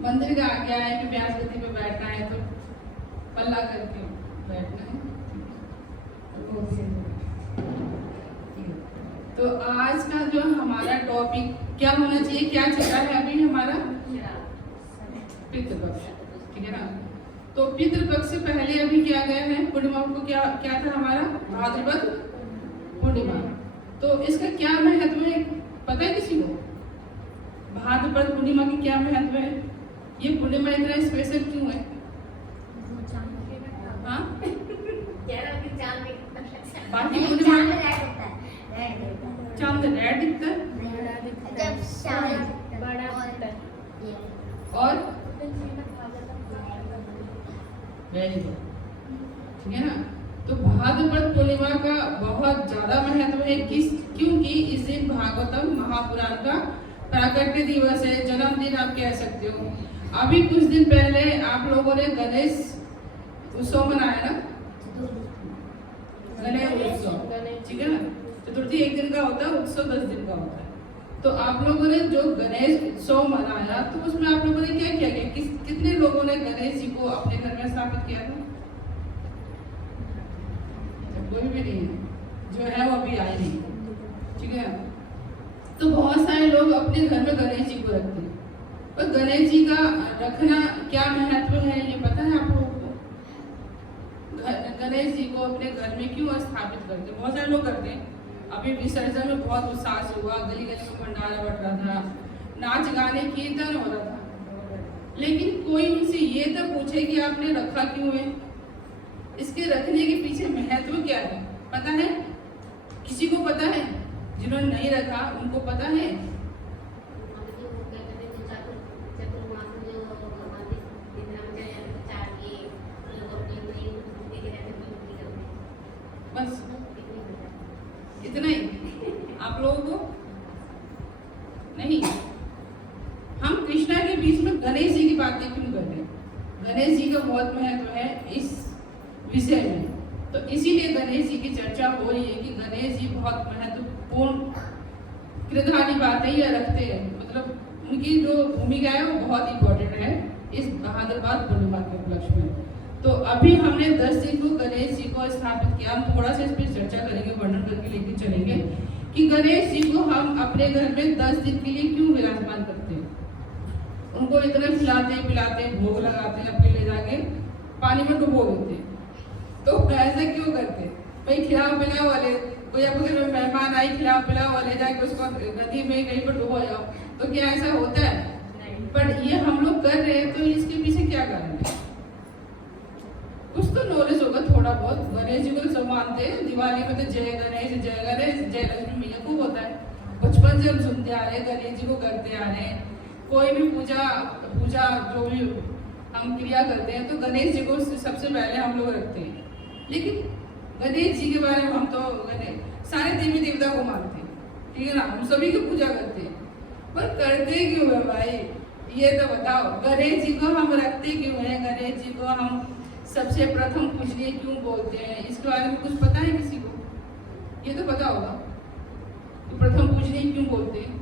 मंदिर का आगे आए कि व्यास गति पे बैठना है तो पल्ला करके बैठना है। तो आज का जो हमारा टॉपिक क्या होना चाहिए, क्या चल रहा है अभी हमारा पितृपक्ष, ठीक है ना। तो पितृपक्ष से पहले अभी क्या गया है, पूर्णिमा को क्या क्या था हमारा भाद्रपद पूर्णिमा। तो इसका क्या महत्व है पता है किसी को? भाद्रपद पूर्णिमा की क्या महत्व है? ये पूर्णिमा इतना स्पेशल क्यों है? हाँ? बाकी पूर्णिमा चांद रेड दिखता है और वेरी गुड, ठीक है ना। तो भाद्रपद पूर्णिमा का बहुत ज्यादा महत्व है क्योंकि इस दिन भागवतम महापुराण का प्राकट्य दिवस है, जन्मदिन आप कह सकते हो। अभी कुछ दिन पहले आप लोगों ने गणेश उत्सव मनाया ना, गणेश उत्सव, ठीक है ना। चतुर्थी एक दिन का होता है, उत्सव 10 दिन का होता है। तो आप लोगों ने जो गणेश उत्सव मनाया तो उसमें आप लोगों ने क्या किया? कितने लोगों ने गणेश जी को अपने घर में स्थापित किया था? कोई भी नहीं है, जो है वो अभी आए नहीं, ठीक है। तो बहुत सारे लोग अपने घर में गणेश जी को रखते हैं, पर गणेश जी का रखना क्या महत्व है ये पता है आप लोगों को? गणेश जी को अपने घर में क्यों स्थापित करते हैं? बहुत सारे लोग करते हैं। अभी विसर्जन में बहुत उत्साह से हुआ, गली गली में भंडारा बट रहा था, नाच गाने कीर्तन हो रहा था, लेकिन कोई उनसे ये तो पूछे कि आपने रखा क्यों है? इसके रखने के पीछे महत्व क्या है पता है? किसी को पता है? जिन्होंने नहीं रखा उनको पता है? बस इतना ही आप लोगों को नहीं। हम कृष्णा के बीच में गणेश जी की बातें क्यों कर रहे हैं? गणेश जी का बहुत महत्व है इस विषय में, तो इसीलिए गणेश जी की चर्चा हो रही है कि गणेश जी बहुत महत्वपूर्ण किरदारी बातें ही रखते हैं, मतलब उनकी जो भूमिका है वो बहुत इंपॉर्टेंट है इस भाद्रपद पूर्णिमा के उपलक्ष्य में। तो अभी हमने 10 दिन को गणेश जी को स्थापित किया। हम थोड़ा सा इस पर चर्चा करेंगे, वर्णन करके लेके चलेंगे कि गणेश जी को हम अपने घर में 10 दिन के लिए क्यों विराजमान करते हैं। उनको इतना खिलाते पिलाते भोग लगाते हैं, अपने ले जाके पानी में डुबो देते हैं। तो ऐसा क्यों करते हैं? भाई खिलाओ पिलाओ वाले, कोई आपके घर में मेहमान आई, खिलाओ पिलाओ वाले जाके उसको नदी में कहीं पर डुबो जाओ, तो क्या ऐसा होता है? पर ये हम लोग कर रहे हैं, तो इसके पीछे क्या कारण है? कुछ तो नॉलेज होगा थोड़ा बहुत। गणेश जी को सब मानते हैं, दिवाली में तो जय गणेश जय लक्ष्मी मैया खूब होता है। बचपन से हम सुनते आ रहे हैं, गणेश जी को करते आ रहे हैं। कोई भी पूजा जो भी हम क्रिया करते हैं तो गणेश जी को सबसे पहले हम लोग रखते हैं। लेकिन गणेश जी के बारे में हम तो सारे देवी देवता को मानते हैं, ठीक है ना, हम सभी की पूजा करते हैं, पर करते क्यों है भाई ये तो बताओ। गणेश जी को हम रखते क्यों है? गणेश जी को हम सबसे प्रथम पूजनीय क्यों बोलते हैं? इसके बारे में कुछ पता है किसी को? ये तो पता होगा तो प्रथम पूजनीय क्यों बोलते हैं?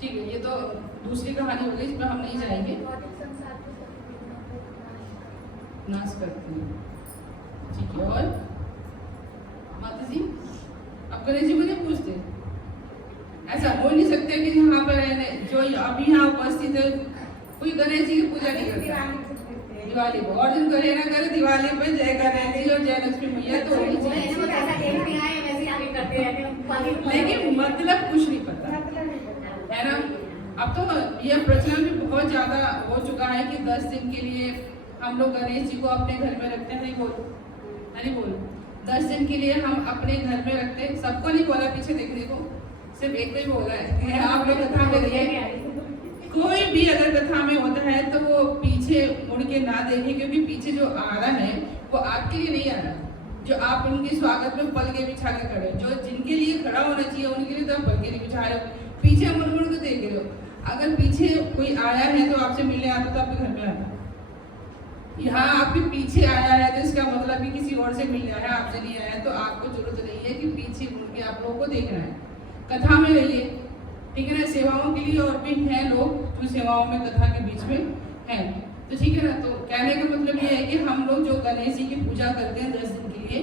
ठीक है, ये तो दूसरी कहानी हो गई, इसमें हम नहीं जाएंगे। नाश करते हैं, ठीक है। और माता जी अब गणेश जी को नहीं पूछते? ऐसा हो नहीं सकता कि यहाँ पर जो अभी यहाँ उपस्थित है कोई गणेश जी की पूजा नहीं करता दिवाली को, और दिन करे ना करे दिवाली पे जय गणेश जी और जय लक्ष्मी मैया तो होनी चाहिए, लेकिन मतलब कुछ नहीं पता है ना। अब तो यह प्रचलन भी बहुत ज्यादा हो चुका है कि 10 दिन के लिए हम लोग गणेश जी को अपने घर में रखते हैं। नहीं बोल 10 दिन के लिए हम अपने घर में रखते हैं। सबको नहीं बोला, पीछे देखने को सिर्फ एक को ही बोला है। आप लोग कथा में रहिए, कोई भी अगर कथा में होता है तो वो पीछे मुड़ के ना देखे, क्योंकि पीछे जो आ रहा है वो आपके लिए नहीं आ रहा। जो आप उनके स्वागत में पलके बिछा के खड़े, जो जिनके लिए खड़ा होना चाहिए उनके लिए तो आप पलके नहीं बिछा रहे हो, पीछे मुड़ मुड़ के देख रहे हो। अगर पीछे कोई आया है तो आपसे मिलने आता तो आपके घर में आता, यहाँ आपके पीछे आया है तो इसका मतलब कि किसी और से मिलने आया, आपसे नहीं आया। तो आपको जरूरत नहीं है कि पीछे मुड़ के आप लोगों को देखना है। कथा में रहिए, ठीक है ना, सेवाओं के लिए और भी हैं लोग जो सेवाओं में कथा के बीच में हैं। तो ठीक है ना, तो कहने का मतलब ये है कि हम लोग जो गणेश जी की पूजा करते हैं 10 दिन के लिए,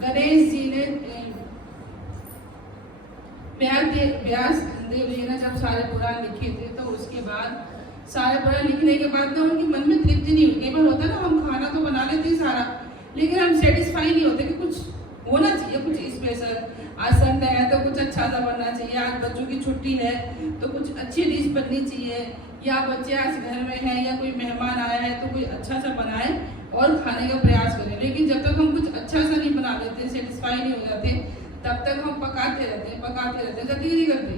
गणेश जी ने व्यास देव जी ने जब सारे पुराण लिखे थे, तो उसके बाद सारे पुराण लिखने के बाद ना उनके मन में तृप्ति नहीं हुई। कई बार होता है ना, हम खाना तो बना लेते हैं सारा, लेकिन हम सेटिस्फाई नहीं होते कि कुछ होना चाहिए, कुछ स्पेशल। आज संडे है तो कुछ अच्छा सा बनना चाहिए, आज बच्चों की छुट्टी है तो कुछ अच्छी डिश बननी चाहिए, या बच्चे आज घर में हैं या कोई मेहमान आया है तो कोई अच्छा सा बनाए और खाने का प्रयास करें। लेकिन जब तक हम कुछ अच्छा सा नहीं बना लेते, सेटिस्फाई नहीं हो जाते, तब तक हम पकाते रहते हैं करते नहीं करते।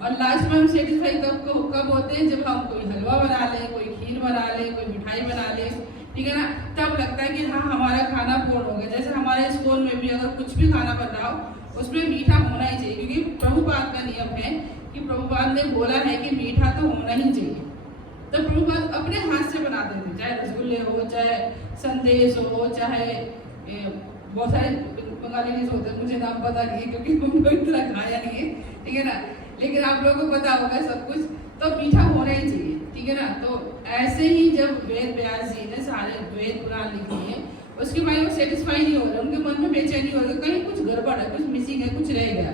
और लास्ट में हम सेटिस्फाई कब होते हैं, जब हम कोई हलवा बना ले, कोई खीर बना ले, कोई मिठाई बना ले, ठीक है ना, तब लगता है कि हाँ हमारा खाना पूर्ण हो गया। जैसे हमारे स्कूल में भी अगर कुछ भी खाना बन रहा हो उसमें मीठा होना ही चाहिए, क्योंकि प्रभुपाद का नियम है कि प्रभुपाद ने बोला है कि मीठा तो होना ही चाहिए। तो प्रभुपाद अपने हाथ से बनाते थे, चाहे रसगुल्ले हो, चाहे संदेश हो, चाहे बहुत सारे बंगाली डिश होते हैं, मुझे नाम पता नहीं है क्योंकि उनको इतना खाया नहीं है, ठीक है ना, लेकिन आप लोगों को पता होगा सब कुछ। तो मीठा होना ही चाहिए, ठीक है ना। तो ऐसे ही जब वेद व्यास जी ने सारे वेद पुराण लिख दिए, उसके बाद वो सेटिस्फाई नहीं हो रहे, उनके मन में बेचैनी हो रही, कहीं कुछ गड़बड़ है, कुछ मिसिंग है, कुछ रह गया।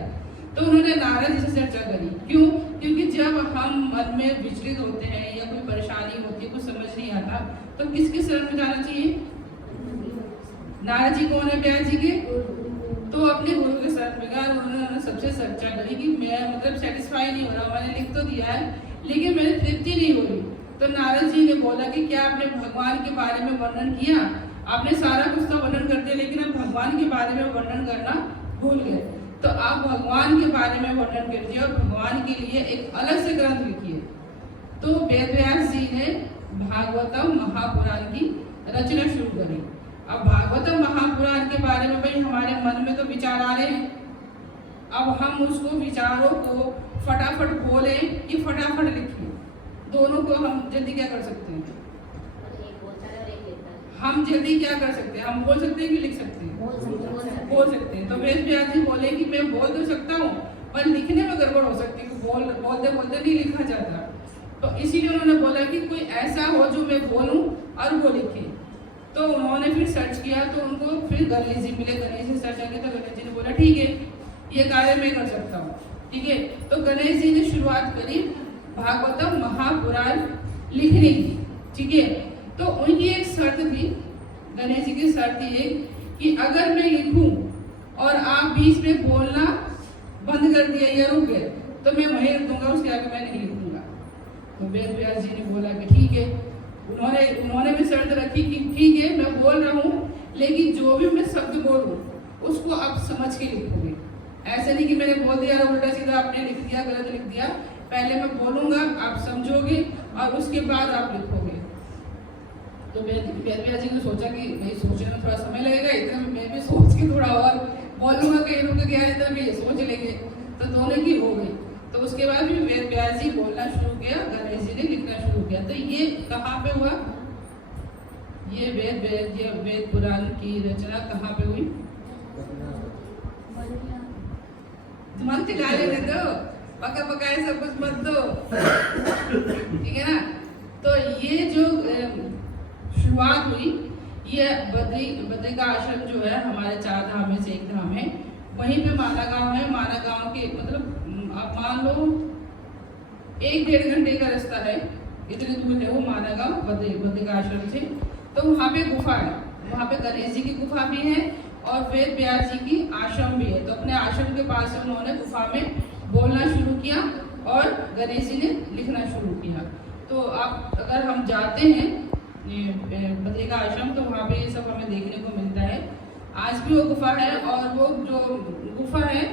तो उन्होंने नारद जी से चर्चा करी। क्यों? क्योंकि जब हम मन में विचलित होते हैं या कोई परेशानी होती है, कुछ समझ नहीं आता, तो किसके शरण में जाना चाहिए? नारद जी कौन है व्यास जी के? तो अपने गुरु के शरण में गए, उन्होंने सबसे चर्चा करी कि मैं मतलब सेटिस्फाई नहीं हो रहा, मैंने लिख तो दिया है लेकिन मेरी तृप्ति नहीं हो रही। तो नारद जी ने बोला कि क्या आपने भगवान के बारे में वर्णन किया? आपने सारा कुछ तो वर्णन कर दिया, लेकिन आप भगवान के बारे में वर्णन करना भूल गए। तो आप भगवान के बारे में वर्णन कीजिए और भगवान के लिए एक अलग से ग्रंथ लिखिए। तो वेद व्यास जी ने भागवतम महापुराण की रचना शुरू करी। अब भागवतम महापुराण के बारे में भाई हमारे मन में तो विचार आ रहे हैं, अब हम उसको विचारों को फटाफट बोले कि फटाफट लिखिए, दोनों को हम जल्दी क्या कर सकते हैं? हम जल्दी क्या कर सकते हैं? हम बोल सकते हैं कि लिख सकते हैं? बोल सकते हैं। तो वेद व्यास जी बोले कि मैं बोल तो सकता हूँ पर लिखने में गड़बड़ हो सकती है, बोलते बोलते नहीं लिखा जाता। तो इसीलिए उन्होंने बोला कि कोई ऐसा हो जो मैं बोलूँ और वो लिखे। तो उन्होंने फिर सर्च किया, तो उनको फिर गणेश जी मिले। गणेश जी सर्च किया तो गणेश जी ने बोला ठीक है, ये कार्य मैं कर सकता हूँ, ठीक है। तो गणेश जी ने शुरुआत करी भागवतम महापुराण लिखने की, ठीक है। तो उनकी एक शर्त थी, गणेश जी की शर्त ये कि अगर मैं लिखूं और आप बीच में बोलना बंद कर दिया या रुक गए तो मैं वहीं रुक दूंगा, उसके आगे मैं नहीं लिखूंगा। तो वेद व्यास जी ने बोला कि ठीक है। उन्होंने भी शर्त रखी कि ठीक है मैं बोल रहा हूँ, लेकिन जो भी मैं शब्द बोलूँ उसको आप समझ के लिखोगे। ऐसे नहीं कि मैंने बोल दिया उल्टा सीधा आपने लिख दिया, गलत लिख दिया। पहले मैं बोलूंगा, आप समझोगे और उसके बाद आप लिखोगे। तो वेद व्यास जी ने सोचा कि भाई सोचने में थोड़ा समय लगेगा, इतना मैं भी सोच के थोड़ा और बोलूंगा, कहीं रुक गया है तो भी सोच लेंगे। तो दोनों की हो गई। तो उसके बाद भी वेद व्यास जी बोलना शुरू किया, गणेश जी ने लिखना शुरू किया। तो ये कहाँ पे हुआ? ये वेद पुराण की रचना कहाँ पे हुई? दिमाग चला लेने दो, पका पकाए सब कुछ मत दो, ठीक है ना। तो ये जो शुरुआत हुई, ये बद्री का आश्रम जो है हमारे 4 धाम में से एक धाम है, वहीं पे माना गांव है। माना गांव के मतलब आप मान लो 1-1.5 घंटे का रास्ता है, इतने दूर है वो माना गांव बद्री का आश्रम से। तो वहाँ पे गुफा है, वहाँ पे गणेश जी की गुफा भी है और वेद व्यास जी की आश्रम भी है। तो अपने आश्रम के पास से उन्होंने गुफा में बोलना शुरू किया और गणेश जी ने लिखना शुरू किया। तो आप अगर हम जाते हैं बद्री का आश्रम तो वहाँ पे ये सब हमें देखने को मिलता है। आज भी वो गुफा है और वो जो गुफा है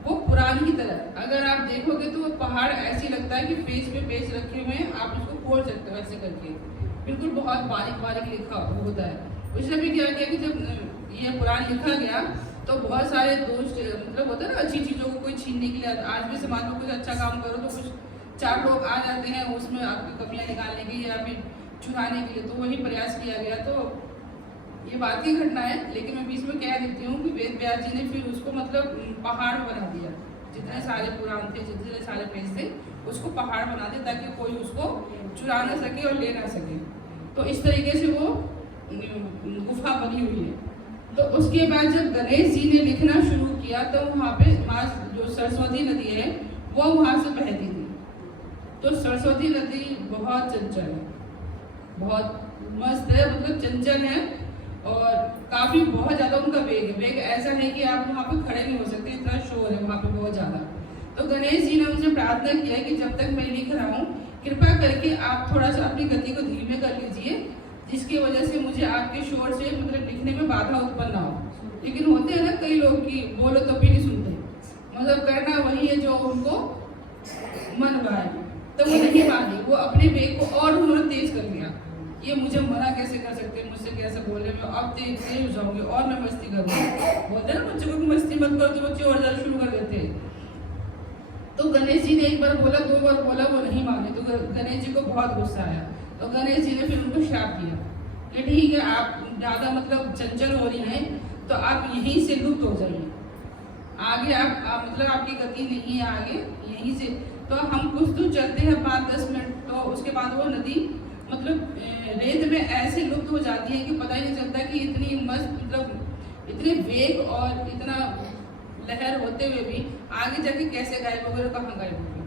वो पुरानी की तरह, अगर आप देखोगे तो वो पहाड़ ऐसी लगता है कि पेज पे पेज रखे हुए हैं, आप उसको खोल सकते हो ऐसे करके, बिल्कुल बहुत बारीक बारीक लिखा होता है। उसने भी क्या किया कि जब ये पुराण लिखा गया तो बहुत सारे दोस्त मतलब होता है ना अच्छी चीज़ों को कोई छीनने के लिए, आज भी समाज में कुछ अच्छा काम करो तो कुछ 4 लोग आ जाते हैं उसमें आपकी कमियाँ निकालने की या फिर छुड़ाने के लिए, तो वही प्रयास किया गया। तो ये बात की घटना है, लेकिन मैं बीच में कह देती हूँ कि वेद व्यास जी ने फिर उसको मतलब पहाड़ बना दिया, जितने सारे पुराण थे, जितने सारे पेज थे, उसको पहाड़ बना दे ताकि कोई उसको चुरा ना सके और ले ना सके। तो इस तरीके से वो गुफा बनी हुई है। तो उसके बाद जब गणेश जी ने लिखना शुरू किया तो वहाँ पे जो सरस्वती नदी है वो वहाँ से बहती थी। तो सरस्वती नदी बहुत चंचल है, बहुत मस्त है, मतलब चंचल है और काफी बहुत ज्यादा उनका वेग है। वेग ऐसा है कि आप वहाँ पे खड़े नहीं हो सकते, इतना शोर है वहाँ पे बहुत ज्यादा। तो गणेश जी ने उनसे प्रार्थना किया कि जब तक मैं लिख रहा हूँ कृपा करके आप थोड़ा सा अपनी गति को धीमे कर लीजिए, जिसकी वजह से मुझे आपके शोर से मतलब लिखने में बाधा उत्पन्न ना हो। लेकिन होते हैं ना कई लोग कि बोलो तो भी नहीं सुनते, मतलब करना वही है जो उनको मन भाए, तो वो नहीं मानी, वो अपने वेग को और उन्होंने तेज कर लिया। ये मुझे मना कैसे कर सकते हैं, मुझसे कैसे बोले, मैं अब तेज हो जाऊंगी और मैं मस्ती करूंगी। बोलते हैं ना बच्चों को मस्ती मत करो तो बच्चे और ज्यादा शुरू कर देते हैं। तो गणेश जी ने एक बार बोला, दो बार बोला, वो नहीं माने, तो गणेश जी को बहुत गुस्सा आया। तो गणेश जी ने फिर उनको श्राप दिया कि ठीक है, आप ज्यादा मतलब चंचल हो रही हैं तो आप यहीं से लुप्त हो जाइए, आगे आप मतलब आपकी गति नहीं है आगे, यहीं से तो हम कुछ दूर चलते हैं 5-10 मिनट, तो उसके बाद वो नदी मतलब रेत में ऐसे लुप्त हो जाती है कि पता ही नहीं चलता कि इतनी मस्त मतलब इतने वेग और इतना लहर होते हुए भी आगे जाके कैसे गायब हो गए, कहाँ गायब हो गए,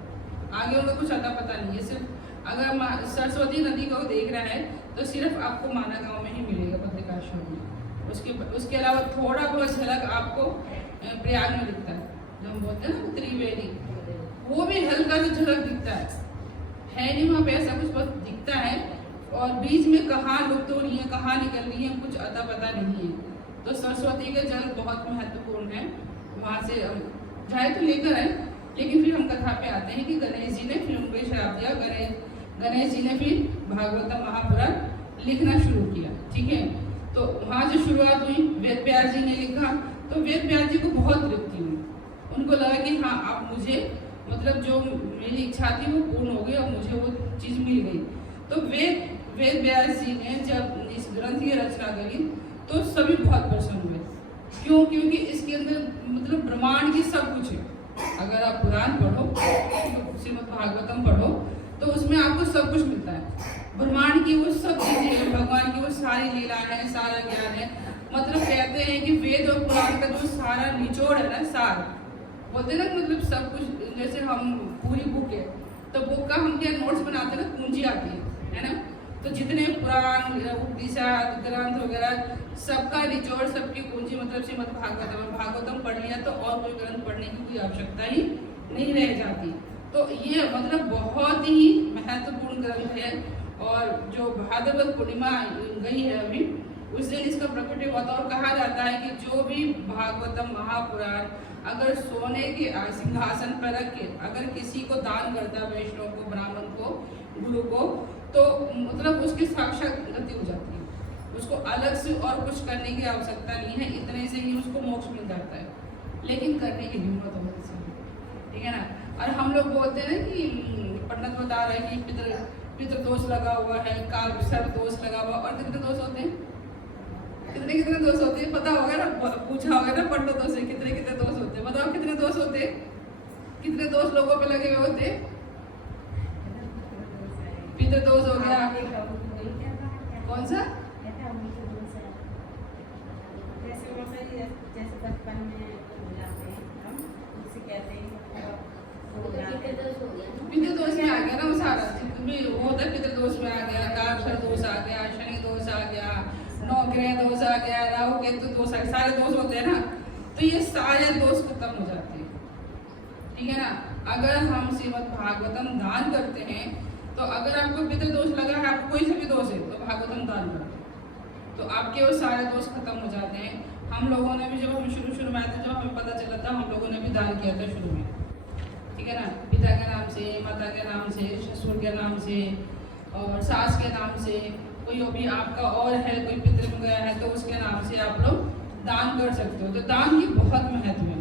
आगे उनको कुछ अता पता नहीं है। सिर्फ अगर सरस्वती नदी को देख रहा है तो सिर्फ आपको माना गांव में ही मिलेगा, बद्रिकाश्रम में। उसके अलावा थोड़ा बहुत झलक आपको प्रयाग में दिखता है, जो हम बोलते हैं ना त्रिवेणी, वो भी हल्का सा झलक दिखता है नहीं वहाँ पे, ऐसा कुछ बहुत दिखता है और बीच में कहाँ लुप्त हो रही है, कहाँ निकल रही है, कुछ अता पता नहीं है। तो सरस्वती का जल बहुत महत्वपूर्ण है, वहाँ से चाहे तो लेकर आए। लेकिन फिर हम कथा पे आते हैं कि गणेश जी ने फिर उनको श्राप दिया, गणेश जी ने फिर भागवतम महापुराण लिखना शुरू किया। ठीक है, तो वहाँ जो शुरुआत हुई वेद व्यास जी ने लिखा, तो वेद व्यास जी को बहुत तृप्ति हुई, उनको लगा कि हाँ अब मुझे मतलब जो मेरी इच्छा थी वो पूर्ण हो गई और मुझे वो चीज़ मिल गई। तो वेद व्यास जी ने जब इस ग्रंथ की रचना करी तो सभी बहुत प्रसन्न हुए। क्यों? क्योंकि इसके अंदर मतलब ब्रह्मांड की सब कुछ है। अगर आप पुराण पढ़ो, श्रीमद् भागवतम पढ़ो, तो उसमें आपको सब कुछ मिलता है। ब्रह्मांड की वो सब चीजें हैं, भगवान की वो सारी लीलाएं हैं, सारा ज्ञान है। मतलब कहते हैं कि वेद और पुराण का जो सारा निचोड़ है ना, सार बोलते ना, मतलब सब कुछ। जैसे हम पूरी बुक है तो बुक का हम क्या नोट्स बनाते हैं ना, पूंजी आती है ना, तो जितने पुराण उपनिषद ग्रंथ वगैरह सबका निचोड़, सबकी पूंजी मतलब श्रीमद् भागवतम पढ़ लिया तो और कोई ग्रंथ पढ़ने की कोई आवश्यकता ही नहीं रह जाती। तो ये मतलब बहुत ही महत्वपूर्ण ग्रंथ है। और जो भाद्रपद पूर्णिमा गई है अभी, उस दिन इसका प्रकट हुआ था और कहा जाता है कि जो भी भागवतम महापुराण अगर सोने के सिंहासन पर रख के अगर किसी को दान करता है, वैष्णव को, ब्राह्मण को, गुरु को, तो मतलब उसकी साक्षात गति हो जाती है, उसको अलग से और कुछ करने की आवश्यकता नहीं है, इतने से ही उसको मोक्ष मिल जाता है। लेकिन करने की हिम्मत होनी चाहिए, ठीक है ना। और हम लोग बोलते हैं कि पंडित बता रहे हैं कि पितृ दोष लगा हुआ है, काल सर्व दोष लगा हुआ, और कितने दोष होते हैं, कितने दोष होते हैं पता होगा ना, पूछा होगा ना पंडितों से कितने दोष होते हैं, बताओ कितने दोष होते हैं, कितने दोष लोगों पे लगे हुए होते हैं। पितृ दोष हो गया, कौन सा, जैसे बचपन में हम उसे कहते हैं पितृ दोष में आ गया ना, वो सारा भी होता है, पितृ दोष में आ गया, काल दोष आ गया, शनि दोष आ गया, नौग्रह दोष आ गया, राहु केतु दोष आ गया, सारे दोष होते हैं ना। तो ये सारे दोष खत्म हो जाते हैं, ठीक है ना। अगर हम श्रीमद् भागवतम दान करते हैं तो अगर आपको पितृ दोष लगा है, आपको कोई से भी दोष है, तो भागवतम दान करते हैं तो आपके वो सारे दोष खत्म हो जाते हैं। हम लोगों ने भी जब हम शुरू में आए थे, जब हमें पता चला था, हम लोगों ने भी दान किया था शुरू में, ठीक है ना, पिता के नाम से, माता के नाम से, ससुर के नाम से और सास के नाम से, कोई भी आपका और है, कोई पितृ में गया है तो उसके नाम से आप लोग दान कर सकते हो। तो दान की बहुत महत्व है,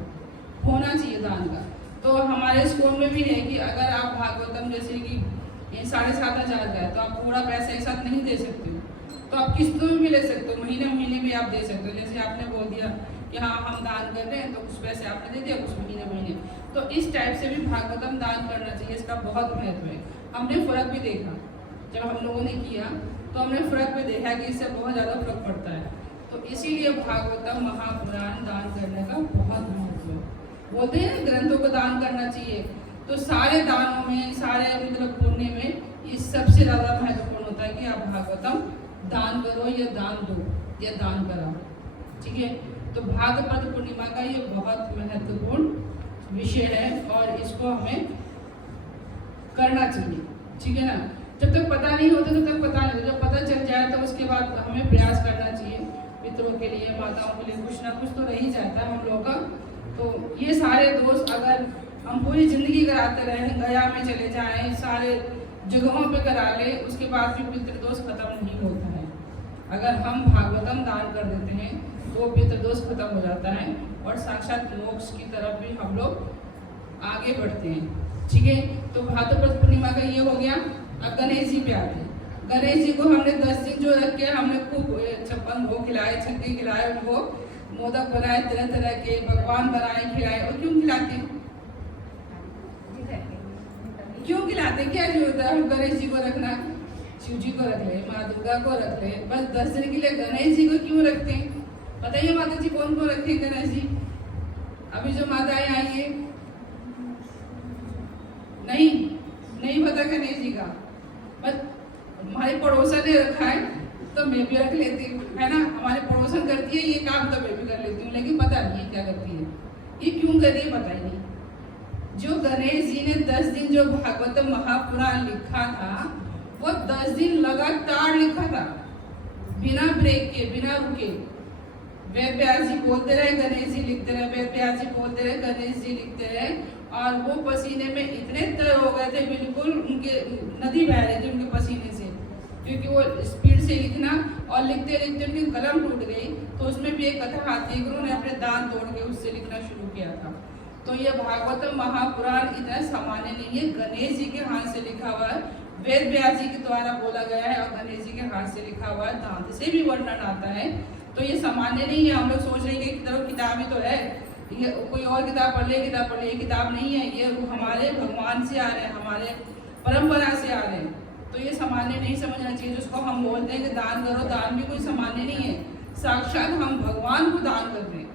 होना चाहिए दान का। तो हमारे स्कूल में भी है कि अगर आप भागवतम जैसे कि 7,500 का है तो आप पूरा पैसा एक साथ नहीं दे सकते हो, तो आप किस्तों में भी ले सकते हो, महीने भी आप दे सकते हो। जैसे आपने बोल दिया कि हाँ हम दान कर रहे हैं तो कुछ पैसे आपने दे दिया, कुछ महीने महीने। तो इस टाइप से भी भागवतम दान करना चाहिए, इसका बहुत महत्व है। हमने फर्क भी देखा जब हम लोगों ने किया, तो हमने फर्क भी देखा कि इससे बहुत ज़्यादा फर्क पड़ता है। तो इसीलिए भागवतम महापुराण दान करने का बहुत महत्व है। बोलते हैं ना ग्रंथों को दान करना चाहिए, तो सारे दानों में, सारे मतलब पुण्य में ये सबसे ज़्यादा महत्वपूर्ण होता है कि आप भागवतम दान करो या दान दो या दान कराओ, ठीक है। तो भाद्रपद पूर्णिमा का ये बहुत महत्वपूर्ण विषय है और इसको हमें करना चाहिए, ठीक है ना। जब तक पता नहीं होता तब तक पता नहीं होता, जब पता चल जाए तो उसके बाद हमें प्रयास करना चाहिए पितरों के लिए, माताओं के लिए, कुछ ना कुछ तो रह ही जाता है हम लोग का। तो ये सारे दोष अगर हम पूरी जिंदगी कराते रहें, गया में चले जाएं, सारे जगहों पे करा ले, उसके बाद भी पितृदोष खत्म नहीं होता है। अगर हम भागवतम दान कर देते हैं तो पितृदोष खत्म हो जाता है और साक्षात मोक्ष की तरफ भी हम लोग आगे बढ़ते हैं, ठीक है। तो भाद्रपद पूर्णिमा का ये हो गया। अब गणेश जी पे आते हैं। गणेश जी को हमने 10 दिन जो रख के हमने खूब 56 भोग खिलाए, छक्के खिलाए, उनको मोदक बनाए, तरह तरह के पकवान बनाए, खिलाए। और क्यों खिलाते हैं? क्यों खिलाते? क्या जरूरत है हम गणेश जी को रखना? शिव जी को रख ले, माँ दुर्गा को रख ले, बस 10 दिन के लिए गणेश जी को क्यों रखते हैं? बताइए माता जी, कौन कौन रखते हैं गणेश जी? अभी जो माताएं आई है, नहीं पता गणेश जी का, बस हमारे पड़ोसन ने रखा है तो मैं भी रख लेती हूँ, है ना। हमारे पड़ोसन करती है ये काम तो मैं भी कर लेती हूँ, लेकिन पता नहीं है क्या करती है, ये क्यों कर रही है पता ही नहीं। जो गणेश जी ने 10 दिन जो भागवत महापुराण लिखा था, वो 10 दिन लगातार लिखा था, बिना ब्रेक के, बिना रुके। वेद व्यास जी बोलते रहे, गणेश जी लिखते रहे, वेद व्यास जी बोलते रहे, गणेश जी लिखते रहे, और वो पसीने में इतने तर हो गए थे, बिल्कुल उनके नदी बह रही थी उनके पसीने से, क्योंकि वो स्पीड से लिखना, और लिखते लिखते उनकी कलम टूट गई। तो उसमें भी एक कथा आती है कि उन्होंने अपने दांत तोड़ के उससे लिखना शुरू किया था। तो ये भागवतम महापुराण इतना सामान्य नहीं है, गणेश जी के हाथ से लिखा हुआ है, वेद व्यास जी के द्वारा बोला गया है, और गणेश जी के हाथ से लिखा हुआ है, दांत से भी वर्णन आता है। तो ये सामान्य नहीं है। हम लोग सोच रहे हैं कि तरह किताब ही तो है, ये कोई और किताब पढ़ ले, ये किताब नहीं है, ये हमारे भगवान से आ रहे हैं, हमारे परंपरा से आ रहे हैं। तो ये सामान्य नहीं समझना चाहिए। जिसको हम बोलते हैं कि दान करो, दान भी कोई सामान्य नहीं है, साक्षात हम भगवान को दान करते हैं।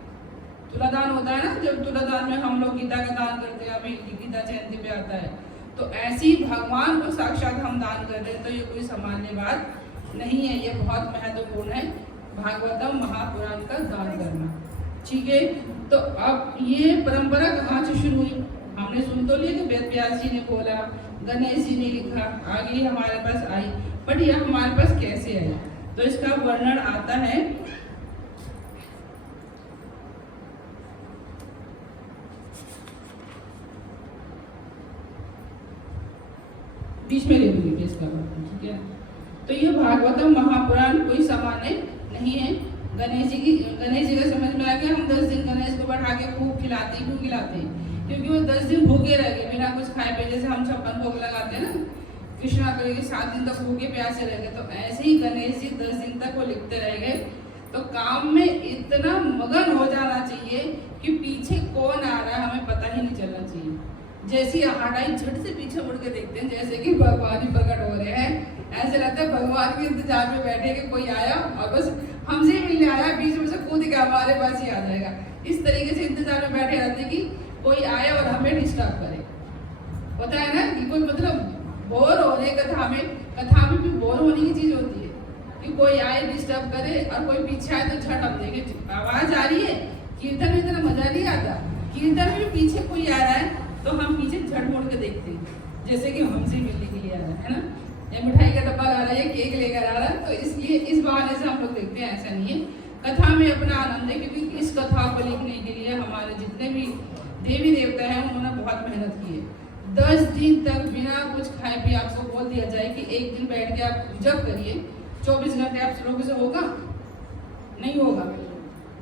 तुलादान होता है ना, जब तुलादान में हम लोग गीता का दान करते हैं, अभी गीता जयंती पे आता है, तो ऐसे ही भगवान को साक्षात हम दान कर रहे हैं। तो ये कोई सामान्य बात नहीं है, ये बहुत महत्वपूर्ण है भागवतम महापुराण का दान करना, ठीक है। तो अब ये परंपरा कहाँ से शुरू हुई? हमने सुन तो लिया कि वेद व्यास जी ने बोला, गणेश जी ने लिखा, आगे हमारे पास आई, बट ये हमारे पास कैसे आई? तो इसका वर्णन आता है बीच में ले लूंगी इसका वर्णन, ठीक है। तो ये भागवतम महापुराण कोई सामान्य नहीं है। गणेश जी का समझ में आ गया। हम 10 दिन गणेश को बैठा के खूब खिलाते हैं, क्यों खिलाते हैं? क्योंकि वो 10 दिन भूखे रह गए बिना कुछ खाए पे, जैसे हम 56 भोग लगाते हैं ना कृष्णा के 7 दिन तक भूखे प्यासे रह गए। तो ऐसे ही गणेश जी 10 दिन तक वो लिखते रह गए। तो काम में इतना मगन हो जाना चाहिए कि पीछे कौन आ रहा है हमें पता ही नहीं चलना चाहिए। जैसी हटाई झट से पीछे मुड़ के देखते हैं, जैसे कि भगवान ही प्रकट हो रहे हैं। ऐसे लगता है भगवान के इंतजार में बैठे कि कोई आया और बस हमसे ही मिलने आया, बीच में से कूद के हमारे पास ही आ जाएगा। इस तरीके से इंतजार में बैठे रहते कि कोई आए और हमें डिस्टर्ब करे। होता है ना कि कोई मतलब बोर हो रहे कथा में भी बोर होने की चीज होती है कि कोई आए डिस्टर्ब करे, और कोई पीछे आए तो झट हम देखे आवाज आ रही है। कीर्तन में इतना मजा नहीं आता, कीर्तन में पीछे कोई आ रहा है तो हम पीछे झट मोड़ के देखते हैं, जैसे कि हमसे मिलने के लिए आ रहा है ना, या मिठाई का डब्बा ला रहा है या केक लेकर आ रहा है। तो इसलिए इस बहाने से हम लोग देखते हैं। ऐसा नहीं है, कथा में अपना आनंद है, क्योंकि इस कथा को लिखने के लिए हमारे जितने भी देवी देवता हैं उन्होंने बहुत मेहनत की है। 10 दिन तक बिना कुछ खाए पिए आपको बोल दिया जाए कि एक दिन बैठ के आप जप करिए, 24 घंटे आप श्लोक से होगा? नहीं होगा,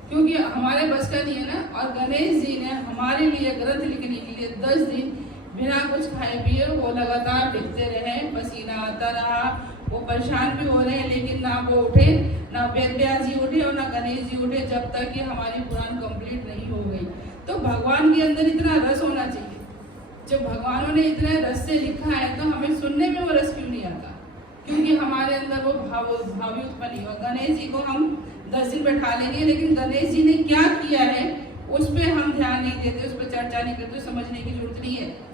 क्योंकि हमारे बस का नहीं है ना। और गणेश जी ने हमारे लिए ग्रंथ लिखने के लिए 10 दिन बिना कुछ खाए पिए वो लगातार लिखते रहे, पसीना आता रहा, वो परेशान भी हो रहे हैं, लेकिन ना वो उठे, ना वेद व्यास जी उठे और ना गणेश जी उठे जब तक कि हमारी पुराण कंप्लीट नहीं हो गई। तो भगवान के अंदर इतना रस होना चाहिए। जब भगवानों ने इतने रस से लिखा है तो हमें सुनने में वो रस क्यों नहीं आता? क्योंकि हमारे अंदर वो भावी उत्पन्न हुआ। गणेश जी को हम 10 दिन बैठा लेंगे, लेकिन गणेश जी ने क्या किया है उस पर हम ध्यान नहीं देते, उस पर चर्चा नहीं करते, समझने की जरूरत नहीं है।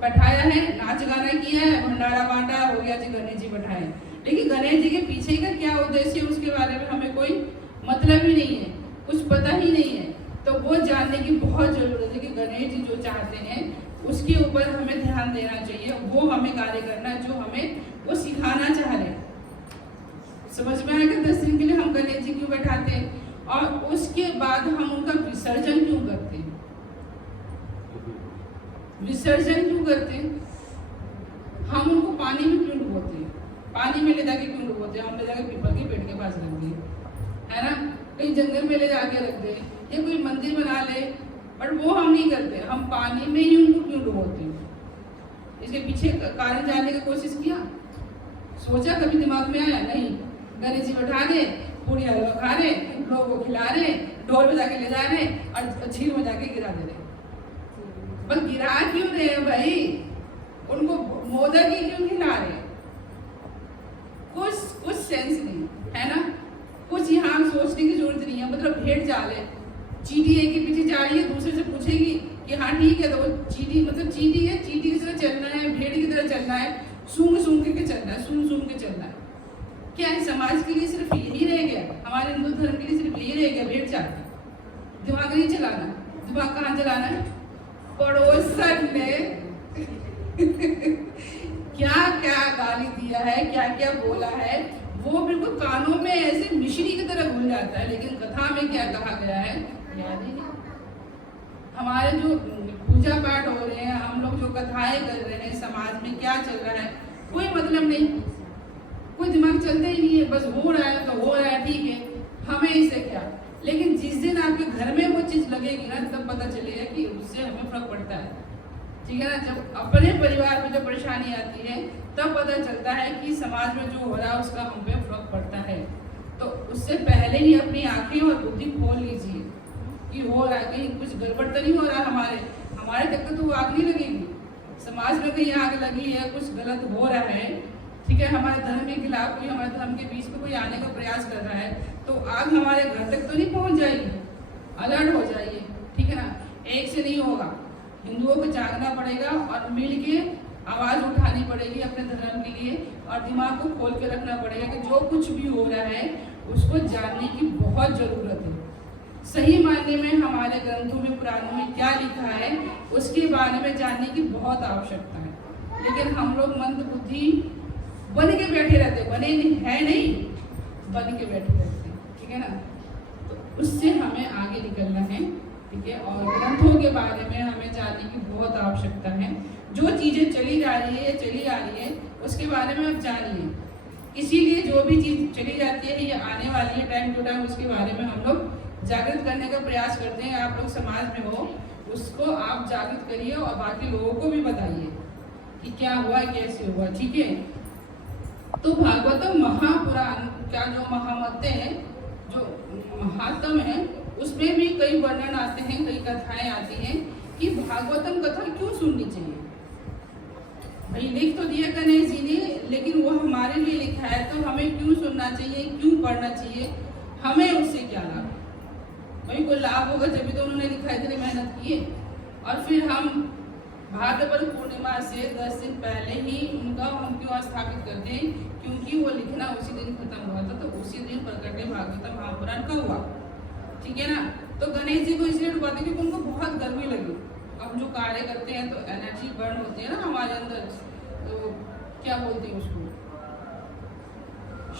बैठाया है, नाच गाना किया है, भंडारा बांटा, हो गया जी गणेश जी बैठाए, लेकिन गणेश जी के पीछे का क्या उद्देश्य है उसके बारे में हमें कोई मतलब ही नहीं है, कुछ पता ही नहीं है। तो वो जानने की बहुत जरूरत है कि गणेश जी जो चाहते हैं उसके ऊपर हमें ध्यान देना चाहिए, वो हमें कार्य करना है जो हमें वो सिखाना चाह रहे हैं। समझ में आएगा 10 दिन के लिए हम गणेश जी क्यों बैठाते हैं और उसके बाद हम उनका विसर्जन क्यों करते हैं? विसर्जन क्यों करते हैं? हम उनको पानी में क्यों डुबोते हैं? पानी में ले जाके क्यों डुबोते हैं? हम ले जाके पीपल के पेड़ के पास रख दें, है ना, कहीं जंगल में ले जाके रख दें या कोई मंदिर बना ले, पर वो हम नहीं करते। हम पानी में ही उनको क्यों डुबोते हैं? इसके पीछे कारण जानने की कोशिश किया, सोचा, कभी दिमाग में आया? नहीं। गणेश जी बैठा दे, पूरी हलवा खा रहे, लोगों को खिला रहे, ढोल में जाके ले जा रहे और झील में जाके गिरा दे रहे। पर गिरा क्यों रहे हैं भाई? उनको मोदक ही क्यों खिला रहे? कुछ सेंस नहीं है ना, कुछ यहाँ सोचने की जरूरत नहीं है। मतलब भेड़ चाल है, चींटी एक के पीछे जा रही है, दूसरे से पूछेगी कि हाँ ठीक है, तो वो चींटी मतलब चींटी है, चींटी की तरह चलना है, भेड़ की तरह चलना है, सूंघ के चलना है, सूंघ के चलना है। क्या है समाज के लिए सिर्फ यही रह गया? हमारे हिंदू धर्म के लिए सिर्फ यही रह गया? भेड़ चाल, दिमाग नहीं चलाना। दिमाग कहाँ चलाना है? पड़ोसन ने क्या क्या गाली दिया है, क्या क्या बोला है, वो बिल्कुल कानों में ऐसे मिश्री की तरह घुल जाता है, लेकिन कथा में क्या कहा गया है याद ही नहीं। हमारे जो पूजा पाठ हो रहे हैं, हम लोग जो कथाएं कर रहे हैं, समाज में क्या चल रहा है कोई मतलब नहीं, कोई दिमाग चलता ही नहीं है। बस हो रहा है तो हो रहा है, ठीक है, हमें इससे क्या। लेकिन जिस दिन आपके घर में वो चीज लगेगी ना, तब पता चलेगा कि उससे हमें फर्क पड़ता है, ठीक है ना। जब अपने परिवार में जब परेशानी आती है तब पता चलता है कि समाज में जो हो रहा है उसका हम पे फर्क पड़ता है। तो उससे पहले ही अपनी आंखें और बुद्धि खोल लीजिए कि हो रहा है, कहीं कुछ गड़बड़ तो नहीं हो रहा हमारे तक तो वो आग नहीं लगेगी। समाज में कहीं आग लगी है, कुछ गलत हो रहा है, ठीक है, हमारे धर्म के खिलाफ कोई, हमारे धर्म के बीच में कोई आने का प्रयास कर रहा है, तो आग हमारे घर तक तो नहीं पहुंच जाएगी, अलर्ट हो जाइए, ठीक है ना। एक से नहीं होगा, हिंदुओं को जागना पड़ेगा और मिल के आवाज उठानी पड़ेगी अपने धर्म के लिए, और दिमाग को खोल के रखना पड़ेगा कि जो कुछ भी हो रहा है उसको जानने की बहुत जरूरत है। सही मायने में हमारे ग्रंथों में, पुराणों में क्या लिखा है उसके बारे में जानने की बहुत आवश्यकता है। लेकिन हम लोग मंद बुद्धि बन के बैठे रहते, बने है नहीं, बन के बैठे रहते, ठीक है ना। तो उससे हमें आगे निकलना है, ठीक है। और ग्रंथों के बारे में हमें जानने की बहुत आवश्यकता है। जो चीजें चली जा रही है, चली आ रही है, उसके बारे में आप जानिए। इसीलिए जो भी चीज चली जाती है ये आने वाली है टाइम टू टाइम, उसके बारे में हम लोग जागृत करने का प्रयास करते हैं। आप लोग समाज में हो, उसको आप जागृत करिए और बाकी लोगों को भी बताइए कि क्या हुआ, कैसे हुआ, ठीक है। तो भागवतम महापुराण का जो महामत्य है, जो महात्म है, उसमें भी कई वर्णन आते हैं, कई कथाएं आती हैं कि भागवतम कथा क्यों सुननी चाहिए। भाई लिख तो दिया गणेश जी ने, लेकिन वो हमारे लिए लिखा है, तो हमें क्यों सुनना चाहिए, क्यों पढ़ना चाहिए, हमें उससे क्या लाभ? भाई कोई लाभ होगा जब तो उन्होंने लिखा, इतनी मेहनत की है। और फिर हम भाद्रपद पूर्णिमा से 10 दिन पहले ही उनका हम क्यों स्थापित करते हैं? क्योंकि वो लिखना उसी दिन खत्म हुआ था, तो उसी दिन प्रकटे भागवतम महापुराण का हुआ, ठीक है ना। तो गणेश जी को इसलिए डुबाते क्योंकि उनको बहुत गर्मी लगी। हम जो कार्य करते हैं तो एनर्जी बर्न होती है ना हमारे अंदर, तो क्या बोलते हैं उसको,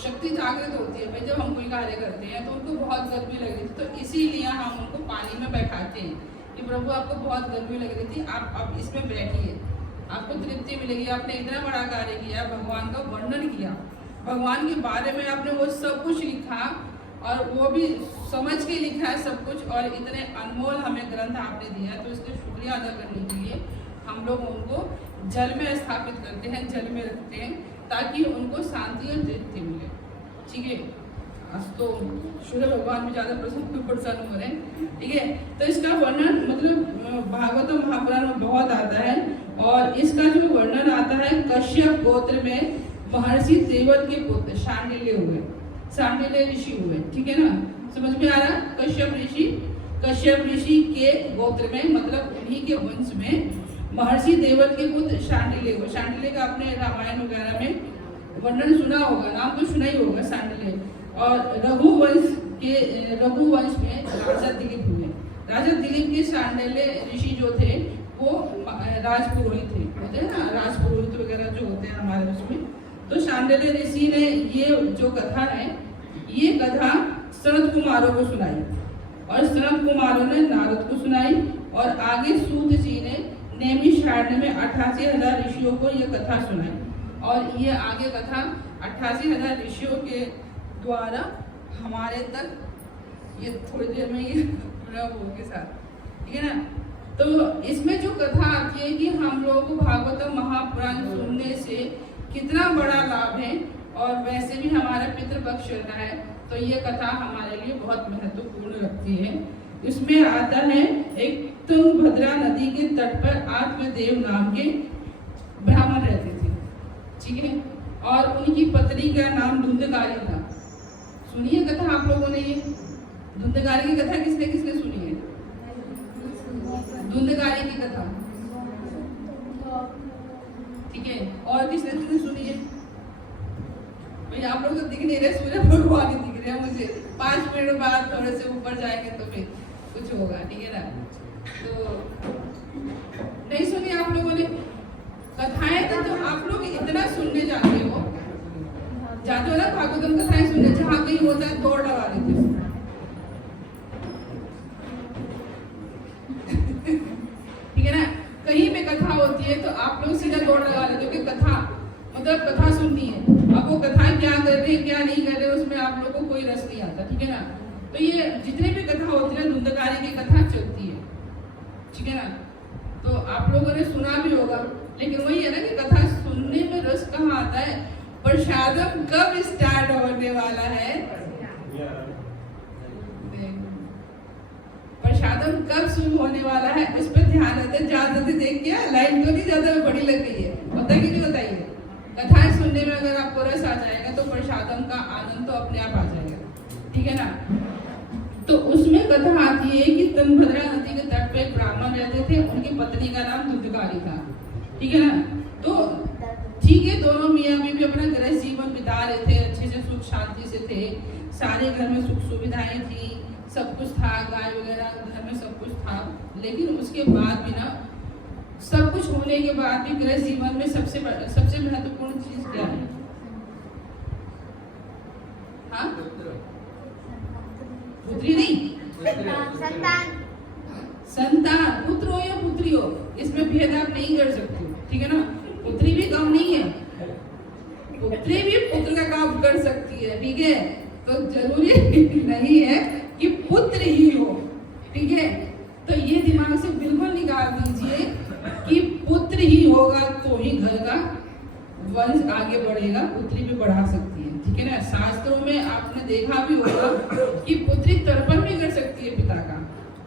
शक्ति जागृत होती है भाई। जब हम कोई कार्य करते हैं तो उनको बहुत गर्मी लग रही थी, तो इसीलिए हम उनको पानी में बैठाते हैं कि प्रभु आपको बहुत गर्मी लग रही थी, आप अब इसमें बैठिए, आपको तृप्ति मिलेगी। आपने इतना बड़ा कार्य किया, भगवान का वर्णन किया, भगवान के बारे में आपने वो सब कुछ लिखा, और वो भी समझ के लिखा है सब कुछ, और इतने अनमोल हमें ग्रंथ आपने दिया, तो इसका शुक्रिया अदा करने के लिए हम लोग उनको जल में स्थापित करते हैं, जल में रखते हैं, ताकि उनको शांति और तृप्ति मिले। ठीक है, आज तो सूर्य भगवान भी ज्यादा प्रसन्न हो रहे हैं। ठीक है, तो इसका वर्णन मतलब भागवत महापुराण में बहुत आता है, और इसका जो वर्णन आता है कश्यप गोत्र में महर्षि देवल के पुत्र शांडिल्य हुए, शांडिल्य ऋषि हुए। ठीक है ना, समझ में आ रहा? कश्यप ऋषि के गोत्र में मतलब उन्हीं के वंश में महर्षि देवल के पुत्र शांडिल्य हुए। शांडिल्य का आपने रामायण वगैरह में वर्णन सुना होगा, नाम तो सुना ही होगा शांडिल्य। और रघुवंश में राजा दिलीप हुए। राजा दिलीप के शांडिल्य ऋषि जो थे वो राजपुरोहित थे, होते हैं ना राजपुरोहित वगैरह जो होते हैं हमारे उसमें। तो शांडिल्य ऋषि ने ये जो कथा है, ये कथा सनत कुमारों को सुनाई, और सनत कुमारों ने नारद को सुनाई, और आगे सूत जी ने नैमिषारण्य में 88,000 ऋषियों को ये कथा सुनाई। और ये आगे कथा 88,000 ऋषियों के द्वारा हमारे तक ये थोड़ी देर में ये के साथ, ठीक है ना। तो इसमें जो कथा आती है कि हम लोगों को भागवत महापुराण सुनने से कितना बड़ा लाभ है, और वैसे भी हमारा पितृपक्ष चलता है, तो ये कथा हमारे लिए बहुत महत्वपूर्ण रखती है। इसमें आता है एक तुंगभद्रा नदी के तट पर आत्मदेव नाम के ब्राह्मण रहते थे। ठीक है, और उनकी पत्नी का नाम धुंधकारी था। सुनिए कथा आप लोगों ने, ये धुंधकारी की कथा किसने किसने सुनी है? धुंधकारी की कथा, ठीक है, और किसने किसने सुनी है? भाई आप लोग तो दिख नहीं रहे, सूर्य भगवान ही दिख रहे हैं मुझे। 5 मिनट बाद थोड़े से ऊपर जाएंगे तो फिर कुछ होगा, ठीक है ना। तो नहीं सुनी आप लोगों ने कथाएं? तो आप लोग इतना सुनने जाते हो ना भागवतम कथाएं सुनने, जहाँ कहीं होता है दौड़ लगा लेते हो। ठीक है ना, कहीं पे कथा होती है तो आप लोग सीधा दौड़ लगा लेते हो कि कथा मतलब कथा सुननी है। अब वो कथा क्या कर रहे हैं क्या नहीं कर रहे उसमें आप लोग को कोई रस नहीं आता। ठीक है ना, तो ये जितने भी कथा होती है धुंधकारी की कथा चलती है। ठीक है ना, तो आप लोगों ने सुना भी होगा, लेकिन वही है ना कि कथा सुनने में रस कहाँ आता है। प्रसादम कब स्टार्ट होने वाला है? प्रसादम कब शुरू होने वाला है, उस पर ध्यान रहता है। ज्यादा देख के लाइन तो नहीं ज्यादा बड़ी लग गई है, होता कि नहीं होता? ये कथाएं सुनने में अगर आपको रस आ जाएगा तो प्रसादम का आनंद तो अपने आप आ जाएगा। ठीक है ना, तो उसमें कथा आती है कि तुंगभद्रा नदी के तट पे एक ब्राह्मण रहते थे, उनकी पत्नी का नाम धुंधकारी था। ठीक है ना, तो ठीक है, दोनों मियाँ बीवी अपना गृह जीवन बिता रहे थे, अच्छे से सुख शांति से थे, सारे घर में सुख सुविधाएं थी, सब कुछ था, गाय वगैरह घर में सब कुछ था। लेकिन उसके बाद भी ना, सब कुछ होने के बाद भी गृह जीवन में सबसे महत्वपूर्ण चीज क्या है? हाँ, पुत्री नहीं, संतान, पुत्र हो या पुत्री हो, इसमें भेद आप नहीं कर सकते। ठीक है ना, पुत्री भी कम नहीं है, पुत्री भी पुत्र का काम कर सकती है। ठीक है, तो जरूरी नहीं है कि पुत्र ही हो। ठीक है, तो ये दिमाग से बिल्कुल निकाल दीजिए कि पुत्र ही होगा तो ही घर का वंश आगे बढ़ेगा, पुत्री भी बढ़ा सकती है। ठीक है ना, शास्त्रों में आपने देखा भी होगा कि पुत्री तर्पण भी कर सकती है पिता का।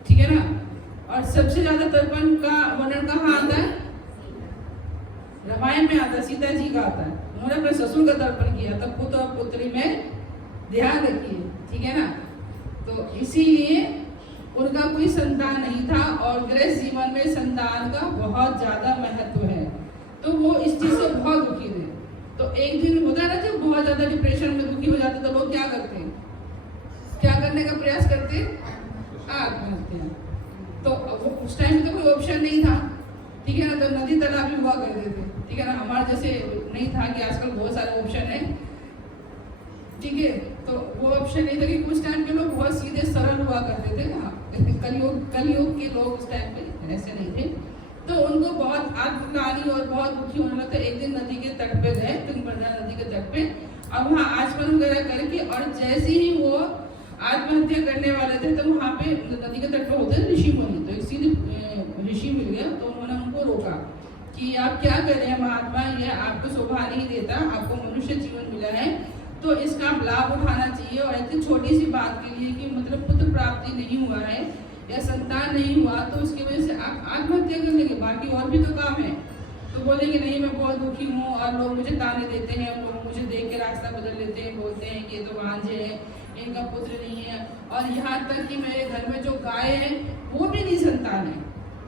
ठीक है ना, और सबसे ज्यादा तर्पण का वर्णन कहाँ आता है? रामायण में आता है, सीता जी का आता है। उन्होंने अपने ससुर का तर्पण किया, तब पुत्र और पुत्री में ध्यान रखिए। ठीक है ना, तो इसीलिए उनका कोई संतान नहीं था, और गृह जीवन में संतान का बहुत ज्यादा महत्व है। तो वो इस चीज से बहुत दुखी थे। तो एक दिन होता है ना, जब बहुत ज्यादा डिप्रेशन में दुखी हो जाते तो लोग क्या करते हैं, क्या करने का प्रयास करते हैं? आत्महत्या। तो उस टाइम में तो कोई ऑप्शन नहीं था। ठीक है ना, तो नदी तालाब भी हुआ करते थे। ठीक है ना, हमारे जैसे नहीं था कि आजकल बहुत सारे ऑप्शन है। ठीक है, तो वो ऑप्शन नहीं था कि उस टाइम के लोग बहुत सीधे सरल हुआ करते थे। हाँ, कलयुग के लोग उस टाइम पे ऐसे नहीं थे। तो उनको बहुत आत्मग्लानि और बहुत दुखी होने लगा। एक दिन नदी के तट पे गए, तुंगभद्रा नदी के तट पे, अब वहाँ आचमन वगैरह करके, और जैसे ही वो आत्महत्या करने वाले थे तो वहाँ पे नदी के तट पे होते हैं ऋषि मुनि, तो एक सीधे ऋषि मिल गया, तो उन्होंने उनको रोका कि आप क्या कर रहे हैं महात्मा, यह आपको शोभा नहीं देता, आपको मनुष्य जीवन मिला है तो इसका लाभ उठाना चाहिए। और इतनी छोटी सी बात के लिए कि मतलब पुत्र प्राप्ति नहीं हुआ है या संतान नहीं हुआ तो उसकी वजह से आप आत्महत्या कर लेंगे, बाकी और भी तो काम है। तो बोलेंगे नहीं मैं बहुत दुखी हूँ और लोग मुझे ताने देते हैं, लोग मुझे देख के रास्ता बदल लेते हैं, बोलते हैं कि ये तो भांजे है, इनका पुत्र नहीं है। और यहाँ तक कि मेरे घर में जो गाय है वो भी नहीं संतान है,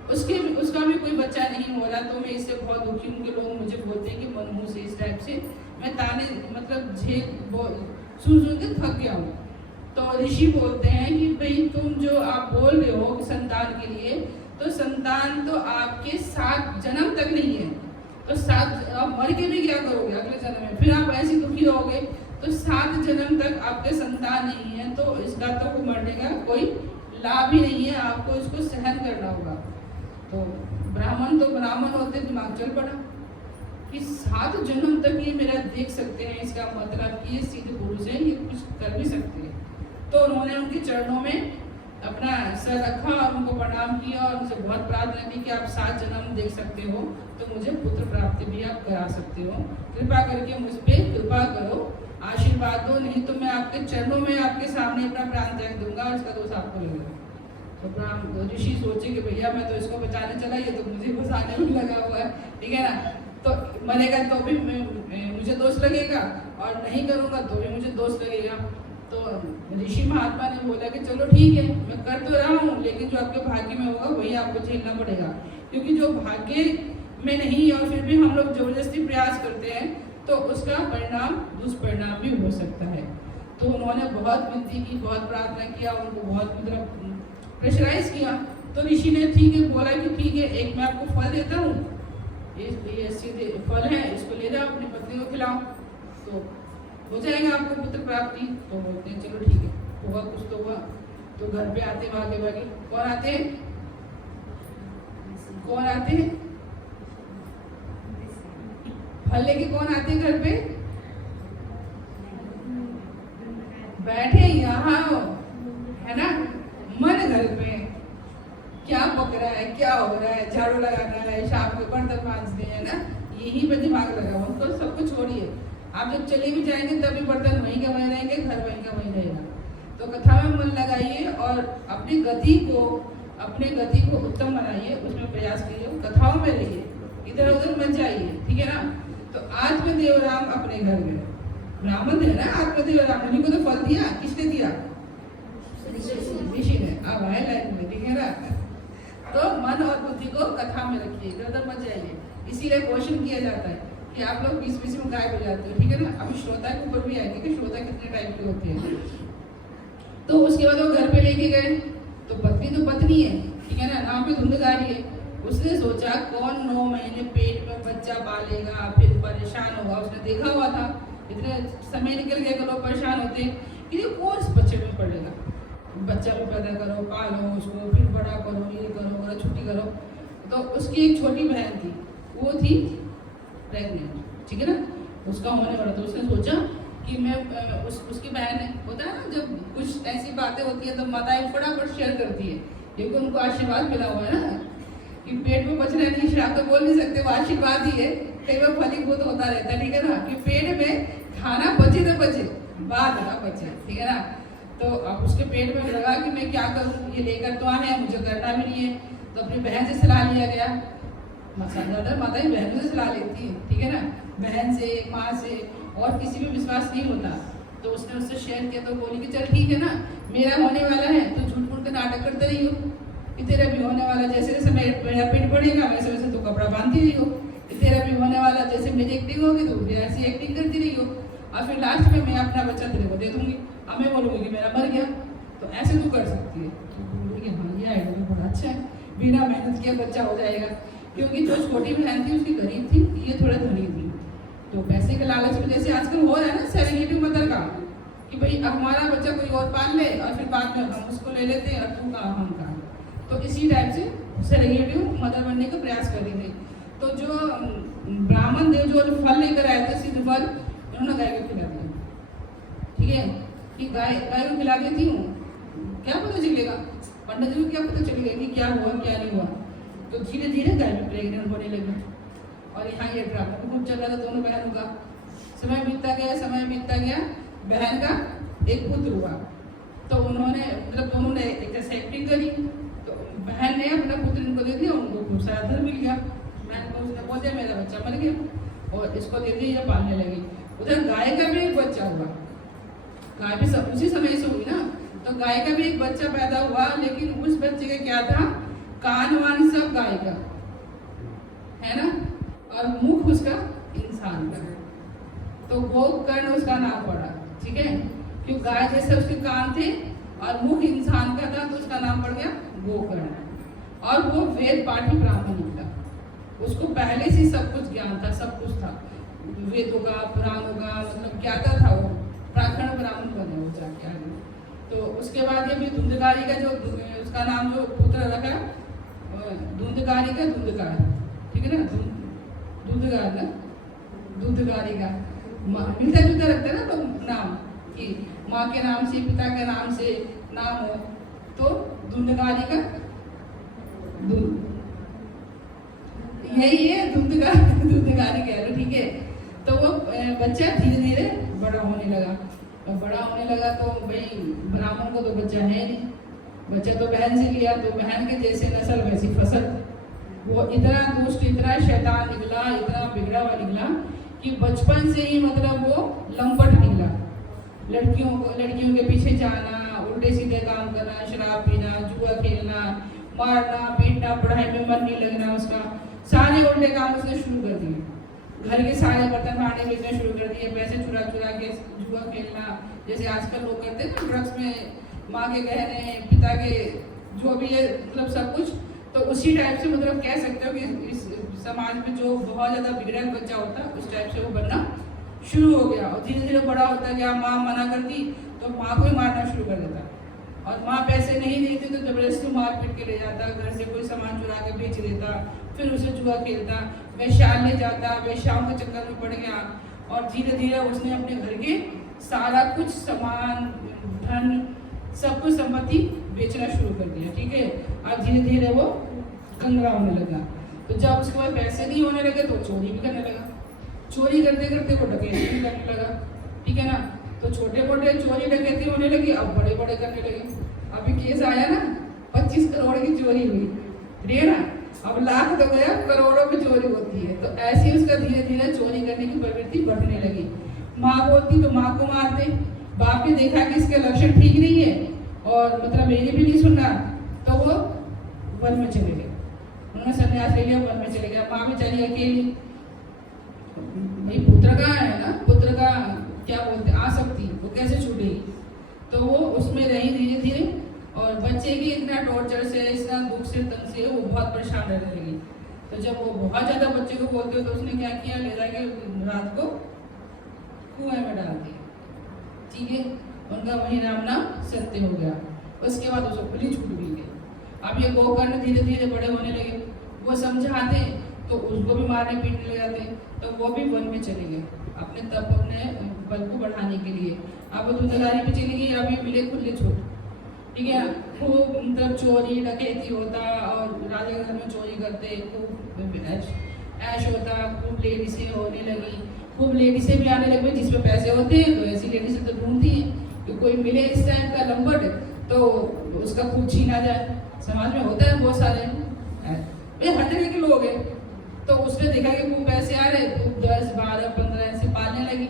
उसका भी कोई बच्चा नहीं हो रहा। तो मैं इससे बहुत दुखी हूँ कि लोग मुझे बोलते हैं कि मनहूस से इस टाइप से मैं ताने मतलब सुन के थक गया हूँ। तो ऋषि बोलते हैं कि भाई तुम जो आप बोल रहे हो संतान के लिए, तो संतान तो आपके 7 जन्म तक नहीं है, तो 7 आप मर के भी क्या करोगे अगले जन्म में, फिर आप ऐसे दुखी रहोगे। तो 7 जन्म तक आपके संतान नहीं है तो इसका तो मरने का कोई लाभ ही नहीं है, आपको इसको सहन करना होगा। तो ब्राह्मण तो ब्राह्मण होते, दिमाग चल पड़ा कि 7 जन्म तक ये मेरा देख सकते हैं, इसका मतलब कि ये सिद्ध पुरुष है, ये कुछ कर भी सकते हैं। तो उन्होंने उनके चरणों में अपना सर रखा और उनको प्रणाम किया और उनसे बहुत प्रार्थना की कि आप 7 जन्म देख सकते हो तो मुझे पुत्र प्राप्ति भी आप करा सकते हो, कृपा करके मुझ पर कृपा करो, आशीर्वाद दो, नहीं तो मैं आपके चरणों में आपके सामने अपना प्राण त्याग दूंगा और इसका दोष आपको लगेगा। तो ऋषि सोचे कि भैया मैं तो इसको बचाने चला, ये तो मुझे फंसाने में लगा हुआ है, ठीक है ना। तो मरेगा तो भी मुझे दोष लगेगा और नहीं करूँगा तो भी मुझे दोष लगेगा। तो ऋषि महात्मा ने बोला कि चलो ठीक है मैं कर तो रहा हूँ, लेकिन जो आपके भाग्य में होगा वही आपको झेलना पड़ेगा, क्योंकि जो भाग्य में नहीं और फिर भी हम लोग जबरदस्ती प्रयास करते हैं तो उसका परिणाम दुष्परिणाम भी हो सकता है। तो उन्होंने बहुत विनती की, बहुत प्रार्थना किया, उनको बहुत मतलब प्रेशराइज किया। तो ऋषि ने ठीक है बोला कि ठीक है एक मैं आपको फल देता हूँ, ये सीधे फल है, इसको ले जाओ अपनी पत्नी को खिलाओ तो हो जाएगा आपको पुत्र प्राप्ति। तो बोलते हैं चलो ठीक है, हुआ कुछ तो हुआ। तो घर पे आते भागे भागे, कौन आते हैं, कौन आते हैं, फल लेके कौन आते हैं घर पे, बैठे यहाँ है ना, मन घर पे क्या पक रहा है, क्या हो रहा है, झाड़ू लगाना है, शाम को बर्तन मांजने है ना, यही पे दिमाग लगा हुआ। तो सब कुछ छोड़िए, आप जब चले भी जाएंगे तभी बर्तन वहीं का वहीं रहेंगे, घर वहीं का वहीं रहेगा। तो कथा में मन लगाइए और अपनी गति को उत्तम बनाइए, उसमें प्रयास करिए, कथाओं में रहिए, इधर उधर मत जाइए, ठीक है ना। तो आत्मदेव राम अपने घर में, ब्राह्मण है ना आत्मदेव राम, उन्हीं को तो फल दिया, किसने दिया, ऋषि ने। अब आए लाइन में, ठीक है ना। तो मन और बुद्धि को कथा में रखिए, इधर उधर मत जाइए। इसीलिए क्वेश्चन किया जाता है कि आप लोग बीच में गायब हो जाते हो, ठीक है ना। अभी श्रोता के ऊपर भी आएंगे कि श्रोता कितने टाइप के होते हैं। तो उसके बाद वो घर पे लेके गए, तो पत्नी तो पत्नी है, ठीक है ना, नाम पे धुंधकारी है। उसने सोचा कौन 9 महीने पेट में बच्चा पालेगा, फिर परेशान होगा। उसने देखा हुआ था इतने समय निकल गए, लोग परेशान होते हैं कि कौन इस बच्चे में पड़ेगा, बच्चा भी पैदा करो, पालो उसको, फिर बड़ा करो, ये करो, छुट्टी करो। तो उसकी एक छोटी बहन थी, वो थी प्रेग्नेंट, ठीक है ना, उसका होने वाला। तो उसने सोचा कि मैं उसकी बहन है, होता है ना जब कुछ ऐसी बातें होती है तो माताएं फटाफट शेयर करती है, क्योंकि उनको आशीर्वाद मिला हुआ है ना कि पेट में बच रहा नहीं, श्राप तो बोल नहीं सकते, वो आशीर्वाद ही है। कई बार फलीभूत होता रहता है, ठीक है ना, कि पेट में खाना बचे तो बचे, बाद ना बचे, ठीक है ना। तो अब उसके पेट में लगा कि मैं क्या करूँ, ये लेकर तो आए, मुझे करना भी नहीं है। तो अपनी बहन से सलाह लिया गया, माता ही बहनों से सलाह लेती है, ठीक है ना, बहन से, माँ से, और किसी में विश्वास नहीं होता। तो उसने उससे शेयर किया, तो बोली कि चल ठीक है ना, मेरा होने वाला है, तो झूठ मूठ का नाटक करते रही हो कि तेरा भी होने वाला, जैसे जैसे मेरा पेट बढ़ेगा वैसे वैसे तो कपड़ा बांधती रही हो, तेरा भी होने वाला, जैसे मेरी एक्टिंग होगी तो फिर ऐसी एक्टिंग करती रही हो, और फिर लास्ट में मैं अपना बच्चा तेरे को दे दूंगी, अब मैं बोलूँगी कि मेरा मर गया। तो ऐसे तू कर सकती है। तो बोली हाँ ये आइडिया बड़ा अच्छा है, बिना मेहनत किया बच्चा हो जाएगा। क्योंकि जो छोटी बहन थी उसकी गरीब थी, ये थोड़ा धनी थी। तो पैसे के लालच में जैसे आजकल हो रहा है ना सेरेनिटी मदर का, कि भाई हमारा बच्चा कोई और पाल ले और फिर बाद में हम उसको ले लेते हैं और तू कहाँ हम कहाँ। तो इसी टाइप से सेरेनिटी मदर बनने का प्रयास कर रही थी। तो जो ब्राह्मण देव जो फल लेकर आए थे सिद्ध फल, उन्होंने गाय को खिला दिया, ठीक है, कि गाय को खिला देती हूँ, क्या पता चलेगा, पंडित जी को क्या पता चलेगा कि क्या हुआ क्या नहीं हुआ। तो धीरे धीरे गाय भी प्रेग्नेंट होने लगी। और यहाँ ये ड्रामा भी खूब चल रहा था दोनों बहनों का। समय बीतता गया, बहन का एक पुत्र हुआ। तो उन्होंने मतलब दोनों ने एक जैसे एक्टिंग करी, तो बहन ने अपना पुत्र इनको दे दिया, उनको खूब सारा धन मिल गया। बहन को उसने बोल दिया मेरा बच्चा मर गया, और इसको दे दिया, ये पालने लगी। उधर गाय का भी एक बच्चा हुआ, गाय भी सब उसी समय से हुई ना, तो गाय का भी एक बच्चा पैदा हुआ, लेकिन उस बच्चे का क्या था, कान वान सब गाय का है ना, और मुख उसका इंसान का। तो गोकर्ण उसका नाम पड़ा, ठीक है, क्योंकि गाय जैसे उसके कान थे और मुख इंसान का था, तो उसका नाम पड़ गया गोकर्ण। और वो वेद पाठी ब्राह्मण निकला, उसको पहले से सब कुछ ज्ञान था, सब कुछ था, वेदों का, पुराणों का, मतलब क्या था वो, प्राखंड ब्राह्मण बने वो जाके आगे। तो उसके बाद ये भी धुंधकारी का जो उसका नाम जो पुत्र रखा, धुंधकारी का धुंधकार, ठीक है ना, दूधगार ना, दूधगारी का मिलता जुलता रखता है ना, तो नाम कि माँ के नाम से, पिता के नाम से नाम हो, तो दूधगारी का यही है, दूधगारी कह लो, ठीक है। तो वो बच्चा धीरे धीरे बड़ा होने लगा, और बड़ा होने लगा तो भाई ब्राह्मण को तो बच्चा है नहीं, बच्चा तो बहन से लिया, तो बहन के जैसे नस्ल वैसी फसल। वो इतना दुष्ट, इतना शैतान निकला, इतना बिगड़ा हुआ निकला कि बचपन से ही मतलब वो लंपट निकला। लड़कियों के पीछे जाना, उल्टे सीधे काम करना, शराब पीना, जुआ खेलना, मारना पीटना, पढ़ाई में मन नहीं लगना उसका, सारे उल्टे काम उसने शुरू कर दिए। घर के सारे बर्तन भांडे बेचना शुरू कर दिए, पैसे चुरा के जुआ खेलना, जैसे आजकल लोग करते हैं ना, ड्रग्स में माँ के गहने, पिता के जो भी है, मतलब सब कुछ। तो उसी टाइप से मतलब कह सकते हो कि इस समाज में जो बहुत ज़्यादा बिगड़ल बच्चा होता है, उस टाइप से वो बनना शुरू हो गया। और धीरे धीरे बड़ा होता गया, माँ मना करती तो माँ को ही मारना शुरू कर देता, और माँ पैसे नहीं देती तो जबरदस्ती मार पीट के ले जाता, घर से कोई सामान चुरा के बेच देता, फिर उसे जुआ खेलता, वैश्यालय जाता, वैश्याओं के चक्कर में पड़ गया, और धीरे धीरे उसने अपने घर के सारा कुछ सामान, धन, सब कुछ संपत्ति बेचना शुरू कर दिया, ठीक है। और धीरे धीरे वो कंगाल होने लगा। तो जब उसके बाद पैसे नहीं होने लगे तो चोरी भी करने लगा, चोरी करते करते वो डकैती भी करने लगा, ठीक है ना। तो छोटे मोटे चोरी डकैती होने लगी, अब बड़े बड़े करने लगे। अभी केस आया ना, 25 करोड़ की चोरी हुई, ठीक है ना। अब लाख तो गया, करोड़ों में चोरी होती है। तो ऐसे ही उसका धीरे धीरे चोरी करने की प्रवृत्ति बढ़ने लगी। माँ बोलती तो माँ को मारते, बाप ने देखा कि इसके लक्षण ठीक नहीं है और मतलब मेरी भी नहीं सुनना, तो वो वन में चले गए, उन्होंने संन्यास ले लिया, वन में चले गया। माँ बेचारी अकेली, भाई पुत्र का है ना, पुत्र का क्या बोलते हैं आसक्ति, वो कैसे छूटेगी। तो वो उसमें रही धीरे धीरे, और बच्चे की इतना टॉर्चर से, इतना दुख से, तंग से वो बहुत परेशान रहने लगी। तो जब वो बहुत ज़्यादा बच्चे को बोलते तो उसने क्या किया, ले जाके रात को कुएं में डाल दिया, ठीक है। उनका वही नाम सत्य हो गया। उसके बाद उसको खुली छूट भी गई। अब ये गोकर्ण धीरे धीरे बड़े होने लगे, वो समझाते तो उसको भी मारने पीटने लग जाते, तो वो भी वन में चले गए अपने तप, अपने बल को बढ़ाने के लिए। अब वो दूधगारी पे चली गई, अब ये मिले खुले छूट, ठीक है। खूब मतलब चोरी डकैती होता, और राजा घर में चोरी करते, खूब ऐश होता, खूब लेडीसें होने लगी, खूब लेडीसें भी आने लगी। जिसमें पैसे होते हैं तो ऐसी लेडीसें तो ढूंढती हैं कि कोई मिले इस टाइप का लंबट तो उसका खूब छीना जाए। समाज में होता है बहुत सारे, भाई हर तरह के लोग हैं। तो उसने देखा कि खूब पैसे आ रहे, खूब 10, 12, 15 ऐसे पालने लगी,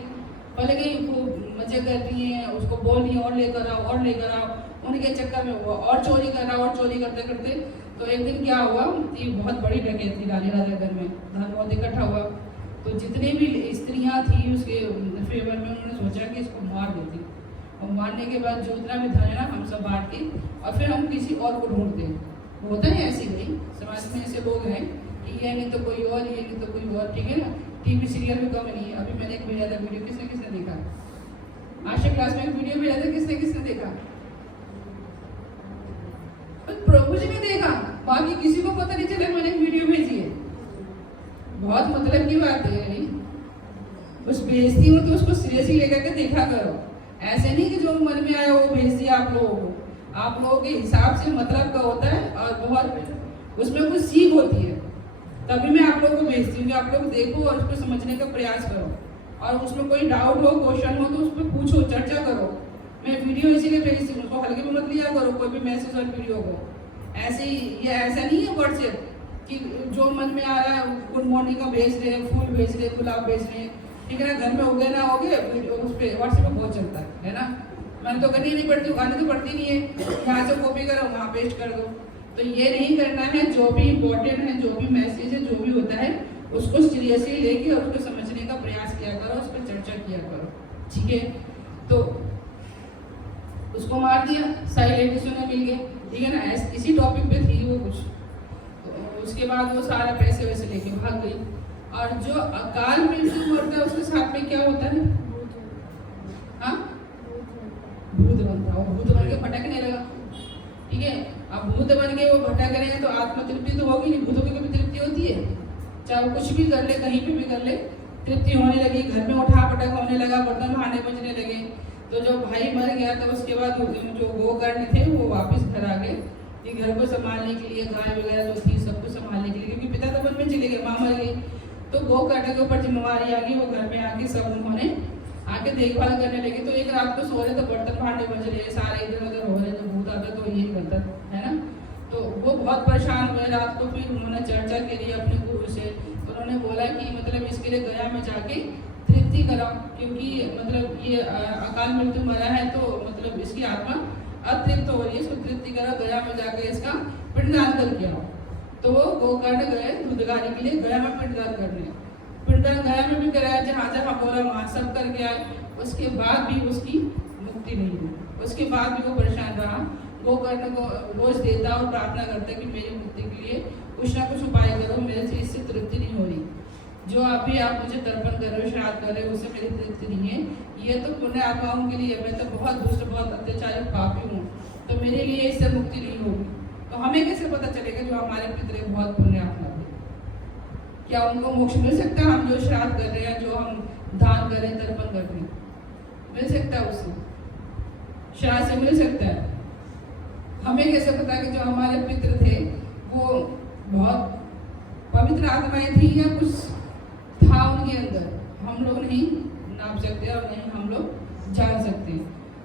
पहले गई, खूब मजे कर रही हैं, उसको बोल रही और लेकर आओ और लेकर आओ। उनके चक्कर में वो और चोरी कर रहा, और चोरी करते करते तो एक दिन क्या हुआ कि बहुत बड़ी डकैती रानी राजा घर में, धन बहुत इकट्ठा हुआ। तो जितनी भी स्त्रियां थी उसके फेवर में, उन्होंने सोचा कि इसको मार देती, और मारने के बाद जो उतना भी धन है ना हम सब बांट के, और फिर हम किसी और को ढूंढते हैं। होता है ऐसे ही, समाज में ऐसे लोग हैं, ये नहीं तो कोई और, ये नहीं तो कोई और, ठीक है ना। टीवी सीरियल भी कम नहीं है। अभी मैंने एक भेजा था वीडियो, किसने देखा? आज के क्लास में एक वीडियो भेजा था, किसने देखा? प्रभु जी ने देखा, बाकी किसी को पता नहीं चला मैंने एक वीडियो भेजी है। बहुत मतलब की बात है नहीं, बस भेजती हूँ तो उसको सीरियसली लेकर के देखा करो। ऐसे नहीं कि जो मन में आया वो भेज दिया आप लोगों को, आप लोगों के हिसाब से मतलब का होता है, और बहुत उसमें कुछ सीख होती है। तभी मैं आप लोगों को भेजती हूँ कि आप लोग देखो और उसको समझने का प्रयास करो, और उसमें कोई डाउट हो, क्वेश्चन हो तो उस पर पूछो, चर्चा करो। मैं वीडियो इसीलिए भेजती हूँ, उसको हल्के में मत लिया करो कोई भी मैसेज और वीडियो को। ऐसे ही ये ऐसा नहीं है व्हाट्सएप कि जो मन में आ रहा है गुड मॉर्निंग का भेज रहे हैं, फूल भेज रहे हैं, गुलाब भेज रहे हैं, ठीक है ना। घर में हो गए ना हो गए, उस पर व्हाट्सएप पे बहुत चलता है ना। मैंने तो करनी नहीं पड़ती, उगाने तो पड़ती नहीं है, यहाँ से कॉपी करो वहाँ पेस्ट कर दो। तो ये नहीं करना है। जो भी इम्पोर्टेंट है, जो भी मैसेज है, जो भी होता है उसको सीरियसली लेके और उसको समझने का प्रयास किया करो, उस पर चर्चा किया करो, ठीक है। तो उसको मार दिया, सारी लेडीजों ने मिल गए, ठीक है ना। इसी टॉपिक पे थी वो कुछ, तो उसके बाद वो सारा पैसे वैसे लेके भाग गई। और जो अकाल मृत्यु मरता है उसके साथ में क्या होता है? हाँ, भूत बनता है, भूत बन के भटकने लगा, ठीक है। अब भूत बन के वो भटक रहे हैं तो आत्म तृप्ति तो होगी नहीं। भूतों की कभी तृप्ति होती है? चाहे वो कुछ भी कर ले, कहीं पे भी कर ले, तृप्ति होने लगी। घर में उठा पटक होने लगा, बर्तन भांडे बजने लगे। तो जो भाई मर गया तो उसके बाद जो गोकर्ण थे वो वापस घर आ गए कि घर को संभालने के लिए, गाय वगैरह जो थी सबको संभालने के लिए, क्योंकि पिता तो वन में चले गए, माँ मर गई। तो गोकर्ण के ऊपर जिम्मेवारी आ गई। वो घर में आके सब उन्होंने आके देखभाल करने लगे। तो एक रात को सो रहे तो बर्तन भांडे बज रहे, सारे इधर उधर हो रहे, तो भूत आता तो यही करता है ना। तो वो बहुत परेशान हुए रात को। फिर उन्होंने चर्चा के लिए अपने गुरु से, उन्होंने बोला कि मतलब इसके लिए गया में जाके तृप्ति कराओ, क्योंकि मतलब ये अकाल मृत्यु मरा है तो मतलब इसकी आत्मा अतृप्त हो रही है, इसको तृप्ति करो, गया में जाकर इसका पिंडदान करके आओ। तो वो गोकर्ण गए दूधगारी के लिए गया में पिंडदान करने। पिंडदान गया में भी कराया, जहाँ जहाँ बोला वहाँ सब करके आए। उसके बाद भी उसकी मुक्ति नहीं हुई, उसके बाद भी वो परेशान रहा। गोकर्ण को रोज देता और प्रार्थना करता कि मेरी मुक्ति के लिए कुछ ना कुछ उपाय करो, मेरे से इससे तृप्ति नहीं हो रही। जो अभी आप मुझे तर्पण कर रहे हो, श्राद्ध कर रहे हो, उससे मेरी तृप्ति नहीं है। ये तो पुण्य आत्माओं के लिए, मैं तो बहुत दुष्ट, बहुत अत्याचारी पापी हूँ, तो मेरे लिए इससे मुक्ति नहीं होगी। तो हमें कैसे पता चलेगा जो हमारे पितृ बहुत पुण्य आत्मा थे, क्या उनको मोक्ष मिल सकता है? हम जो श्राद्ध कर रहे हैं, जो हम दान कर रहे हैं, तर्पण कर रहे हैं, मिल सकता है? उससे श्राद्ध से मिल सकता है? हमें कैसे पता कि जो हमारे पितृ थे वो बहुत पवित्र आत्माएं थी या कुछ था उनके अंदर? हम लोग नहीं नाप सकते और नहीं हम लोग जान सकते।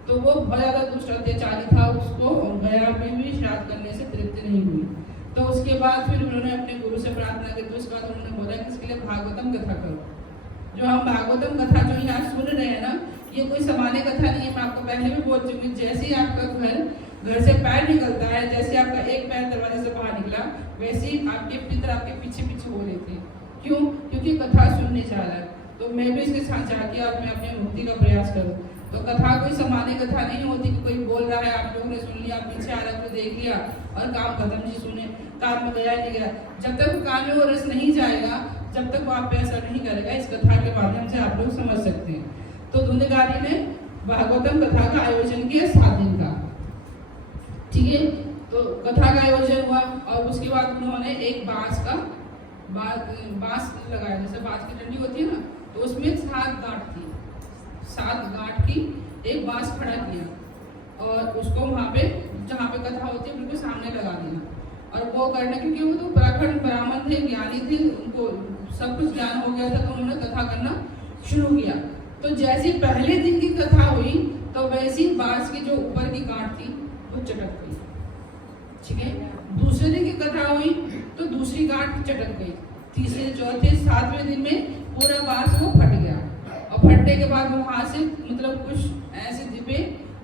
तो वो बहुत ज़्यादा दुष्ट अत्याचारी था, उसको गया में भी श्राद्ध करने से तृप्ति नहीं हुई। तो उसके बाद फिर उन्होंने अपने गुरु से प्रार्थना की। तो उसके बाद उन्होंने बोला कि इसके लिए भागवतम कथा करो। जो हम भागवतम कथा जो यहाँ सुन रहे हैं ना, ये कोई सामान्य कथा नहीं है। मैं आपको पहले भी बोल चुकी हूँ, जैसे ही आपका घर से पैर निकलता है, जैसे आपका एक पैर दरवाजे से बाहर निकला, वैसे ही आपके पितर आपके पीछे पीछे हो रहे थे। क्यों? क्योंकि कथा सुनने जा रहा है। तो मैं भी इसके साथ जाके और मैं अपनी मुक्ति का प्रयास करूँ। तो कथा कोई सामान्य कथा नहीं होती कि कोई बोल रहा है, आप लोगों ने सुन लिया, पीछे आ रहा है, देख लिया और काम खत्म। जी सुने, काम में गया नहीं गया। जब तक काम में वो रस नहीं जाएगा, जब तक वो आप पे असर नहीं करेगा। इस कथा के माध्यम से आप लोग समझ सकते हैं। तो धुंधकारी ने भागवतम कथा का आयोजन किया 7 दिन का, ठीक है। तो कथा का आयोजन हुआ और उसके बाद उन्होंने एक बांस लगाया, जैसे बांस की डंडी होती है ना, तो उसमें 7 गांठ थी। 7 गांठ की एक बांस खड़ा किया और उसको वहाँ पे जहाँ पे कथा होती है बिल्कुल सामने लगा दिया। और वो करने, क्योंकि वो तो प्रखंड ब्राह्मण थे, ज्ञानी थे, उनको सब कुछ ज्ञान हो गया था, तो उन्होंने कथा करना शुरू किया। तो जैसे पहले दिन की कथा हुई तो वैसी बांस की जो ऊपर की गांठ थी वो चटक गई, ठीक है। दूसरे दिन की कथा हुई तो दूसरी गांठ चटक गई। तीसरे, चौथे, 7वें दिन में पूरा बांस वो फट गया। और फटने के बाद वहाँ से मतलब कुछ ऐसे दिव्य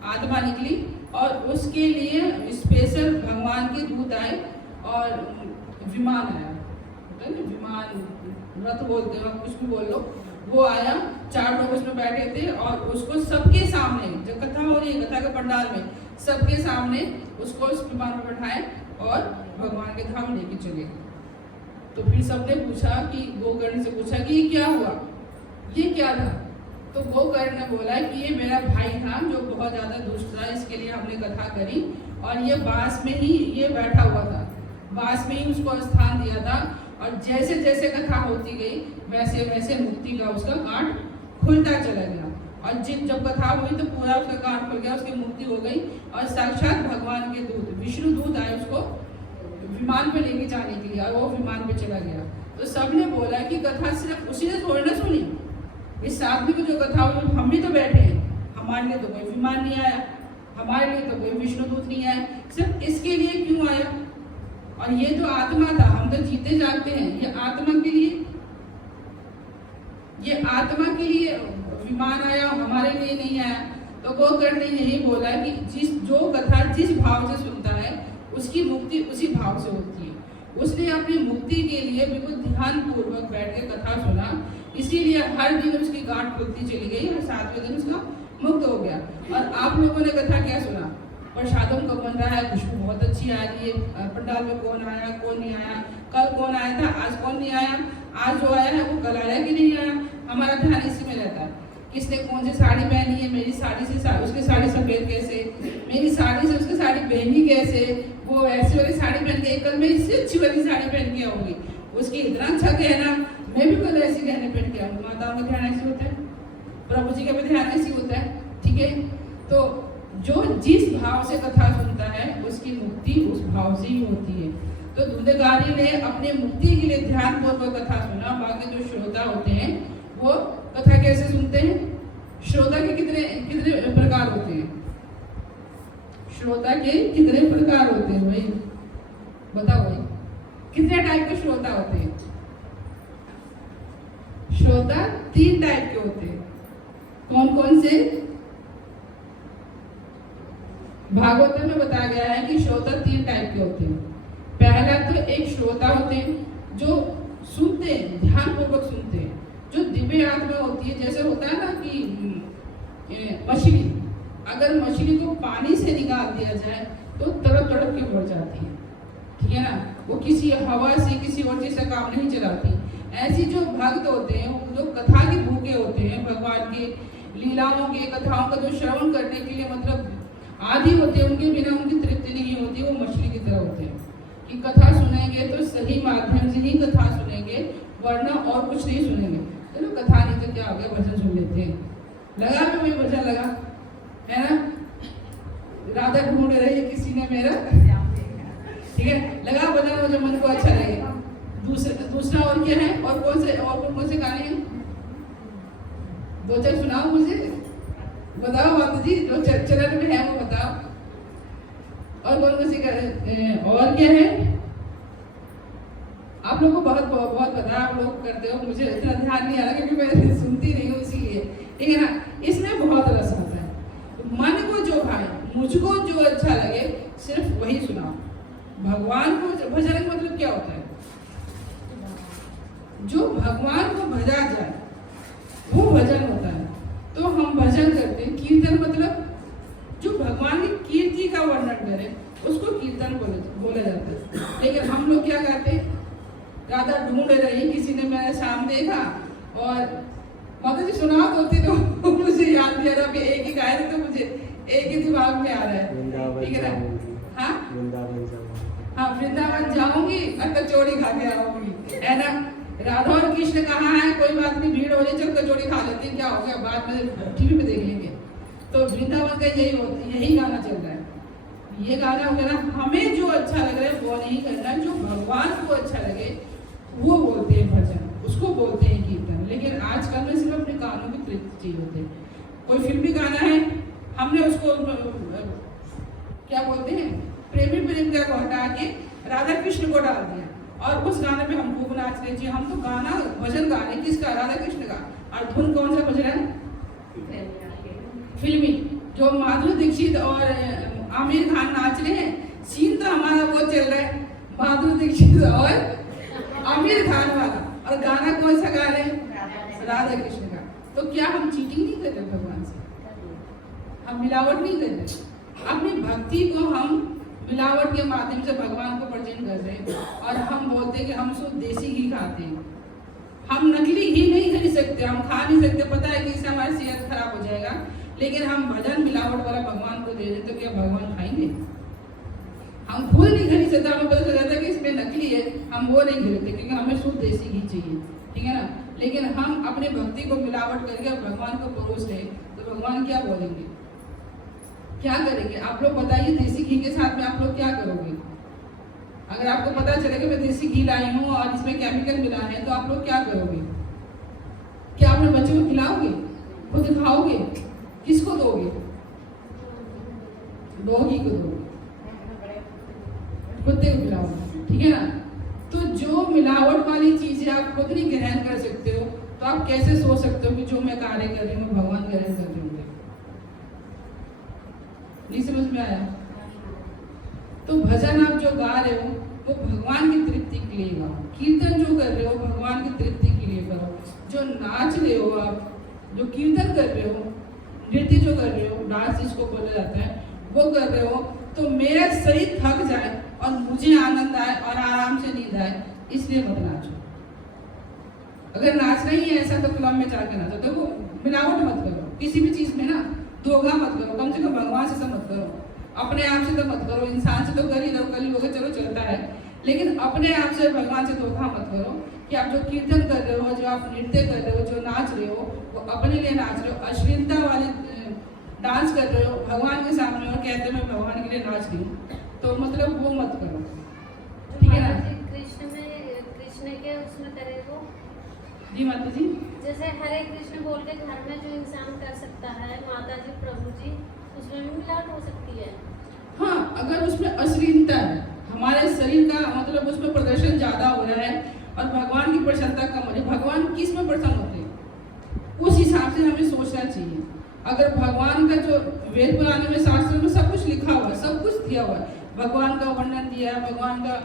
आत्मा निकली और उसके लिए स्पेशल भगवान के दूत आए और विमान आया, विमान, रथ बोलते हैं, कुछ भी बोल लो, वो आया। 4 लोग उसमें बैठे थे और उसको सबके सामने, जब कथा हो रही है कथा के पंडाल में, सबके सामने उसको उस विमान पर बैठाए और भगवान के धाम लेके चले। तो फिर सबने पूछा कि गोकर्ण से पूछा कि ये क्या हुआ, ये क्या था? तो गोकर्ण ने बोला कि ये मेरा भाई था जो बहुत ज़्यादा दुष्ट था, इसके लिए हमने कथा करी और ये बांस में ही ये बैठा हुआ था, बांस में ही उसको स्थान दिया था। और जैसे जैसे कथा होती गई वैसे वैसे मुक्ति का उसका गांठ खुलता चला गया। और जब कथा हुई तो पूरा उसका गांठ खुल गया, उसकी मुक्ति हो गई। और साक्षात भगवान के दूत, विष्णु दूत आए उसको विमान पे लेके जाने के लिए, और वो विमान पे चला गया। तो सबने बोला कि कथा सिर्फ उसी ने थोड़ी ना सुनी, इस आदमी को जो कथा हुई हम भी तो बैठे हैं, हमारे लिए तो कोई विमान नहीं आया, हमारे लिए तो कोई विष्णुदूत नहीं आया, सिर्फ इसके लिए क्यों आया? और ये तो आत्मा था, हम तो जीते जागते हैं, ये आत्मा के लिए, ये आत्मा के लिए विमान आया, हमारे लिए नहीं आया। तो गोकर्ण ने यही बोला कि जो कथा जिस भाव से सुनता है उसकी मुक्ति उसी भाव से होती है। उसने अपनी मुक्ति के लिए बिल्कुल ध्यान पूर्वक बैठ के कथा सुना, इसीलिए हर दिन उसकी गांठ खुलती चली गई और 7वें दिन उसका मुक्त हो गया। और आप लोगों ने कथा क्या सुना? प्रसादम कब बन रहा है, खुशबू बहुत अच्छी आ रही है, पंडाल में कौन आया कौन नहीं आया, कल कौन आया था आज कौन नहीं आया, आज जो आया है वो कल आया कि नहीं आया, हमारा ध्यान इसी में रहता है। किसने कौन सी साड़ी पहनी है, मेरी साड़ी से उसकी साड़ी सफेद कैसे, मेरी साड़ी से उसकी साड़ी पहनी कैसे, वो ऐसी वाली साड़ी पहन के, कल मैं इससे अच्छी वाली साड़ी पहन के आऊंगी, उसकी इतना अच्छा गहना, मैं भी कल ऐसी गहने पहन के आऊंगी। माताओं का ध्यान ऐसे होता है, प्रभु जी का भी ध्यान ऐसे होता है, ठीक है। तो जो जिस भाव से कथा सुनता है उसकी मुक्ति उस भाव से ही होती है। तो धुंधकारी ने अपने मुक्ति के लिए ध्यान पूर्वक कथा सुना। बाकी जो श्रोता होते हैं वो कथा कैसे सुनते हैं? श्रोता के कितने कितने प्रकार होते हैं? श्रोता के कितने प्रकार होते हैं भाई, बताओ भाई, कितने टाइप के श्रोता होते हैं? श्रोता 3 टाइप के होते हैं। कौन कौन से? भागवत में बताया गया है कि श्रोता 3 टाइप के होते हैं। पहला तो एक श्रोता होते हैं जो सुनते हैं, ध्यान पूर्वक सुनते हैं, जो दिव्य आत्मा होती है। जैसे होता है ना कि मछली, अगर मछली को पानी से निकाल दिया जाए तो तड़प तड़प के मर जाती है, ठीक है ना, वो किसी हवा से किसी और चीज से काम नहीं चलाती। ऐसी जो भक्त होते हैं, वो जो कथा के भूखे होते हैं, भगवान के लीलाओं के कथाओं का जो श्रवण करने के लिए मतलब आदि होते हैं, उनके बिना उनकी तृप्ति नहीं होती, वो मछली की तरह होते हैं कि कथा सुनेंगे तो सही माध्यम से ही कथा सुनेंगे, वरना और कुछ नहीं सुनेंगे। चलो कथा नहीं तो क्या हो गया, भजन सुन लेते हैं, लगा भी वही भजन लगा है ना, राधा ढूंढ रही है किसी ने मेरा, ठीक है, लगा भजन जो मन को अच्छा लगे। दूसरा और क्या है? और कौन से गाने हैं? 2-4 सुनाओ मुझे, बताओ माता जी, जो चरण में है वो बताओ। और कौन सी और क्या है? आप लोगों को बहुत पता है, आप लोग करते हो, मुझे इतना ध्यान नहीं आ रहा क्योंकि मैं सुनती नहीं हूँ इसीलिए, ठीक है ना। इसमें बहुत रस आता है, मन को जो भाए, मुझको जो अच्छा लगे सिर्फ वही सुनाओ। भगवान को भजन का मतलब क्या होता है? जो भगवान को भजा जाए वो भजन होता है। तो हम भजन करते हैं। कीर्तन मतलब जो भगवान की कीर्ति का वर्णन करे उसको कीर्तन बोला जाता है। लेकिन हम लोग क्या करते हैं? राधा ढूंढ रही, किसी ने मेरा शाम देखा और माता जी सुनाओ होती तो मुझे याद नहीं आ रहा, अभी एक ही गाय तो मुझे एक ही दिमाग में आ रहा है, ठीक है ना। हाँ वृंदावन जाऊंगी और कचौड़ी खा के आऊंगी, है ना। राधा और कृष्ण कहाँ है? कोई बात नहीं, भीड़ हो जाए, चल कचौड़ी खा लेते हैं, क्या हो गया, बाद में टीवी पे देख लेंगे। तो वृंदावन का यही गाना चल रहा है, ये गाना वगैरह हमें जो अच्छा लग रहा है वो नहीं करना, जो भगवान को अच्छा लगे वो बोलते हैं भजन, उसको बोलते हैं कीर्तन। लेकिन आजकल में सिर्फ अपने कानों की तृप्ति चाहिए होते हैं। कोई फिल्मी गाना है, हमने उसको क्या बोलते हैं, प्रेमी प्रेमिका को हटा के राधा कृष्ण को डाल दिया और उस गाने पे हम खूब नाच रहे। हम तो गाना भजन गा रहे, किसका? राधा कृष्ण का। और धुन कौन सा बज रहा है? फिल्मी, जो माधुरी दीक्षित और आमिर खान नाच रहे हैं। सीन तो हमारा वो चल रहा है, माधुरी दीक्षित और आमिर खान वाला, और गाना कौन सा गा रहे हैं? राधा कृष्ण का। तो क्या हम चीटिंग नहीं कर रहे भगवान से? हम मिलावट नहीं कर रहे? अपनी भक्ति को हम मिलावट के माध्यम से भगवान को प्रेजेंट कर रहे हैं और हम बोलते हैं कि हम शुद्ध देसी घी खाते हैं। हम नकली घी नहीं खरीद सकते, हम खा नहीं सकते, पता है कि इससे हमारी सेहत खराब हो जाएगा। लेकिन हम भजन मिलावट वाला भगवान को दे दें तो क्या भगवान खाएंगे? हम खुद नहीं खरीद सकते, हमें पता चल जाता है कि इसमें नकली है, हम वो नहीं खरीदते क्योंकि हमें शुद्ध देसी घी चाहिए, ठीक है ना। लेकिन हम अपने भक्ति को मिलावट करके भगवान को परोस रहे तो भगवान क्या बोलेंगे, क्या करेंगे? आप लोग बताइए, देसी घी के साथ में आप लोग क्या करोगे? अगर आपको पता चले कि मैं देसी घी लाई हूँ और इसमें केमिकल मिला है, तो आप लोग क्या करोगे? क्या अपने बच्चों को खिलाओगे? खुद खाओगे? किसको दोगे? डॉगी को दोगे, कुत्ते को खिलाओगे, ठीक है ना? तो जो मिलावट वाली चीजें आप खुद नहीं ग्रहण कर सकते हो, तो आप कैसे सोच सकते हो कि जो मैं कार्य कर रही हूँ भगवान ग्रहण कर रहे होंगे? नहीं समझ में आया? तो भजन आप जो गा रहे हो वो भगवान की तृप्ति के लिए गाओ, कीर्तन जो कर रहे हो भगवान की तृप्ति के लिए करो, जो नाच रहे हो आप, जो कीर्तन कर रहे हो, नृत्य जो कर रहे हो, डांस जिसको बोला जाता है, वो कर रहे हो, तो मेरा शरीर थक जाए और मुझे आनंद आए और आराम से नींद आए, इसलिए मत नाचो। अगर नाचना ही है ऐसा तो क्लब में जाकर नाचो। देखो मिलावट मत करो किसी भी चीज में ना, धोखा मत करो, कम से कम भगवान से मत करो, अपने आप से तो मत करो। इंसान से तो कर ही रहो, कल होगा चलो चलता है, लेकिन अपने आप से भगवान से धोखा मत करो कि आप जो कीर्तन कर रहे हो, जो आप नृत्य कर रहे हो, जो नाच रहे हो, वो अपने लिए नाच रहे हो, अश्लीलता वाले डांस कर रहे हो भगवान के सामने और कहते मैं भगवान के लिए नाच रही हूँ, तो मतलब वो मत करो, ठीक है ना? कृष्ण के उसमें करे वो जी माता जी, जैसे हरे कृष्ण बोल के घर में जो इंसान कर सकता है, माता जी प्रभु जी, उसमें भी मिलावट हो सकती है। हाँ, अगर उसमें अश्लीलता है, हमारे शरीर का मतलब उसमें प्रदर्शन ज्यादा हो रहा है और भगवान की प्रसन्नता कम हो रही है, भगवान किस में प्रसन्न होते हैं उस हिसाब से हमें सोचना चाहिए। अगर भगवान का जो वेद पुराण में शास्त्र में सब कुछ लिखा हुआ है, सब कुछ दिया हुआ है, भगवान का वर्णन दिया है, भगवान का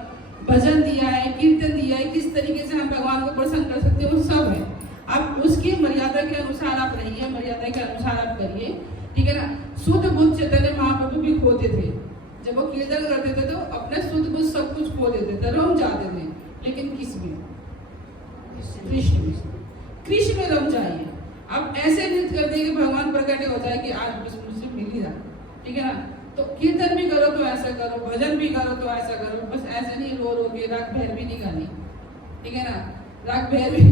भजन दिया है, कीर्तन दिया है, किस तरीके से हम भगवान को प्रसन्न कर सकते हैं वो सब है। आप उसकी मर्यादा के अनुसार आप रहिए, मर्यादा के अनुसार आप करिए, ठीक है ना? शुद्ध बुद्ध चैतन्य महाप्रभु भी खोते थे, जब वो कीर्तन करते थे तो अपने शुद्ध बुद्ध सब कुछ खो देते थे, रम जाते थे, लेकिन किस में? कृष्ण में रम जाइए। आप ऐसे नृत्य कर दिए कि भगवान प्रकट हो जाए कि आज बस मुझसे मिल ही रहा, ठीक है ना? तो कीर्तन भी करो तो ऐसा करो, भजन भी करो तो ऐसा करो, बस ऐसे नहीं रो रो के राग भैरवी नहीं गानी, ठीक है ना? राग भैरवी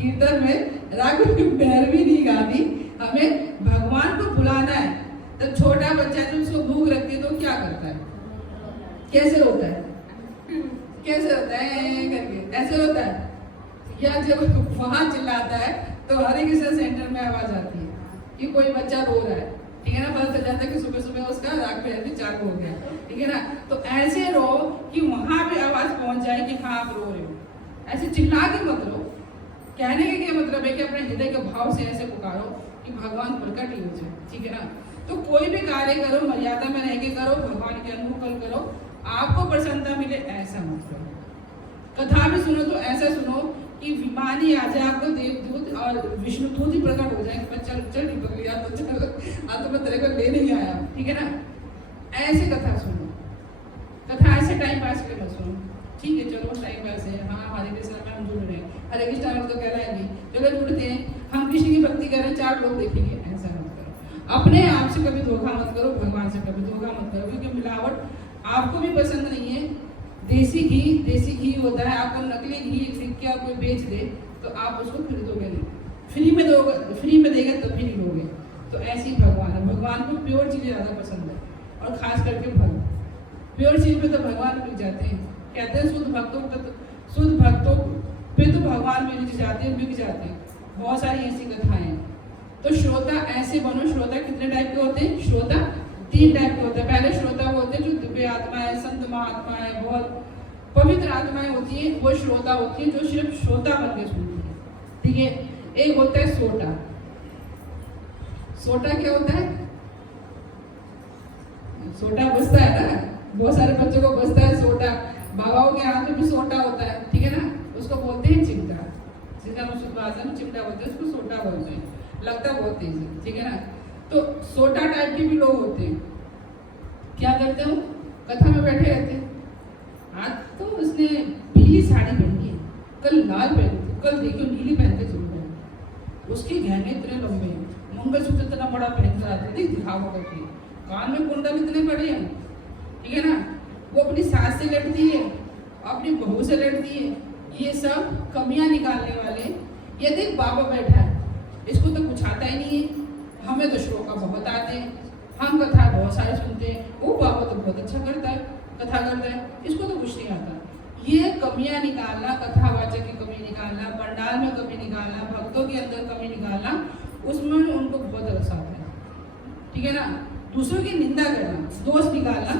कीर्तन में राग भैरवी नहीं गानी, हमें भगवान को बुलाना है। तो छोटा बच्चा जब उसको भूख लगती है तो क्या करता है? कैसे रोता है? कैसे रोता है करके ऐसे रोता है, या जब वहां चिल्लाता है तो हरे कृष्ण सेंटर में आवाज आती है कि कोई बच्चा रो रहा है, ठीक है ना? पता चल जाता है कि सुबह सुबह उसका राग भैरवी चालू हो गया, ठीक है ना? तो ऐसे रो कि वहां पे आवाज पहुंच जाए कि हाँ आप रो रहे हो, ऐसे चिल्ला के मत रो। कहने के क्या मतलब है कि अपने हृदय के भाव से ऐसे पुकारो कि भगवान प्रकट ही हो जाए, ठीक है ना? तो कोई भी कार्य करो मर्यादा में रह के करो, भगवान के अनुकूल करो, आपको प्रसन्नता मिले ऐसा मत करो। कथा भी सुनो तो ऐसा सुनो कि विमानी आ जाए, आपको देवदूत और विष्णुदूत ही प्रकट हो जाए कि बच्चा चल निकल गया तो चल, आज तो मैं तेरे को ले नहीं आया, ठीक है ना? ऐसे कथा सुनो, कथा ऐसे टाइम पास के मत सुनो, ठीक है? चलो टाइम पास है, हाँ हरे कृष्ण में हम जुड़ रहे हैं, हरे कृष्ण हम तो कहलाएंगे, चलो जुड़ते हैं, हम कृष्ण की भक्ति कर रहे हैं, 4 लोग देखेंगे, ऐसा मत करो। अपने आप से कभी धोखा मत करो, भगवान से कभी धोखा मत करो, क्योंकि मिलावट आपको भी पसंद नहीं है। देसी घी होता है, आपको नकली घी खरीद के कोई बेच दे तो आप उसको खरीदोगे नहीं, फ्री में देगा तब भी नहीं लोगे। तो ऐसी भगवान है, भगवान को प्योर चीजें ज्यादा पसंद है, और खास करके भक्त प्योर चीज पे तो भगवान रुक जाते हैं। कहते हैं शुद्ध भक्तों पे तो भगवान भी रुक जाते हैं, बिक जाते हैं। बहुत सारी ऐसी कथाएं हैं। तो श्रोता ऐसे बनो। श्रोता कितने टाइप के होते हैं? श्रोता 3 टाइप के होते हैं। पहले श्रोता वो होते हैं जो दिव्य आत्मा है, संत महात्मा है, बहुत पवित्र आत्माएं होती हैं, वो श्रोता होती है जो सिर्फ श्रोता बन के सुनती है, ठीक है? एक होता है सोटा। सोटा क्या होता है? सोटा बजता है ना, बहुत सारे बच्चों को बजता है सोटा, बाबाओं के हाथ में भी सोटा होता है, ठीक है ना? उसको बोलते हैं चिमटा, जिसका हम शुद्ध भाषा में चिमटा बोलते हैं, उसको सोटा बोलते हैं, लगता बहुत तेज है, ठीक है ना? तो सोटा टाइप के भी लोग होते हैं, क्या करते हो? कथा में बैठे रहते हैं, आज तो उसने पीली साड़ी पहनी है, कल लाल पहनी थी, कल देखो नीली पहन के चल रहे हैं, उसके गहने इतने लंबे हैं, मंगलसूत्र इतना बड़ा पहन कर आते थे, दिखावा करके, कान में कुंडल इतने बड़े हैं, ठीक है ना? वो अपनी सास से लड़ती है, अपनी बहू से लड़ती है, ये सब कमियां निकालने वाले। ये देख बाबा बैठा है, इसको तो कुछ आता ही नहीं है, हमें तो श्लोक बहुत आते हैं, हम कथा बहुत सारे सुनते हैं, वो बाबा तो बहुत अच्छा करता है, कथा करता है, इसको तो कुछ नहीं आता। ये कमियां निकालना, कथावाचक की कमी निकालना, पंडाल में कमी निकालना, भक्तों के अंदर कमी निकालना, उसमें उनको बहुत रस आता है, ठीक है ना। दूसरों की निंदा करना, दोष निकालना,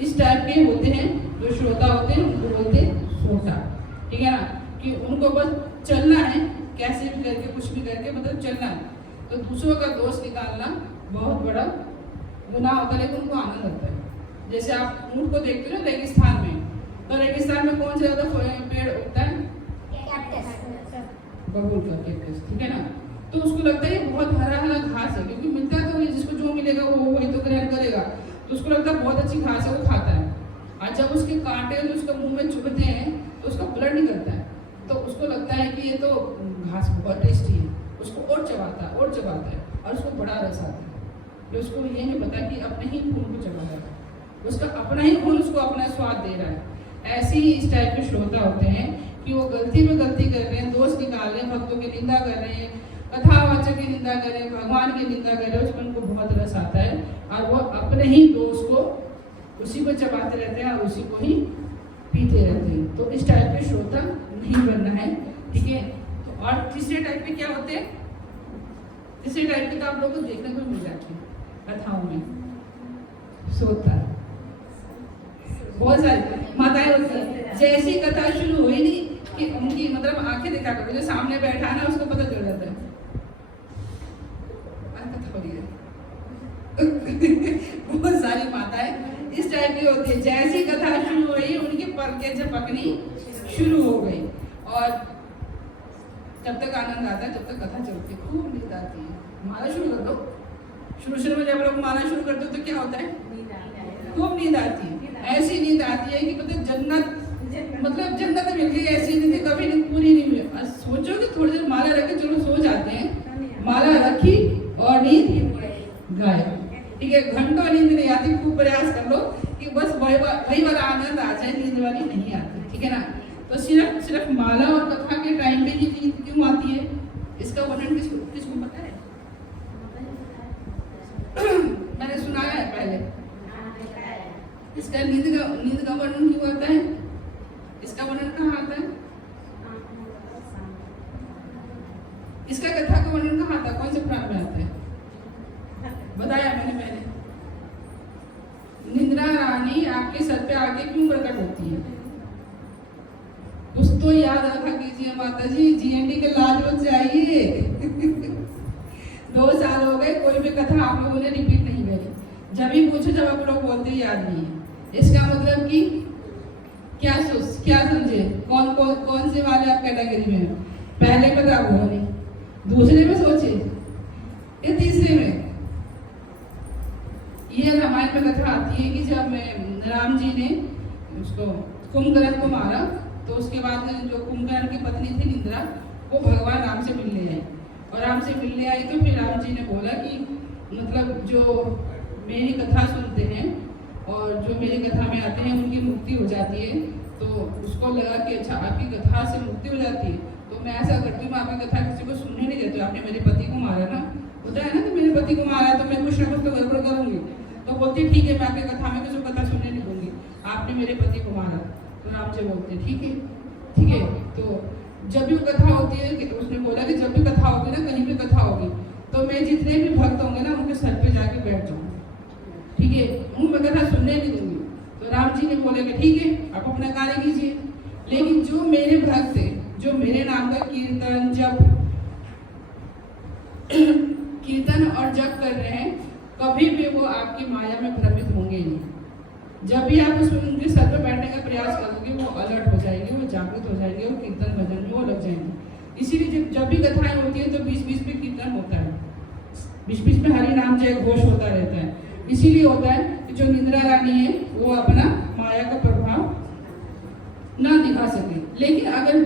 इस टाइप के होते हैं जो श्रोता होते हैं, उनको बोलते हैं श्रोता, ठीक है ना। कि उनको बस चलना है, कैसे भी करके कुछ भी करके मतलब चलना है। तो दूसरों का दोष निकालना बहुत बड़ा गुनाह होता है, लेकिन उनको आनंद आता है। जैसे आप ऊँट को देखते हो ना रेगिस्तान में, तो रेगिस्तान में कौन से ज़्यादा पेड़ उगता है? बबूल का कैक्टस, ठीक है ना। तो उसको लगता है ये बहुत हरा हरा घास है, क्योंकि मिलता तो है, जिसको जो मिलेगा वो वही तो ग्रहण करेगा। तो उसको लगता है बहुत अच्छी घास है, वो खाता है। और जब उसके कांटे जो उसके मुंह में चुभते हैं तो उसका ब्लड निकलता है, तो उसको लगता है कि ये तो घास बहुत टेस्टी है, उसको और चबाता है और उसको बड़ा रस आता है। तो उसको ये नहीं पता कि अपने ही खून को चबा रहा है, उसका अपना ही खून उसको अपना स्वाद दे रहा है। ऐसे ही इस टाइप के श्रोता होते हैं कि वो गलती में गलती कर रहे हैं, दोष निकाल रहे हैं, भक्तों की निंदा कर रहे हैं, कथावाचक की निंदा कर रहे हैं, भगवान की निंदा कर रहे हैं, उसमें उनको बहुत रस आता है और वो अपने ही दोष को उसी को चबाते रहते हैं और उसी को ही पीते रहते हैं। तो इस टाइप के श्रोता नहीं बनना है, ठीक है। तो और तीसरे टाइप के क्या होते हैं? तीसरे टाइप के तो आप लोगों को देखने को मिल जाते हैं कथाओं में, श्रोता बहुत सारी माताएं होती है। जैसी कथा शुरू हुई नहीं कि उनकी मतलब आंखें देखा करो, जो सामने बैठा है ना उसको पता चल जाता है कथा हो रही है। बहुत सारी माताएं इस टाइप की होती है, जैसी कथा शुरू हुई उनकी पलकें झपकनी शुरू हो गई और जब तक आनंद आता है, जब तक कथा चलती है, खूब नींद आती है। माला शुरू कर दो, शुरू में जब लोग माला शुरू करते हो तो क्या होता है? खूब नींद आती है। ऐसी नींद आती है कि मतलब जन्नत मिल गई, ऐसी नींद कभी नींद पूरी नहीं हुई। सोचो कि थोड़ी देर माला रख के चलो सो जाते हैं, माला रखी और नींद गायब, ठीक है। घंटों नींद नहीं आती, खूब प्रयास कर लो कि बस वही वाला आनंद आ जाए, नींद वाली नहीं आती, ठीक है ना। तो सिर्फ माला और कथा के टाइम पे ही नींद क्यों आती है, इसका वर्णन किसको पता है? मैंने सुनाया है पहले। इसका नींद का वर्णन क्यों आता है? इसका वर्णन कहाँ आता है? इसका कथा का वर्णन कहाँ आता है? कौन से पुराण में आता है? बताया मैंने पहले। निद्रा रानी आपके सर पे आके क्यों प्रकट होती है? कुछ तो याद रखा कीजिए माता जी, जीएनडी के लाज बच जाइए। 2 साल हो गए, कोई भी कथा आप लोगों ने रिपीट नहीं करी। जब भी पूछो, जब आप लोग बोलते याद नहीं है। इसका मतलब कि क्या समझे? कौन से वाले आप कैटेगरी में हो? पहले में तो हुआ नहीं, दूसरे में सोचे या तीसरे में? ये रामायण में कथा आती है कि जब राम जी ने उसको कुंभकर्ण को मारा, तो उसके बाद जो कुंभकर्ण की पत्नी थी निद्रा, वो भगवान राम से मिलने आई और राम से मिलने आई तो फिर राम जी ने बोला कि मतलब जो मेरी कथा सुनते हैं और जो मेरी कथा में आते हैं उनकी मुक्ति हो जाती है। तो उसको लगा कि अच्छा आपकी कथा से मुक्ति हो जाती है, तो मैं ऐसा करती हूँ, मैं आपकी कथा किसी को सुनने नहीं देती। आपने मेरे पति को मारा ना, होता है ना कि मेरे पति को मारा तो मैं कुछ ना कुछ तो गड़बड़ करूँगी। तो बोलती ठीक है, मैं आपकी कथा में किसी को कथा सुनने नहीं दूंगी, आपने मेरे पति को मारा। तो राम जी बोलते ठीक है। तो जब भी कथा होती है, उसने बोला कि जब भी कथा होगी ना, कहीं भी कथा होगी, तो मैं जितने भी भक्त होंगे ना उनके सर पे जाके बैठ जाऊँ, ठीक है, उनको कथा सुनने नहीं दूंगी। तो राम जी ने बोला कि ठीक है, आप अपना कार्य कीजिए, लेकिन जो मेरे भक्त हैं, जो मेरे नाम का कीर्तन और जप कर रहे हैं, कभी भी वो आपकी माया में भ्रमित होंगे नहीं। जब भी आप उनके सर पर बैठने का प्रयास करोगे, वो अलर्ट हो जाएंगे, वो जागृत हो जाएंगे, वो कीर्तन भजन में वो लग जाएंगे। इसीलिए जब भी कथाएं होती है तो बीच में कीर्तन होता है, बीच में हरि नाम जय घोष होता रहता है। इसीलिए होता है कि जो निद्रा रानी है वो अपना माया का प्रभाव ना दिखा सके। लेकिन अगर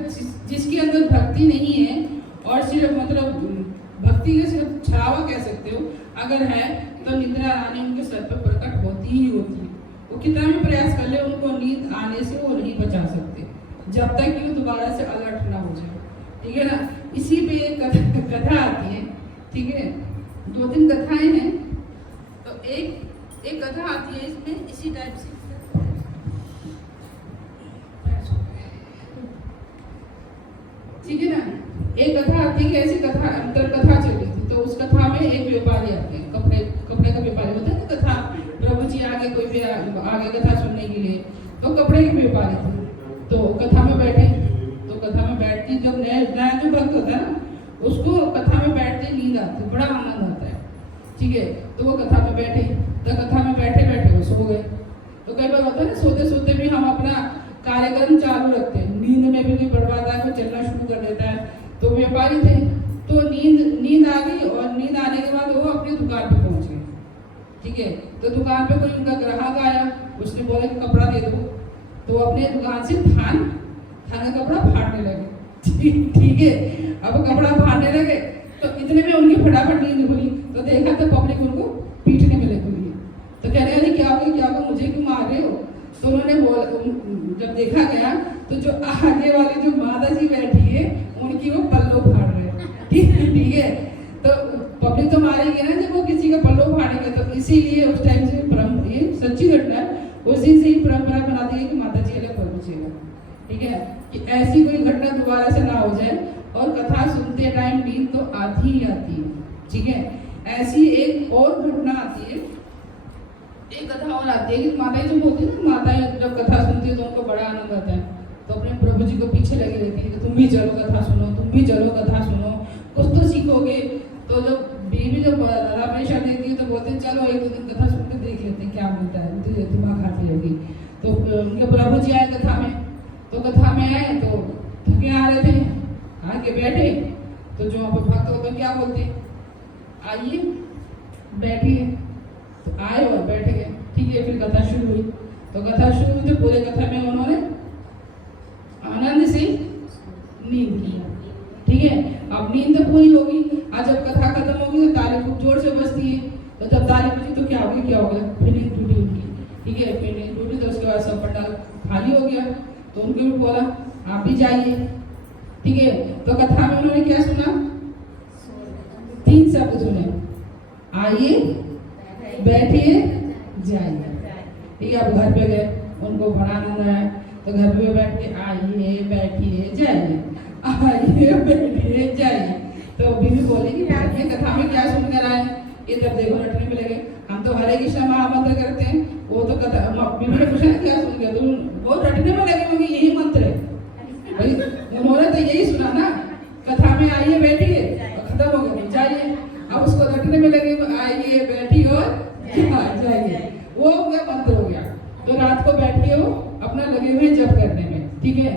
जिसके अंदर भक्ति नहीं है और सिर्फ मतलब भक्ति का सिर्फ छलावा कह सकते हो अगर है, तो निद्रा रानी उनके सर पर प्रकट होती ही होती है। वो कितना भी प्रयास कर ले, उनको नींद आने से वो नहीं बचा सकते जब तक कि वो दोबारा से अलर्ट ना हो जाए, ठीक है ना। इसी पे एक कथा आती है, ठीक है, 2-3 कथाएं हैं। तो एक कथा आती है इसमें इसी टाइप से, एक कथा आती है कि ऐसी कथा अंतर कथा चल रही थी, तो उस कथा में एक व्यापारी आते हैं, कपड़े का व्यापारी होता है ना। कथा प्रभु जी आगे कोई भी आगे कथा सुनने के लिए, तो कपड़े के व्यापारी थे, तो कथा में बैठे। तो कथा में बैठती जब नया जो भक्त होता है ना, उसको कथा में बैठते नींद आती है, बड़ा आनंद आता है, ठीक है। तो वो कथा में बैठे, तो कथा में बैठे बैठे वो सो गए। तो कई बार होता है ना, सोते सोते भी हम अपना कार्यक्रम चालू रखते हैं, नींद में भी कोई बढ़वाता है, कोई चलना शुरू कर देता है। तो व्यापारी थे, तो नींद आ गई, और नींद आने के बाद वो अपनी दुकान पे पहुंच गए, ठीक है। तो दुकान पे कोई उनका ग्राहक आया, उसने बोला कि कपड़ा दे दो, तो अपने दुकान से थान कपड़ा फाड़ने लगे, ठीक है। अब कपड़ा फाड़ने लगे, तो इतने में उनकी फटाफट नींद खुली, तो देखा तो पब्लिक उनको पीटने में लगी हुई है। तो कह रहे अरे क्या हो गया, मुझे क्यों मार रहे हो। तो उन्होंने जब देखा गया, तो जो आगे वाली जो माता जी बैठी है, उनकी वो पल्लो फाड़ रहे हैं, ठीक है। तो पब्लिक तो मारेगी ना जब वो किसी का पल्लो फाड़ेंगे। तो इसीलिए उस टाइम से ये सच्ची घटना है, उस दिन से ही परंपरा बना दी है कि माता जी अलग प्रभु जी अलग, ठीक है, कि ऐसी कोई घटना दोबारा से ना हो जाए। और कथा सुनते टाइम नींद तो आती ही आती है, ठीक है। ऐसी एक और घटना आती है, एक कथा और आती है कि माताएं जो होती है ना, माताएं जब कथा सुनती है तो उनको बड़ा आनंद आता है, तो अपने प्रभु जी को पीछे लगी रहती है कि तुम भी चलो कथा सुनो, तुम भी चलो कथा सुनो, कुछ तो सीखोगे। तो जब बीवी जब ज़्यादा प्रेशर देती है तो बोलते हैं चलो एक दो दिन कथा सुन के देख लेते हैं क्या मिलता है, तो दिमाग खाती होगी। तो उनके प्रभु जी आए कथा में, तो कथा में आए तो थके आ रहे थे, आके बैठे। तो जो वहाँ पर भक्त होते हैं क्या बोलते हैं, आइए बैठिए। तो आए और बैठ गए, ठीक है। फिर कथा शुरू हुई, तो कथा शुरू हुई तो पूरे कथा में उन्होंने आनंद से नींद किया, ठीक है। अब नींद तो पूरी होगी, आज जब कथा खत्म होगी तो ताली खूब जोर से बजती है। तो जब ताली बजी तो क्या हो गया, फिर नींद टूटी उनकी, ठीक है। फिर नींद टूटी तो उसके बाद सब पंडाल खाली हो गया। तो उनके भी बोला आप भी जाइए, ठीक है। तो कथा में उन्होंने क्या सुना, 3 शब्द सुने, आइए बैठिए जाइए, ठीक है। अब घर पे गए, उनको बड़ा आनंद आया, तो घर पे बैठ के आइए बैठिए जाइए, आइए बैठिए जाइए। तो बीवी बोली कि यार ये कथा में क्या सुनकर आए, ये तब देखो रटने में लगे, हम तो हरे कृष्ण महामंत्र करते हैं, वो तो कथा बीवी ने पूछा क्या सुन गया, तो वो रटने में लगे होंगे, यही मंत्र है भाई, उन्होंने तो यही सुना ना, कथा में आइए बैठिए, खत्म हो गया जाइए। अब उसको रटने में लगे, आइए बैठिए और जाइए, वो हो गया मंत्र हो गया। तो रात को बैठ के वो अपना लगे हुए जप करने में, ठीक है।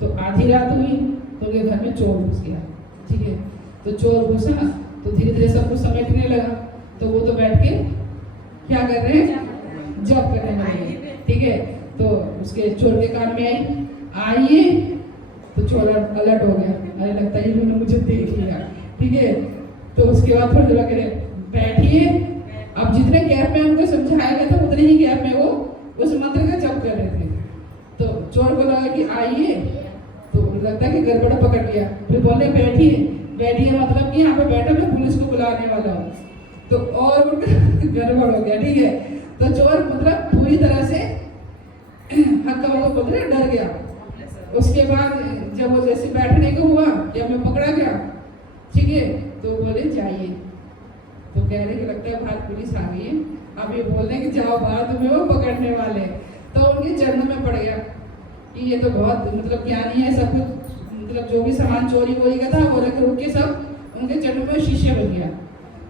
तो आधी रात हुई तो उनके घर में चोर घुस गया, ठीक है। तो चोर घुसा तो धीरे धीरे सब कुछ समेटने लगा, तो वो तो बैठ के क्या कर रहे हैं, जप करने लगे, ठीक है। तो उसके चोर के कान में आई आइए, तो चोर अलर्ट हो गया, अरे लगता है इन्होंने मुझे देख लिया, ठीक है। तो उसके बाद फिर लगे बैठिए। अब जितने गैप में उनको समझाया गया था उतने ही गैप में वो उस मंत्र का जप कर रहे थे। तो चोर को लगा कि आइए, तो लगता है कि गड़बड़ पकड़ लिया, फिर बोले बैठिए। बैठिए मतलब कि यहाँ पे बैठे मैं पुलिस को बुलाने वाला हूँ, तो और गड़बड़ हो गया, ठीक है। तो चोर मतलब पूरी तरह से हक्का वो बोल रहे डर गया। उसके बाद जब वो जैसे बैठने को हुआ कि हमें पकड़ा गया, ठीक है, तो बोले जाइए। तो कह रहे कि लगता है भारत पुलिस आ गई है, अब ये बोल रहे कि जाओ बाहर, तुम्हें वो पकड़ने वाले। तो उनके चरणों में पड़ गया कि ये तो बहुत मतलब ज्ञानी है, सब कुछ मतलब जो भी सामान चोरी वोरी का था वो रख के सब उनके चरणों में शिष्य बन गया।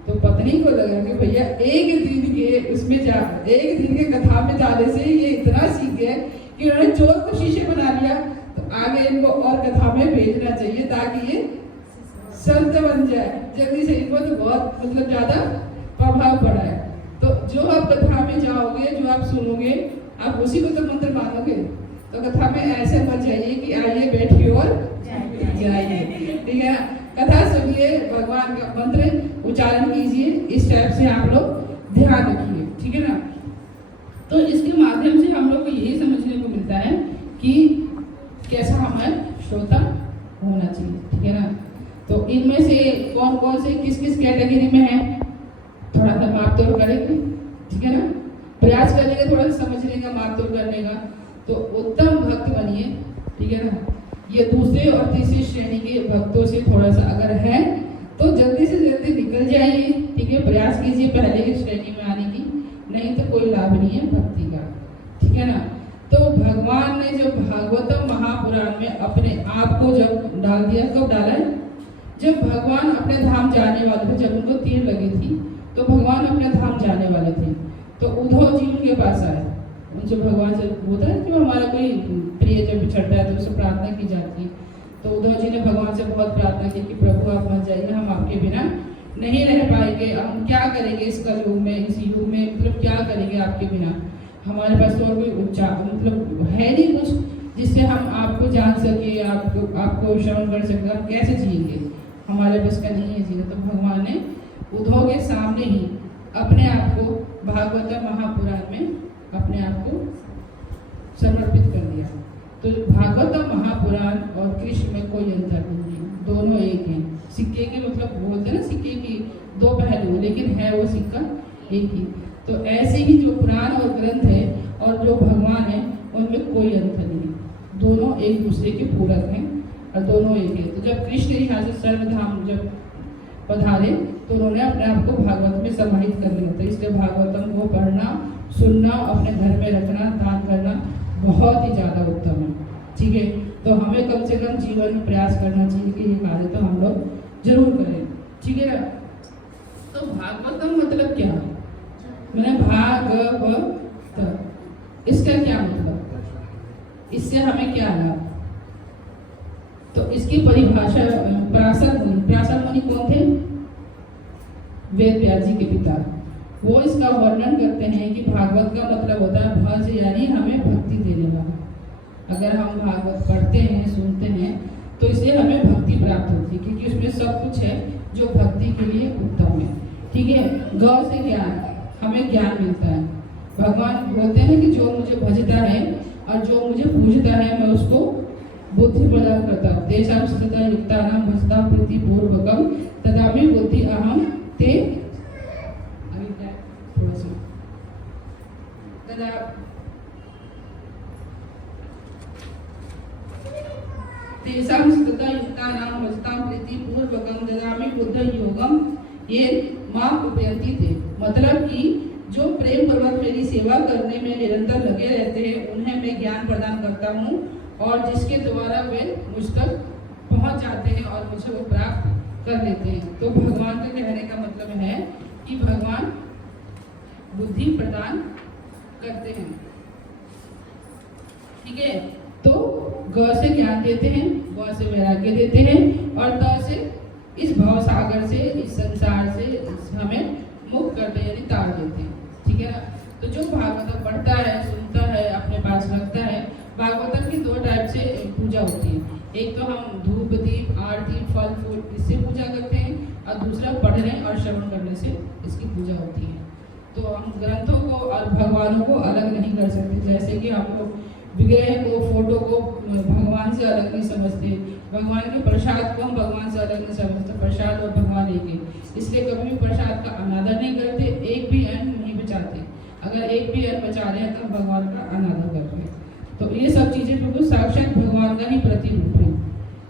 तो पत्नी को लगा कि भैया एक दिन के कथा में जाने से ये इतना सीख गए कि उन्होंने चोर को शिष्य बना लिया, तो आगे इनको और कथा में भेजना चाहिए ताकि ये संत बन जाए जल्दी से। इनको तो बहुत मतलब ज्यादा प्रभाव पड़ा है। तो जो आप कथा में जाओगे, जो आप सुनोगे, आप उसी को तो मंत्र मानोगे। तो कथा में ऐसे मत जाइए कि आइए बैठिए और जाइए, ठीक है ना। कथा सुनिए, भगवान का मंत्र उच्चारण कीजिए, इस टाइप से आप लोग ध्यान रखिए, ठीक है ना। तो इसके माध्यम से हम लोग को यही समझने को मिलता है कि कैसा हमें श्रोता होना चाहिए, ठीक है ना। तो इनमें से कौन कौन से किस किस कैटेगरी में है थोड़ा सा मापतोल करेंगे, ठीक है ना। प्रयास करेंगे थोड़ा सा समझने का, मापतोल करने का। तो उत्तम भक्त बनिए, ठीक है ना। ये दूसरे और तीसरी श्रेणी के भक्तों से थोड़ा सा अगर है तो जल्दी से जल्दी निकल जाइए, ठीक है। प्रयास कीजिए पहले की श्रेणी में आने की, नहीं तो कोई लाभ नहीं है भक्ति का, ठीक है ना। तो भगवान ने जो भागवतम महापुराण में अपने आप को जब डाल दिया, कब डाला है? जब भगवान अपने धाम जाने वाले थे, जब उनको तीर लगी थी तो भगवान अपने धाम जाने वाले थे, तो उद्धव जी उनके पास आए। उनसे भगवान से होता है कि हमारा कोई प्रिय जब बिछड़ता है तो उससे प्रार्थना की जाती है। तो उद्धव जी ने भगवान से बहुत प्रार्थना की कि प्रभु आप मत जाइए, हम आपके बिना नहीं रह पाएंगे, हम क्या करेंगे इस कलयुग में, इस युग में, मतलब क्या करेंगे आपके बिना, हमारे पास तो और कोई मतलब है नहीं कुछ जिससे हम आपको जान सके, आपको श्रवण कर सके, हम कैसे जिएंगे, हमारे बस का नहीं है जीना। तो भगवान ने उद्धव के सामने ही अपने आप को भागवत महापुराण में अपने आप को समर्पित कर दिया। तो भागवत महापुराण और कृष्ण में कोई अंतर नहीं है, दोनों एक हैं। सिक्के के मतलब बोलते हैं ना, सिक्के की दो पहलू, लेकिन है वो सिक्का एक ही। तो ऐसे ही जो पुराण और ग्रंथ है और जो भगवान है उनमें कोई अंतर नहीं है, दोनों एक दूसरे के पूरक हैं और दोनों एक है। तो जब कृष्ण यहाँ से सर्वधाम जब पधारे तो उन्होंने अपने आप को भागवत में समाहित कर लिया था। इसलिए भागवतम को पढ़ना, सुनना, अपने घर में रखना, दान करना बहुत ही ज़्यादा उत्तम है, ठीक है। तो हमें कम से कम जीवन में प्रयास करना चाहिए कि ये कार्य तो हम लोग जरूर करें, ठीक है। तो भागवतम मतलब क्या है? मैंने भागवत, इसका क्या मतलब, इससे हमें क्या लाभ? तो इसकी परिभाषा पराशर मुनि कौन थे? वेद व्यास जी के पिता। वो इसका वर्णन करते हैं कि भागवत का मतलब होता है भज, यानी हमें भक्ति देने वाला। अगर हम भागवत पढ़ते हैं, सुनते हैं तो इससे हमें भक्ति प्राप्त होती है, क्योंकि उसमें सब कुछ है जो भक्ति के लिए उत्तम है, ठीक है। गौ से ज्ञान, हमें ज्ञान मिलता है। भगवान बोलते हैं कि जो मुझे भजता है और जो मुझे पूजता है मैं उसको बुद्धि प्रदान करता हूँ। तेषां सतता युक्तानां भजतां प्रीति पूर्वकम तदापि बुद्धि अहम ते तेषां सतता युक्तानां भजतां प्रीति पूर्वकम ददामि बुद्धि योगम ये मां उपयंती थे। मतलब कि जो प्रेम पूर्वक मेरी सेवा करने में निरंतर लगे रहते हैं उन्हें मैं ज्ञान प्रदान करता हूँ, और जिसके द्वारा वे मुझ तक पहुँच जाते हैं और मुझे वो प्राप्त कर लेते हैं। तो भगवान के कहने का मतलब है कि भगवान बुद्धि प्रदान करते हैं, ठीक है। तो ग से ज्ञान देते हैं, व से वैराग्य देते हैं, और त से इस भव सागर से, इस संसार से हमें मुक्त करते यानी तार देते हैं, ठीक है ना। तो जो भागवत पढ़ता है, सुनता है, अपने पास रखता है, भागवतम की दो टाइप से पूजा होती है। एक तो हम धूप दीप आरती फल फूल इससे पूजा करते हैं, और दूसरा पढ़ने और श्रवण करने से इसकी पूजा होती है। तो हम ग्रंथों को और भगवानों को अलग नहीं कर सकते। जैसे कि हम लोग विग्रह को, फोटो को भगवान से अलग नहीं समझते, भगवान के प्रसाद को हम भगवान से अलग नहीं समझते। प्रसाद और भगवान एक है, इसलिए कभी भी प्रसाद का अनादर नहीं करते, एक भी अन्न नहीं बचाते। अगर एक भी अन्न बचा रहे हैं तो भगवान का अनादर करते हैं। तो ये सब चीज़ें बिल्कुल साक्षात भगवान का ही प्रतिरूप है,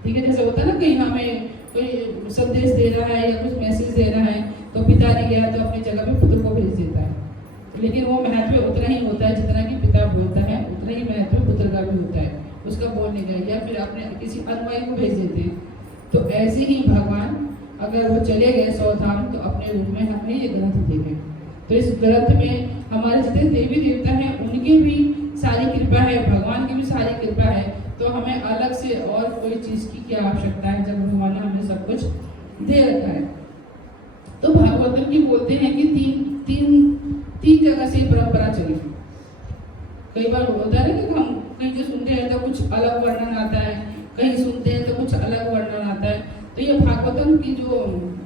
ठीक है। जैसे होता है ना, कहीं हमें कोई संदेश दे रहा है या कुछ मैसेज दे रहा है तो पिता ने गया तो अपनी जगह पे पुत्र को भेज देता है, लेकिन वो महत्व उतना ही होता है जितना कि पिता बोलता है, उतना ही महत्व पुत्र का भी होता है, उसका बोलने का। या फिर अपने किसी अनुयायी को भेज देते हैं। तो ऐसे ही भगवान अगर वो चले गए 100 धाम तो अपने रूप में हमें ये ग्रंथ दे गए। तो इस ग्रंथ में हमारे जितने देवी देवता हैं उनकी भी सारी कृपा है, भगवान की भी सारी कृपा है। तो हमें अलग से और कोई चीज़ की क्या आवश्यकता है जब भगवान ने हमें सब कुछ दे रखा है। तो भागवतम की बोलते हैं कि तीन जगह से परंपरा चली। कई बार होता है कि हम कहीं जो सुनते हैं तो कुछ अलग वर्णन आता है, कहीं सुनते हैं तो कुछ अलग वर्णन आता है। तो ये भागवतम की जो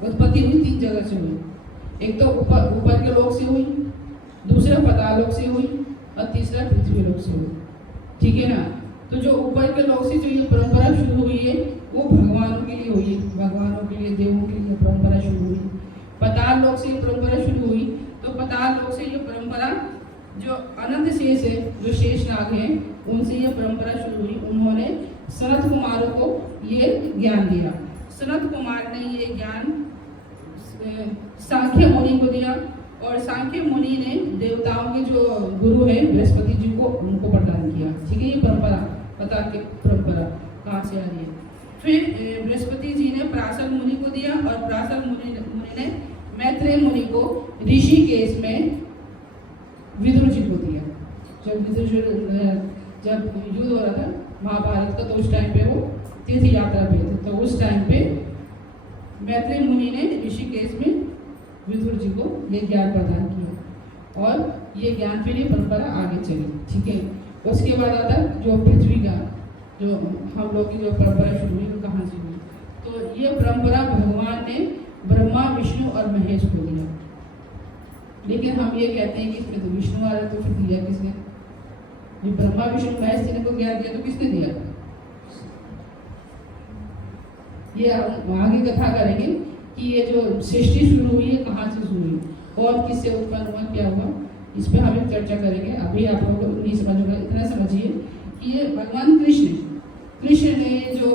उत्पत्ति हुई 3 जगह से हुई। एक तो ऊपर के लोक से हुई, दूसरा पाताल लोक से हुई, और तीसरा पृथ्वी लोक से हुई, ठीक है ना। तो जो ऊपर के लोक से जो ये परंपरा शुरू हुई है वो भगवानों के लिए हुई, भगवानों के लिए, देवों के लिए परंपरा शुरू हुई। पाताल लोक से ये परंपरा शुरू हुई, तो पाताल लोक से ये परंपरा जो अनंत शेष है, जो शेष नाग हैं, उनसे ये परंपरा शुरू हुई। उन्होंने सनत कुमार को ये ज्ञान दिया। सनत कुमार ने ये ज्ञान सांख्य मुनि को दिया और सांख्य मुनि ने देवताओं के जो गुरु हैं बृहस्पति जी को उनको प्रदान किया। ठीक है, ये परंपरा पता कि परंपरा कहाँ से आ रही है। फिर बृहस्पति जी ने पराशर मुनि को दिया और पराशर मुनि ने मैत्रेय मुनि को ऋषिकेश में विदुर जी को दिया। जब युद्ध हो रहा था महाभारत का, तो उस टाइम पे वो तीर्थ यात्रा पे थे, तो उस टाइम पे मैत्रेय मुनि ने ऋषिकेश में विदुर जी को ये ज्ञान प्रदान किया और ये ज्ञान फिर ये परंपरा आगे चली। ठीक है, उसके बाद आता जो पृथ्वी का जो हम लोग की जो परंपरा शुरू हुई वो कहाँ से हुई, तो ये परंपरा भगवान ने ब्रह्मा विष्णु और महेश को दिया। लेकिन हम ये कहते हैं कि इसमें तो विष्णु आ रहा, तो फिर दिया किसने? ये ब्रह्मा विष्णु महेश जी को ज्ञान दिया तो किसने दिया? ये हम आगे कथा करेंगे कि ये जो सृष्टि शुरू हुई है कहाँ से शुरू हुई और किससे उत्पन्न हुआ, क्या हुआ, इस पर हम एक चर्चा करेंगे। अभी आप लोगों को नहीं समझ होगा, इतना समझिए कि ये भगवान कृष्ण ने जो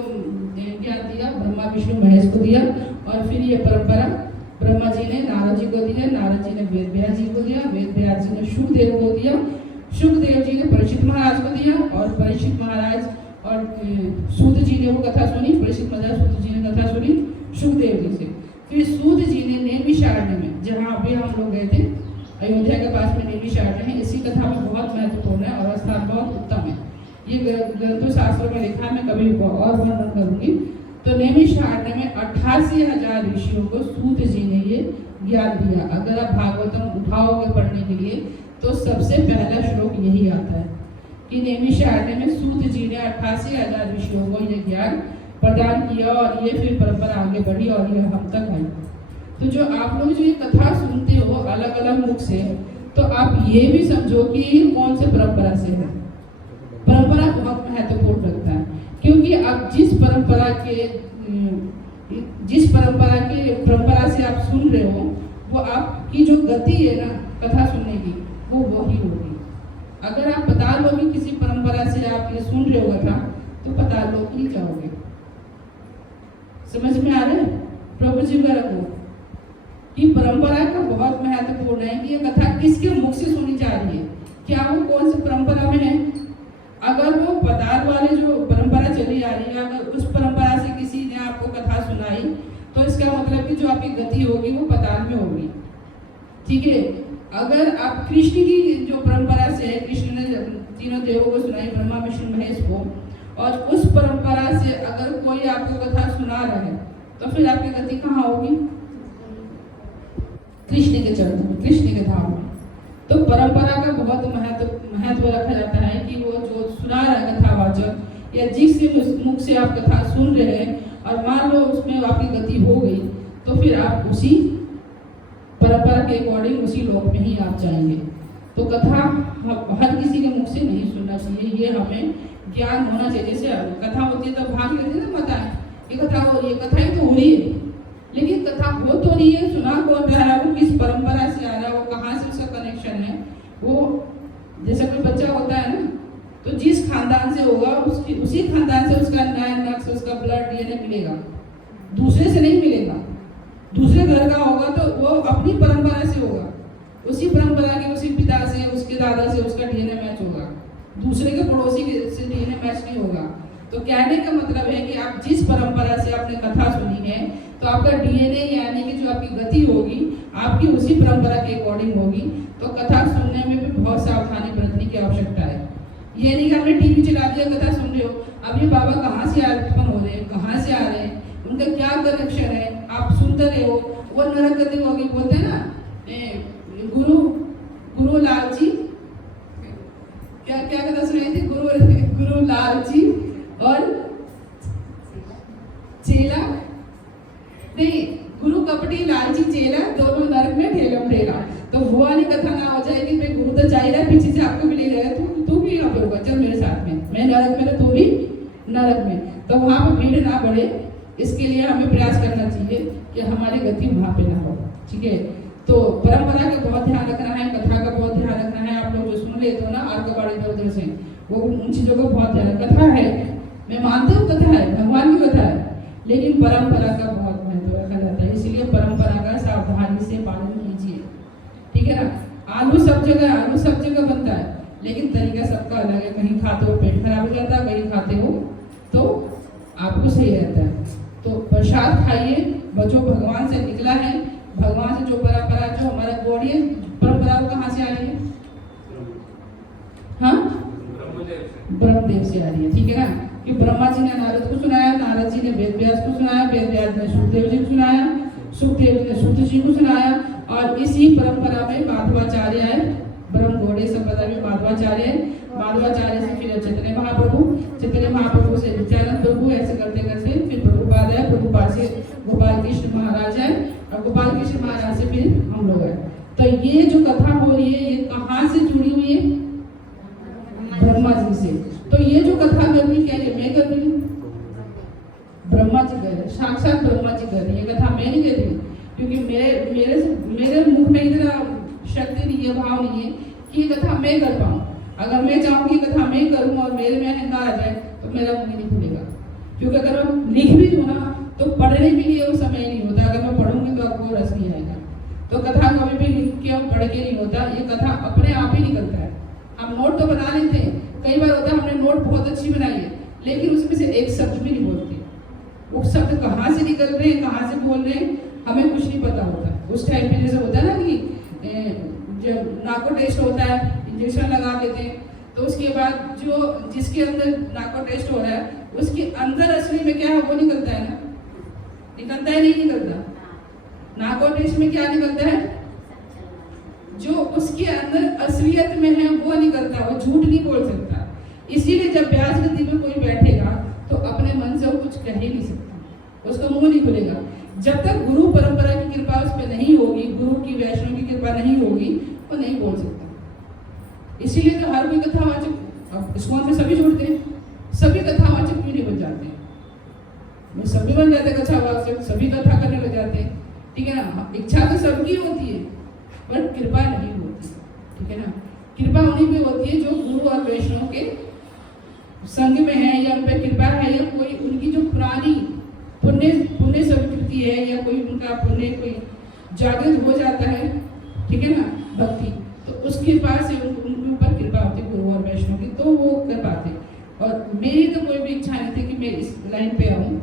ज्ञान दिया ब्रह्मा विष्णु महेश को दिया और फिर ये परंपरा ब्रह्मा जी ने नारद जी को दिया, नारद जी ने वेद व्यास जी को दिया, वेद व्यास जी ने शुकदेव को दिया, शुकदेव जी ने परीक्षित महाराज को दिया और परीक्षित महाराज और सूत जी ने वो कथा सुनी, परीक्षित महाराज सूत जी ने कथा सुनी शुकदेव जी से। फिर सूत जी ने नैमिषारण्य में, जहाँ अभी हम लोग गए थे अयोध्या के पास में नैमिषारण्य है, इसी कथा में बहुत महत्वपूर्ण है और स्थान बहुत उत्तम है। ये ग्रंथों शास्त्रों में लिखा है, मैं कभी और वर्णन करूंगी। तो नैमिषारण्य में 88,000 ऋषियों को सूत जी ने ये ज्ञान दिया। अगर आप भागवतम उठाओगे पढ़ने के लिए तो सबसे पहला श्लोक यही आता है कि नैमिषारण्य में सूत जी ने 88,000 ऋषियों को ये ज्ञान प्रदान किया और ये फिर परंपरा आगे बढ़ी और ये हम तक आई। तो जो आप लोग जो ये कथा सुनते हो अलग अलग मुख से, तो आप ये भी समझो कि कौन से परंपरा से है। परंपरा बहुत महत्वपूर्ण लगता है, क्योंकि आप जिस परंपरा परंपरा से आप सुन रहे हो वो आपकी जो गति है ना कथा सुनने की वो वही होगी। अगर आप बता लो कि किसी परंपरा से आप ये सुन रहे हो कथा, तो बता लो कि जाओगे। समझ में आ रहा है? प्रभु जी का रखो कि परंपरा का बहुत महत्वपूर्ण है कि ये कथा किसके मुख से सुनी जा रही है, क्या वो कौन सी परंपरा में है। अगर वो पताल वाले जो परंपरा चली आ रही है, अगर उस परंपरा से किसी ने आपको कथा सुनाई, तो इसका मतलब कि जो आपकी गति होगी वो पताल में होगी। ठीक है, अगर आप कृष्ण की जो परंपरा से है, कृष्ण ने तीनों देवों को सुनाई, ब्रह्मा विष्णु महेश को, और उस परंपरा से अगर कोई आपको कथा सुना रहा है, तो फिर आपकी गति कहाँ होगी? कृष्ण के चरणों में, कृष्ण के धाम में। तो परंपरा का बहुत महत्व रखा जाता है कि वो जो सुना रहा है कथावाचक या जिस मुख से आप कथा सुन रहे हैं और मान लो उसमें आपकी गति हो गई, तो फिर आप उसी परंपरा के अकॉर्डिंग उसी लोक में ही आप जाएंगे। तो कथा हर किसी के मुख से नहीं सुनना चाहिए, ये हमें ज्ञान होना चाहिए। जैसे कथा होती है तो भाग लेते ना, पता है ये कथा हो रही है, कथा ही तो हो रही है, लेकिन कथा हो तो रही है, सुना कौन रहा है, वो किस परंपरा से आ रहा है, वो कहाँ से उसका कनेक्शन है। वो जैसे कोई बच्चा होता है ना, तो जिस खानदान से होगा उसी खानदान से उसका नक्श, उसका ब्लड डीएनए मिलेगा, दूसरे से नहीं मिलेगा। दूसरे घर का होगा तो वो अपनी परंपरा से होगा, उसी परंपरा के उसी पिता से, उसके दादा से उसका डीएनए मैच होगा, दूसरे के पड़ोसी से डीएनए मैच नहीं होगा। तो कहने का मतलब है कि आप जिस परंपरा से आपने कथा सुनी है, तो आपका डीएनए यानी कि जो आपकी गति होगी आपकी उसी परंपरा के अकॉर्डिंग होगी। तो कथा सुनने में भी बहुत सावधानी बरतने की आवश्यकता है। ये नहीं कि आपने टीवी चला दिया, कथा सुन रहे हो, अब ये बाबा कहाँ से उत्पन्न हो रहे हैं, कहाँ से आ रहे हैं, उनका क्या कनेक्शन है, आप सुनते रहे हो। वो नरक गति होगी, बोलते हैं ना गुरु लालची, क्या कथा सुनाई थी, गुरु लालची और चेला नहीं, गुरु कपटी लालची चेला दोनों नरक में ठेलम ठेला। तो वो वाली कथा ना हो जाएगी, भाई गुरु तो चाहिए रहा, पीछे से आपको मिले जाएगा, तू भी यहाँ पे होगा, चल मेरे साथ में, मैं नरक में तो तू भी नरक में। तो वहाँ पर भीड़ ना बढ़े, इसके लिए हमें प्रयास करना चाहिए कि हमारी गति वहाँ पे ना हो। ठीक है, तो परंपरा का बहुत ध्यान रखना है, कथा का बहुत ध्यान रखना है। आप लोग जो सुन लेते हो ना आर कबाड़ी इधर उधर से, वो उन चीज़ों को बहुत ध्यान, कथा है मैं मानती हूँ कथा है, भगवान की कथा है, लेकिन परंपरा का बहुत महत्व रखा जाता है, इसलिए परंपरा का सावधानी से पालन कीजिए, ठीक है ना। आलू सब जगह बनता है, लेकिन तरीका सबका अलग है। कहीं खाते हो पेट खराब हो जाता है, कहीं खाते हो तो आपको सही रहता है। तो प्रसाद खाइए, बच्चों भगवान से निकला है, भगवान से जो परंपरा जो हमारा बॉडी है, परंपरा कहाँ से आ रही है? हाँ, ब्रह्मदेव से आ रही है, ठीक है ना। कि ब्रह्मा जी ने नारद को सुनाया, नारद जी ने वेद व्यास को सुनाया, वेद व्यास ने सुखदेव जी को सुनाया, सुखदेव जी ने सूत जी को सुनाया, और इसी परंपरा में माधवाचार्य है, ब्रह्म घोड़े संप्रदाय में माधवाचार्य है, माधवाचार्य से फिर चैतन्य महाप्रभु से नित्यानंद प्रभु, ऐसे करते करते फिर प्रभुपाद है, प्रभुपाद से गोपाल कृष्ण महाराज है, और गोपाल कृष्ण महाराज से फिर हम लोग हैं। तो ये जो कथा हो रही है, ये कहाँ से जुड़ी हुई है? ब्रह्मा जी से। तो ये जो कथा कर रही क्या है? मैं कर रही हूँ, ब्रह्मा जी कर रहे, साक्षात ब्रह्मा जी कर रही है कथा, मैं नहीं कर रही, क्योंकि मेरे मुख में इतना शक्ति नहीं है, भाव नहीं है कि ये कथा मैं कर पाऊँ। अगर मैं चाहूँगी कथा मैं करूँ और मेरे में अहंकार आ जाए तो मेरा मुँह नहीं खुलेगा, क्योंकि अगर मैं लिख भी दूँ ना तो पढ़ने के लिए वो समय नहीं होता, अगर मैं पढ़ूंगी तो आपको रस नहीं आएगा। तो कथा कभी भी लिख के और पढ़ के नहीं होता, ये कथा अपने आप ही निकलता है। हम नोट तो बना लेते हैं, कई बार होता है हमने नोट बहुत अच्छी बनाई है, लेकिन उसमें से एक शब्द भी नहीं बोलते, वो शब्द कहाँ से निकल रहे हैं, कहाँ से बोल रहे हैं, हमें कुछ नहीं पता होता। उस टाइम पे जैसे होता है ना कि जब नाको टेस्ट होता है, इंजेक्शन लगा देते हैं, तो उसके बाद जो जिसके अंदर नाको टेस्ट हो रहा है उसके अंदर असली में क्या है वो निकलता है ना, निकलता है नहीं निकलता? नाको टेस्ट में क्या निकलता है? जो उसके अंदर असलियत में है वो निकलता है, वो झूठ नहीं बोल सकता। इसीलिए जब व्यास गद्दी में कोई बैठेगा तो अपने मन से वो कुछ कह ही नहीं सकता, उसका मुंह नहीं खुलेगा। जब तक गुरु परंपरा की कृपा उस पर नहीं होगी, गुरु की वैष्णव की कृपा नहीं होगी, वो नहीं बोल सकता। इसीलिए तो हर कोई कथावाचक, इस्कॉन में सभी जुड़ते हैं, सभी कथावाचक क्यों नहीं बन जाते? वो सभी बन जाते कथावाचक, सभी कथा करने लग जाते हैं, ठीक है ना। इच्छा तो सबकी होती है पर कृपा नहीं होती, ठीक है ना। कृपा उन्हीं पे होती है जो गुरु और वैष्णव के संग में है, या उन पे कृपा है, या कोई उनकी जो पुरानी पुण्य संस्कृति है, या कोई उनका पुण्य कोई जागृत हो जाता है, ठीक है ना, भक्ति, तो उस कृपा से उनके ऊपर कृपा होती है गुरु और वैष्णव की, तो वो कर पाते। और मेरी तो कोई भी इच्छा नहीं थी कि मैं इस लाइन पे आऊँ,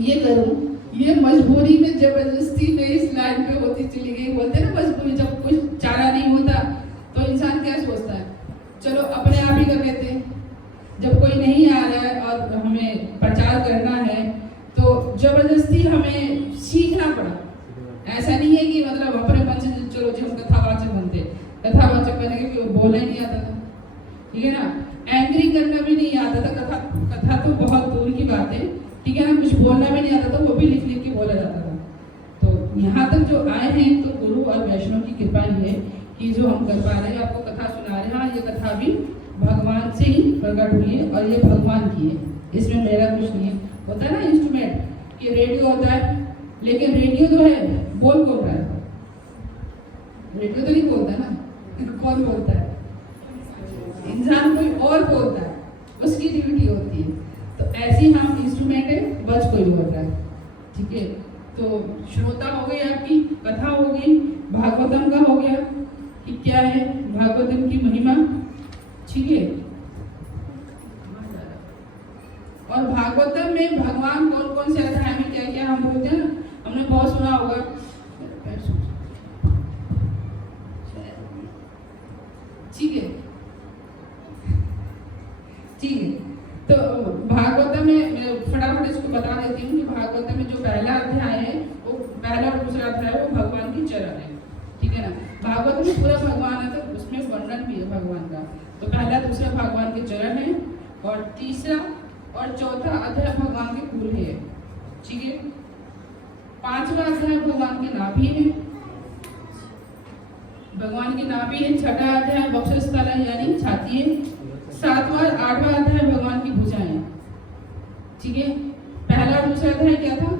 ये करूँ, ये मजबूरी में जबरदस्ती में इस लाइन पे होती चली गई। बोलते हैं ना मजबूरी, जब कुछ चारा नहीं होता तो इंसान क्या सोचता है, चलो अपने आप ही कर लेते हैं। जब कोई नहीं आ रहा है और हमें प्रचार करना है तो जबरदस्ती हमें सीखना पड़ा। ऐसा नहीं है कि मतलब अपने मन से चलो जी हम कथावाचक बनते, कथावाचक बनने के बोलना ही नहीं आता था, ठीक है ना। एंकरिंग करना भी नहीं आता था, कथा तो बहुत दूर की बात है, ठीक है ना। कुछ बोलना भी नहीं आता था, वो भी लिख लिख के बोला जाता था। तो यहाँ तक जो आए हैं तो गुरु और वैष्णव की कृपा ही है कि जो हम कर पा रहे हैं, आपको कथा सुना रहे हैं। हाँ, ये कथा भी भगवान से ही प्रकट हुई है और ये भगवान की है, इसमें मेरा कुछ नहीं है। होता है ना इंस्ट्रूमेंट कि रेडियो होता है, लेकिन रेडियो जो है बोल कौन रहा है? रेडियो तो नहीं बोलता ना, कौन बोलता है? इंसान कोई और बोलता है, उसकी ड्यूटी होती है। तो ऐसे हम इंस्ट्रूमेंट है, बस कोई बोल रहा है, ठीक है। तो श्रोता हो गई, आपकी कथा हो गई, भागवतम का हो गया कि क्या है भागवतम की महिमा, ठीक है। और भागवतम में भगवान कौन कौन से अध्याय में क्या क्या हम बोलते हैं ना, हमने बहुत सुना होगा, ठीक है, ठीक है। तो भागवतम में मैं फटाफट इसको बता देती हूँ कि भागवतम में जो पहला अध्याय है, वो पहला और दूसरा अध्याय वो भगवान की चरण है, ठीक है ना। भागवत में पूरा भगवान है तो उसमें वर्णन भी है भगवान का। तो पहला दूसरा भगवान के चरण है, और तीसरा और चौथा अध्याय भगवान के कुल है, ठीक है। पांचवा अध्याय भगवान के नाभि है, भगवान की नाभि है। छठा अध्याय वक्षस्थल यानी छाती है। सातवां और आठवां अध्याय भगवान की भुजाएं, ठीक है। पहला और दूसरा अध्याय क्या था?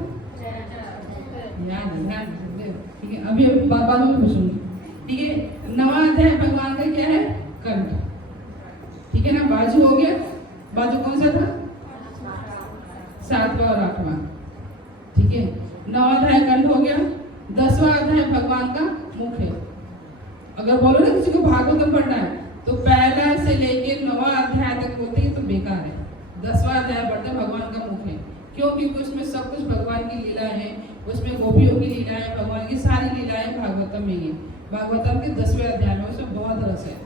ठीक है, अभी बाबा में पूछूंगी, ठीक है। नवा अध्याय भगवान का क्या है? कंठ, ठीक है ना। बाजू हो गया, बाजू कौन सा था? 9वां अध्याय कंठ हो गया, 10वां अध्याय भगवान का मुख है। अगर बोलो ना किसी को भागवतम पढ़ना है तो पहला से लेके 9वां अध्याय तक बोलते हैं तो बेकार है। 10वां अध्याय पढ़ते भगवान का मुख है, क्यों? क्योंकि उसमें सब कुछ भगवान की लीला है, उसमें गोपियों की लीला है, भगवान की सारी लीलाएं भागवतम में ही। भागवतम के 10वें अध्याय में उसमें बहुत रस है।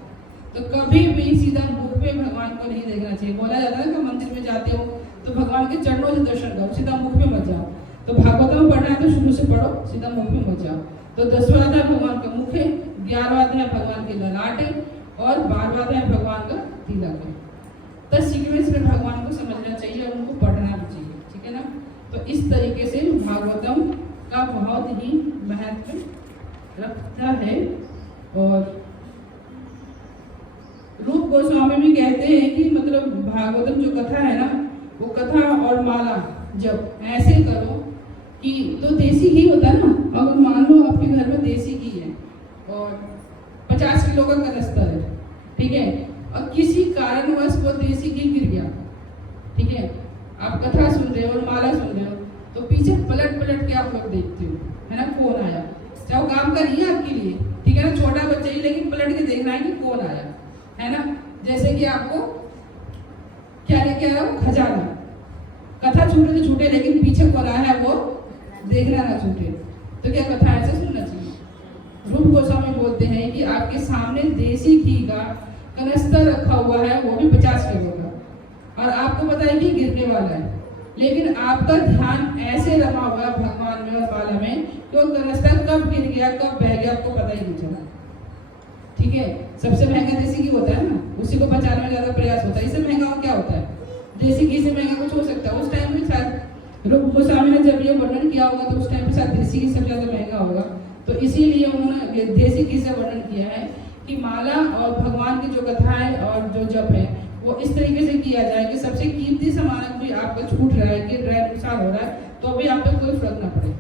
तो कभी भी सीधा मुख पे भगवान को नहीं देखना चाहिए। बोला जाता है कि मंदिर में जाते हो तो भगवान के चरणों से दर्शन करो, सीधा मुख पे मत जाओ। तो भागवतम पढ़ना है तो शुरू से पढ़ो, सीधा मुख पे मत जाओ। तो 10वां अध्याय भगवान का मुख है, 11वां अध्याय भगवान के ललाट है और 12वां अध्याय भगवान का तिलक है। तो सीक्वेंस में भगवान को समझना चाहिए और उनको पढ़ना भी चाहिए, ठीक है ना। तो इस तरीके से भागवतम का बहुत ही महत्व रखता है। और रूप गोस्वामी भी कहते हैं कि मतलब भागवतम जो कथा है ना, वो कथा और माला जब ऐसे करो कि, तो देसी घी होता है ना, अगर मान लो आपके घर में देसी घी है और 50 किलो का कनस्तर है, ठीक है, और किसी कारणवश वो देसी घी गिर गया, ठीक है, आप कथा सुन रहे हो और माला सुन रहे हो तो पीछे पलट पलट के आप लोग देखते हो, है ना, कौन आया। चाहे वो काम का नहीं है आपके लिए, ठीक है ना, छोटा बच्चा ही, लेकिन पलट के देखना है कि कौन आया, है ना। जैसे कि आपको क्या लेके आया, वो खजाना, कथा छूटे तो छूटे लेकिन पीछे कौन आया है वो देखना ना छूटे। तो क्या कथा ऐसे सुनना चाहिए। रूप गोस्वामी बोलते हैं कि आपके सामने देसी घी का कनस्तर रखा हुआ है, वो भी 50 किलो का, और आपको पता है कि गिरने वाला है, लेकिन आपका ध्यान ऐसे रमा हुआ है भगवान में और माला में कि वो कनस्तर कब गिर गया कब बह गया आपको पता ही नहीं चला, ठीक है। सबसे महंगा देसी घी होता है ना, उसी को बचाने में ज्यादा प्रयास होता है। इससे महंगा और क्या होता है, देसी घी से महंगा कुछ हो सकता है। उस टाइम में शायद रूप गोस्वामी ने जब ये वर्णन किया होगा तो उस टाइम पे शायद देसी घी सबसे ज्यादा महंगा होगा, तो इसीलिए उन्होंने देसी घी से वर्णन किया है कि माला और भगवान की जो कथा है और जो जप है वो इस तरीके से किया जाए कि सबसे कीमती सामान भी आपका छूट रहा है, गिर रहा है, नुकसान हो रहा है, तो भी आप पे कोई फर्क ना पड़े।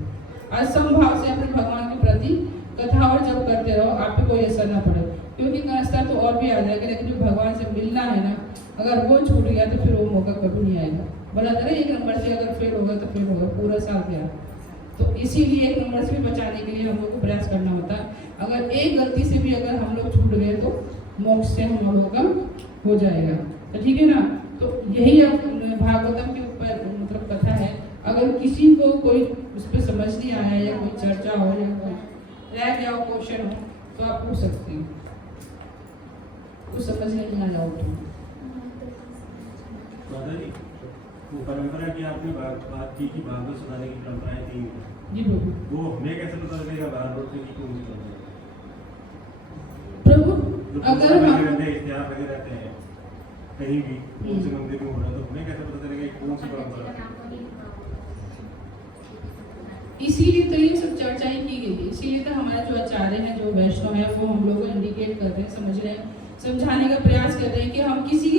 और समभाव से अपने भगवान के प्रति कथा और जप करते रहो, आप पे कोई असर ना पड़े, क्योंकि कनस्तर तो और भी आ जाएगा, लेकिन जो भगवान से मिलना है ना, अगर वो छूट गया तो फिर वो मौका कभी नहीं आएगा। बोला था ना, 1 नंबर से अगर फेल होगा तो फेल होगा, पूरा साल गया। तो इसीलिए 1 नंबर से भी बचाने के लिए हम लोग को प्रयास करना होता है। अगर एक गलती से भी अगर हम लोग छूट गए तो मोक्ष से हम लोगों का हो जाएगा, तो ठीक है ना। तो यही अब भागवतम के ऊपर मतलब कथा है। अगर किसी को कोई उस पर समझ नहीं आया या कोई चर्चा हो या कोई रह गया हो, क्वेश्चन हो, तो आप पूछ सकते हैं। कुछ समझ नहीं आया हो तो परंपरा की आपने बात की कि भागवत सुनाने की परंपराएं थी जी, वो हमें कैसे पता चलेगा भागवत से कि कौन सी परंपरा? प्रभु अगर हम इतिहास लगे रहते हैं कहीं भी कौन से मंदिर में हो रहा है, तो हमें कैसे पता चलेगा कौन सी परंपरा? इसीलिए तो ये सब चर्चाएं की गई है। इसीलिए तो हमारे जो आचार्य हैं, जो वैष्णव है, वो हम लोग को इंडिकेट कर रहे हैं, समझ रहे हैं, समझाने का प्रयास कर रहे हैं कि हम किसी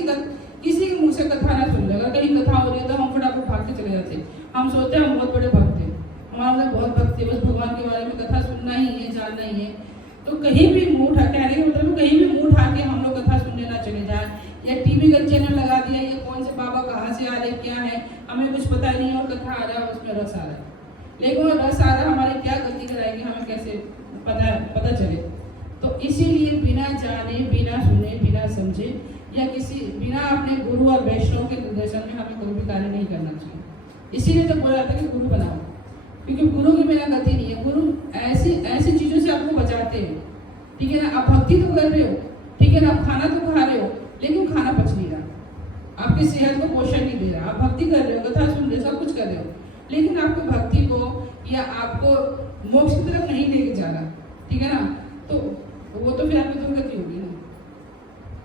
के मुंह से कथा ना सुन ले। अगर कहीं कथा हो रही है तो हम फटाफट भाग के चले जाते हैं। हम सोचते हैं हम बहुत बड़े भक्त हैं, हमारा मतलब बहुत भक्त है, बस भगवान के बारे में कथा सुनना ही है, जानना ही है। तो कहीं भी मुंह उठा के, कहने का मतलब कहीं भी मुंह उठा के हम लोग कथा सुनने ना चले जाए, या टीवी का चैनल लगा दिया, ये कौन से बाबा कहाँ से आ रहे, क्या है, हमें कुछ पता नहीं है, और कथा आ रहा है, उसमें रस आ रहा है, लेकिन वो रस आ रहा हमारे क्या गति कराएगी, हमें कैसे पता चले। तो इसीलिए बिना जाने, बिना सुने, बिना समझे या बिना अपने गुरु और वैष्णव के निर्देशन में हमें कोई भी कार्य नहीं करना चाहिए। इसीलिए तो बोला जाता है कि गुरु बनाओ, क्योंकि गुरु की बिना गति नहीं है। गुरु ऐसी चीजों से आपको बचाते हैं, ठीक है ना। आप भक्ति तो कर रहे हो, ठीक है ना, आप खाना तो खा रहे हो, लेकिन खाना पच नहीं रहा, आपकी सेहत को पोषण नहीं दे रहा। आप भक्ति कर रहे हो, कथा सुन रहे हो, सब कुछ कर रहे हो, लेकिन आपको भक्ति को या आपको मोक्ष की तरफ नहीं लेके जा रहा, ठीक है ना। तो वो तो फिर आपकी दुर्गति होगी ना।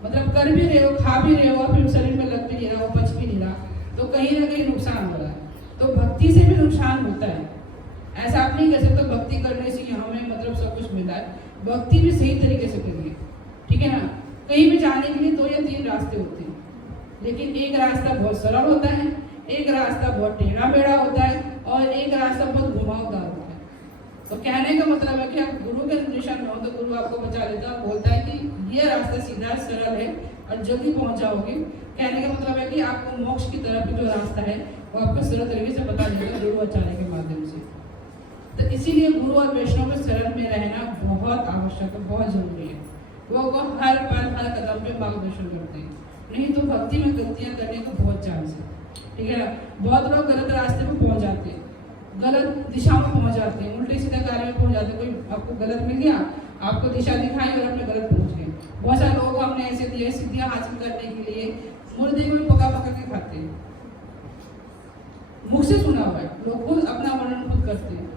मतलब कर भी रहे हो, खा भी रहे हो, फिर शरीर में लग भी नहीं रहा, वो पच भी नहीं रहा, तो कहीं ना कहीं नुकसान हो रहा है। तो भक्ति से भी नुकसान होता है। ऐसा आप नहीं कह सकते भक्ति करने से हमें मतलब सब कुछ मिला है। भक्ति भी सही तरीके से करिए, ठीक है ना। कहीं भी जाने के लिए 2 या 3 रास्ते होते हैं, लेकिन एक रास्ता बहुत सरल होता है, एक रास्ता बहुत टेढ़ा मेढ़ा होता है, और एक रास्ता बहुत घुमावदार होता है। तो कहने का मतलब है कि आप गुरु के निर्देशन में हो तो गुरु आपको बचा लेता है, बोलता है कि ये रास्ता सीधा सरल है और जल्दी पहुंच जाओगे। कहने का मतलब है कि आपको मोक्ष की तरफ जो रास्ता है वो आपको सरल तरीके से बता देगा गुरु आचार्य के माध्यम से। इसीलिए गुरु और वैष्णव के शरण में रहना बहुत आवश्यक है, बहुत जरूरी है। वो हर पल हर कदम पे मार्गदर्शन करते हैं, नहीं तो भक्ति में गलतियां करने का बहुत चांस है, ठीक है ना। बहुत लोग गलत रास्ते पे पहुंच जाते हैं, गलत दिशा में पहुंच जाते हैं, उल्टे सीधे कार्य में पहुंच जाते हैं। कोई आपको गलत मिल गया, आपको दिशा दिखाई और अपने गलत पहुंच गए। बहुत सारे लोग हमने ऐसे दिए सिद्धियां हासिल करने के लिए मुर्दे को भी पका के खाते हैं, मुख से सुना हुआ है, लोग खुद अपना वर्णन खुद करते हैं।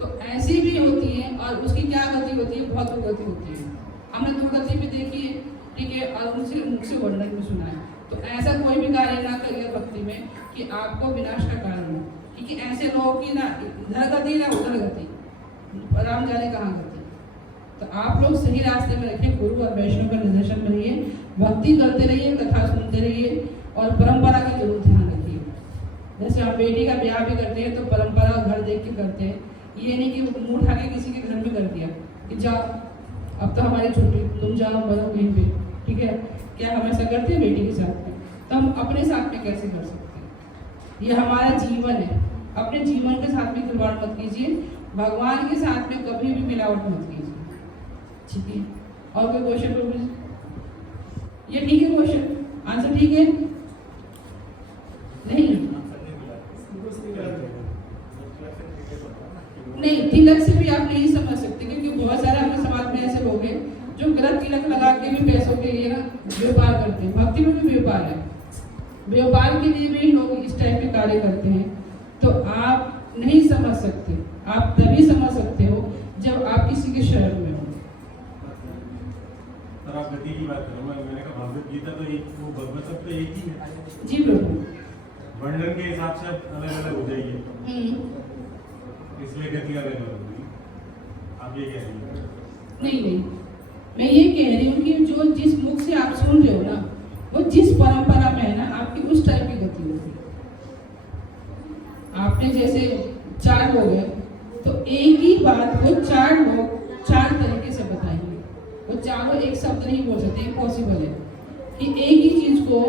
तो ऐसी भी होती है, और उसकी क्या गति होती है, बहुत दुर्गति होती है। हमने दुर्गति भी देखी है, ठीक है, और उनसे मुख से वर्णन भी सुना है। तो ऐसा कोई भी कार्य ना करिए भक्ति में कि आपको विनाश का कारण हो, क्योंकि ऐसे लोगों की ना इधर गति ना उधर गति, राम जाने कहाँ गति। तो आप लोग सही रास्ते में रखिए, गुरु और वैष्णव का निर्देशन में रहिए, भक्ति करते रहिए, कथा सुनते रहिए, और परंपरा का जरूर ध्यान रखिए। जैसे हम बेटी का ब्याह भी करते हैं तो परंपरा घर देख के करते हैं, ये नहीं कि मुंह उठा के किसी के घर में कर दिया कि जाओ अब तो हमारी छुट्टी, तुम जाओ बनो कहीं पे, ठीक है। क्या हम ऐसा करते हैं बेटी के साथ में? तो हम अपने साथ में कैसे कर सकते हैं? ये हमारा जीवन है, अपने जीवन के साथ में खिलवाड़ मत कीजिए, भगवान के साथ में कभी भी मिलावट मत कीजिए, ठीक है। और कोई क्वेश्चन पूछिए? ये ठीक है क्वेश्चन, आंसर ठीक है? नहीं, तिलक से भी आप नहीं समझ सकते, क्योंकि बहुत सारे हमारे समाज में ऐसे लोग हैं जो गलत तिलक लगा के भी पैसों के लिए ना व्यापार करते हैं। भक्ति में भी व्यापार है, व्यापार के लिए भी लोग इस टाइप के कार्य करते हैं। तो आप नहीं समझ सकते, आप तभी समझ सकते हो जब आप किसी के शरण में हो। सर आप गति की बात करो, मैंने कहा भगवत गीता तो एक, वो भगवत सब तो एक ही है जी प्रभु, वर्णन के हिसाब से अलग अलग हो जाएगी, इसलिए गति अलग अलग होगी, आप ये कह रही हैं? नहीं, मैं ये कह रही हूँ कि जो जिस मुख से आप सुन रहे हो ना, वो जिस परंपरा में है ना, आपकी उस टाइप की गति होगी। आपने जैसे 4 लोग हैं, तो एक ही बात को 4 लोग 4 तरीके से बताएंगे, वो चारों एक शब्द नहीं बोल सकते, इम्पॉसिबल है कि एक ही चीज को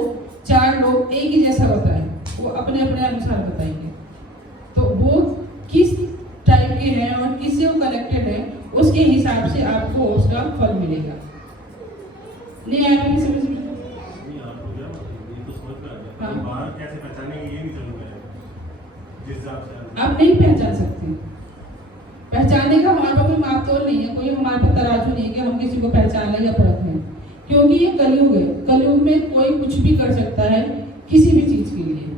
4 लोग एक ही जैसा बताएं, वो अपने अपने अनुसार बताएंगे। तो वो किस टाइप के हैं और किससे वो कनेक्टेड है, उसके हिसाब से आपको उसका फल मिलेगा। नहीं आया मेरी समझ में? नहीं, आप हो गया, ये तो समझ में आ गया। हाँ। बाहर कैसे पहचानेंगे ये नहीं समझ में आया, जिस हिसाब से आप नहीं पहचान सकते। पहचानने का हमारे पास कोई मापतोल नहीं है, कोई हमारे पास तराजू नहीं है कि हम किसी को पहचान लें या परख लें, क्योंकि ये कलयुग है। कलयुग में कोई कुछ भी कर सकता है किसी भी चीज के लिए,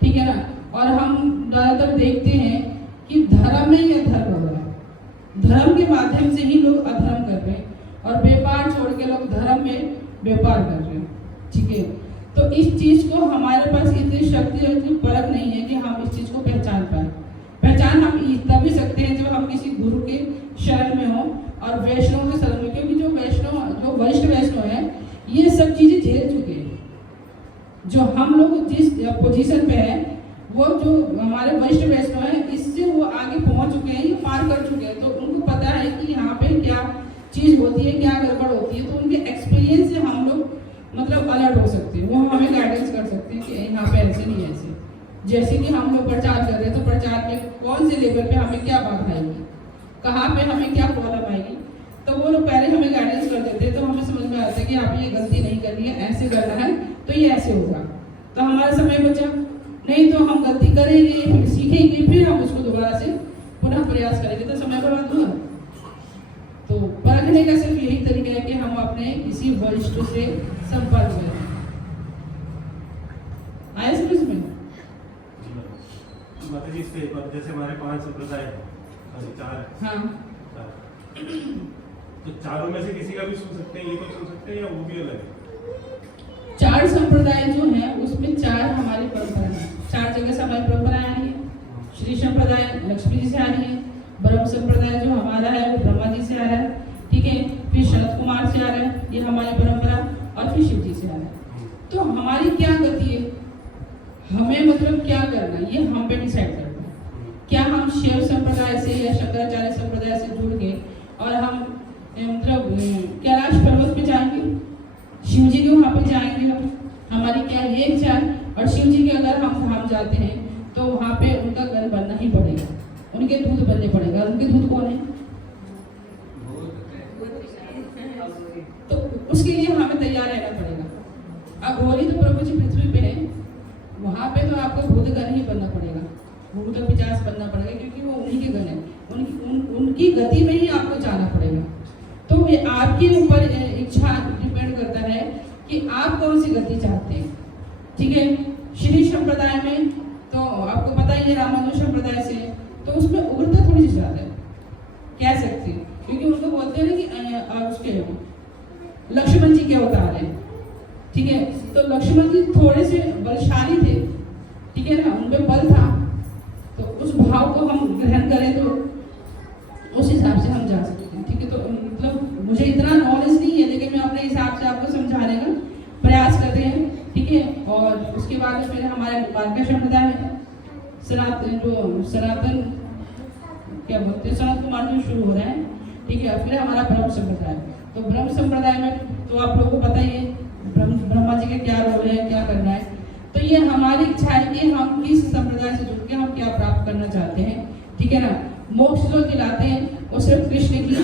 ठीक है ना। और हम ज्यादातर देखते हैं कि धर्म में या धर्म हो रहा है, धर्म के माध्यम से ही लोग अधर्म कर रहे हैं, और व्यापार छोड़ के लोग धर्म में व्यापार कर रहे हैं, ठीक है। तो इस चीज को हमारे पास इतनी शक्ति और इतनी परख नहीं है कि हम इस चीज को पहचान पाए। पहचान हम तभी सकते हैं जब हम किसी गुरु के शरण में हो और वैष्णव के शरण में, क्योंकि जो वरिष्ठ वैष्णव है ये सब चीजें झेल चुके हैं। जो हम लोग जिस पोजीशन पे है, वो जो हमारे वरिष्ठ वैष्णव है, इससे वो आगे पहुंच चुके हैं, ये पार कर चुके हैं। तो उनको पता है कि यहाँ पे क्या चीज होती है, क्या गड़बड़ होती है। तो उनके एक्सपीरियंस से हम लोग मतलब अलर्ट हो सकते हैं, वो हमें गाइडेंस कर सकते हैं कि यहाँ पे ऐसे नहीं ऐसे। जैसे कि हम लोग प्रचार कर रहे हैं, तो प्रचार में कौन से लेवल पे हमें क्या बात आएगी, कहाँ पे हमें क्या प्रॉब्लम आएगी, तो वो लोग पहले हमें गाइडेंस कर देते हैं। तो हमें समझ में आता है कि आप ये गलती नहीं करनी है, ऐसे करना है तो ये ऐसे होगा। तो हमारा समय बचा, नहीं तो हम गलती करेंगे, फिर सीखेंगे, फिर हम उसको दोबारा से पुनः प्रयास करेंगे, तो समय बर्बाद हुआ। तो परखने का सिर्फ यही तरीका है कि हम अपने किसी वरिष्ठ से संपर्क करें। आया समझ में? माता जी, इससे जैसे हमारे 5 संप्रदाय हैं, 4 है। हाँ, तो चारों में से किसी का भी सुन सकते हैं, ये तो सुन सकते हैं, या वो भी अलग है? 4 संप्रदाय जो है उसमें 4 हमारी परंपरा है, 4 जगह से हमारी परंपरा आ रही है। श्री संप्रदाय लक्ष्मी जी से आ रही है, ब्रह्म संप्रदाय जो हमारा है वो ब्रह्मा जी से आ रहा है, ठीक है। फिर शरद कुमार से आ रहा है, ये हमारी परंपरा, और फिर शिव जी से आ रहा है। तो हमारी क्या गति है, हमें मतलब क्या करना है, ये हम पे डिसाइड करना है। क्या हम शिव संप्रदाय से या शंकराचार्य संप्रदाय से जुड़ गए और हम मतलब कैलाश पर्वत पे जाएंगे, शिव जी के वहाँ पे जाएंगे, हमारी क्या ये इच्छा है। और शिव जी के अगर हम धाम जाते हैं तो वहाँ पे उनका गन बनना ही पड़ेगा, उनके दूध बनने पड़ेगा, धर्म के दूत कौन है? तो उसके लिए हमें तैयार रहना पड़ेगा। अब होली तो प्रभु जी पृथ्वी पे है, वहां पे तो आपको भूतगण ही बनना पड़ेगा, भूत पिशाच बनना पड़ेगा, क्योंकि वो उन्हीं के गण है, उनकी गति में ही आपको जाना पड़ेगा। तो ये आपके ऊपर इच्छा डिपेंड करता है कि आप कौन सी गति चाहते हैं। ठीक है, श्री संप्रदाय में तो आपको पता ही है, रामानुज संप्रदाय से तो उसमें उग्रता थोड़ी सी ज्यादा है, कह सकते हैं, क्योंकि उनको बोलते हैं कि उसके लक्ष्मण जी के अवतार है। ठीक है, तो लक्ष्मण जी थोड़े से बलशाली थे, ठीक है ना, उनपे बल था, तो उस भाव को हम ग्रहण करें तो उस हिसाब से हम जा सकते हैं। ठीक है, तो मतलब मुझे इतना नॉलेज नहीं है, लेकिन मैं अपने हिसाब से आपको समझाने का प्रयास कर रहे हैं। ठीक है, और उसके बाद फिर हमारे बालका संप्रदाय है, सनातन क्या बोलते हैं, सनत कुमार जो शुरू हो रहा है। ठीक है, फिर हमारा ब्रह्म संप्रदाय, तो ब्रह्म संप्रदाय में तो आप लोगों को पता ही है ब्रह्मा जी का क्या रोल है, क्या करना है। तो ये हमारी इच्छा है कि हम किस संप्रदाय से जुड़ के हम क्या प्राप्त करना चाहते हैं। ठीक है ना, मोक्ष जो दिलाते हैं वो सिर्फ कृष्ण की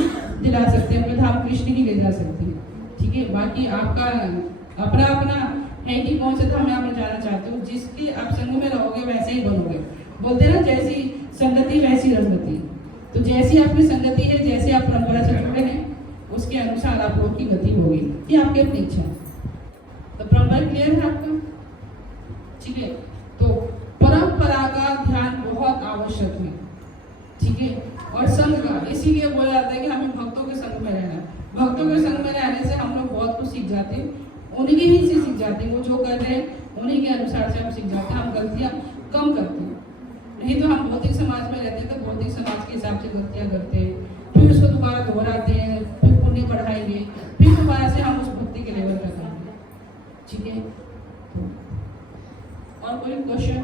दिला सकते हैं, धाम कृष्ण की ले जा सकते हैं। ठीक है, बाकी आपका अपना अपना है कि कौन से धाम में आप जाना चाहते हो, जिसके आप संग में रहोगे वैसे ही बनोगे। बोलते हैं ना, जैसी संगति वैसी रंगति, तो जैसी आपकी संगति है, जैसे आप परंपरा से जुड़े हैं, उसके अनुसार आप लोग की गति होगी। ये आपकी अपनी इच्छा है। तो परंपरा क्लियर है आपका? ठीक है, तो परंपरा का ध्यान बहुत आवश्यक है। ठीक है, और संघ का इसीलिए बोला जाता है कि हमें भक्तों के संग में रहना। भक्तों के संग में रहने से हम लोग बहुत कुछ सीख जाते हैं, उन्हीं ही से सीख जाते हैं, वो जो कर रहे हैं उन्हीं के अनुसार से हम सीख जाते हैं, हम गलतियां कम करते हैं। नहीं तो हम भौतिक समाज में रहते हैं तो भौतिक समाज के हिसाब से गलतियां करते हैं, फिर उसको दोबारा दोहराते हैं, फिर पुण्य बढ़ाएंगे, फिर दोबारा से हम उस भक्ति के लेवल पर करेंगे। ठीक है, और कोई क्वेश्चन?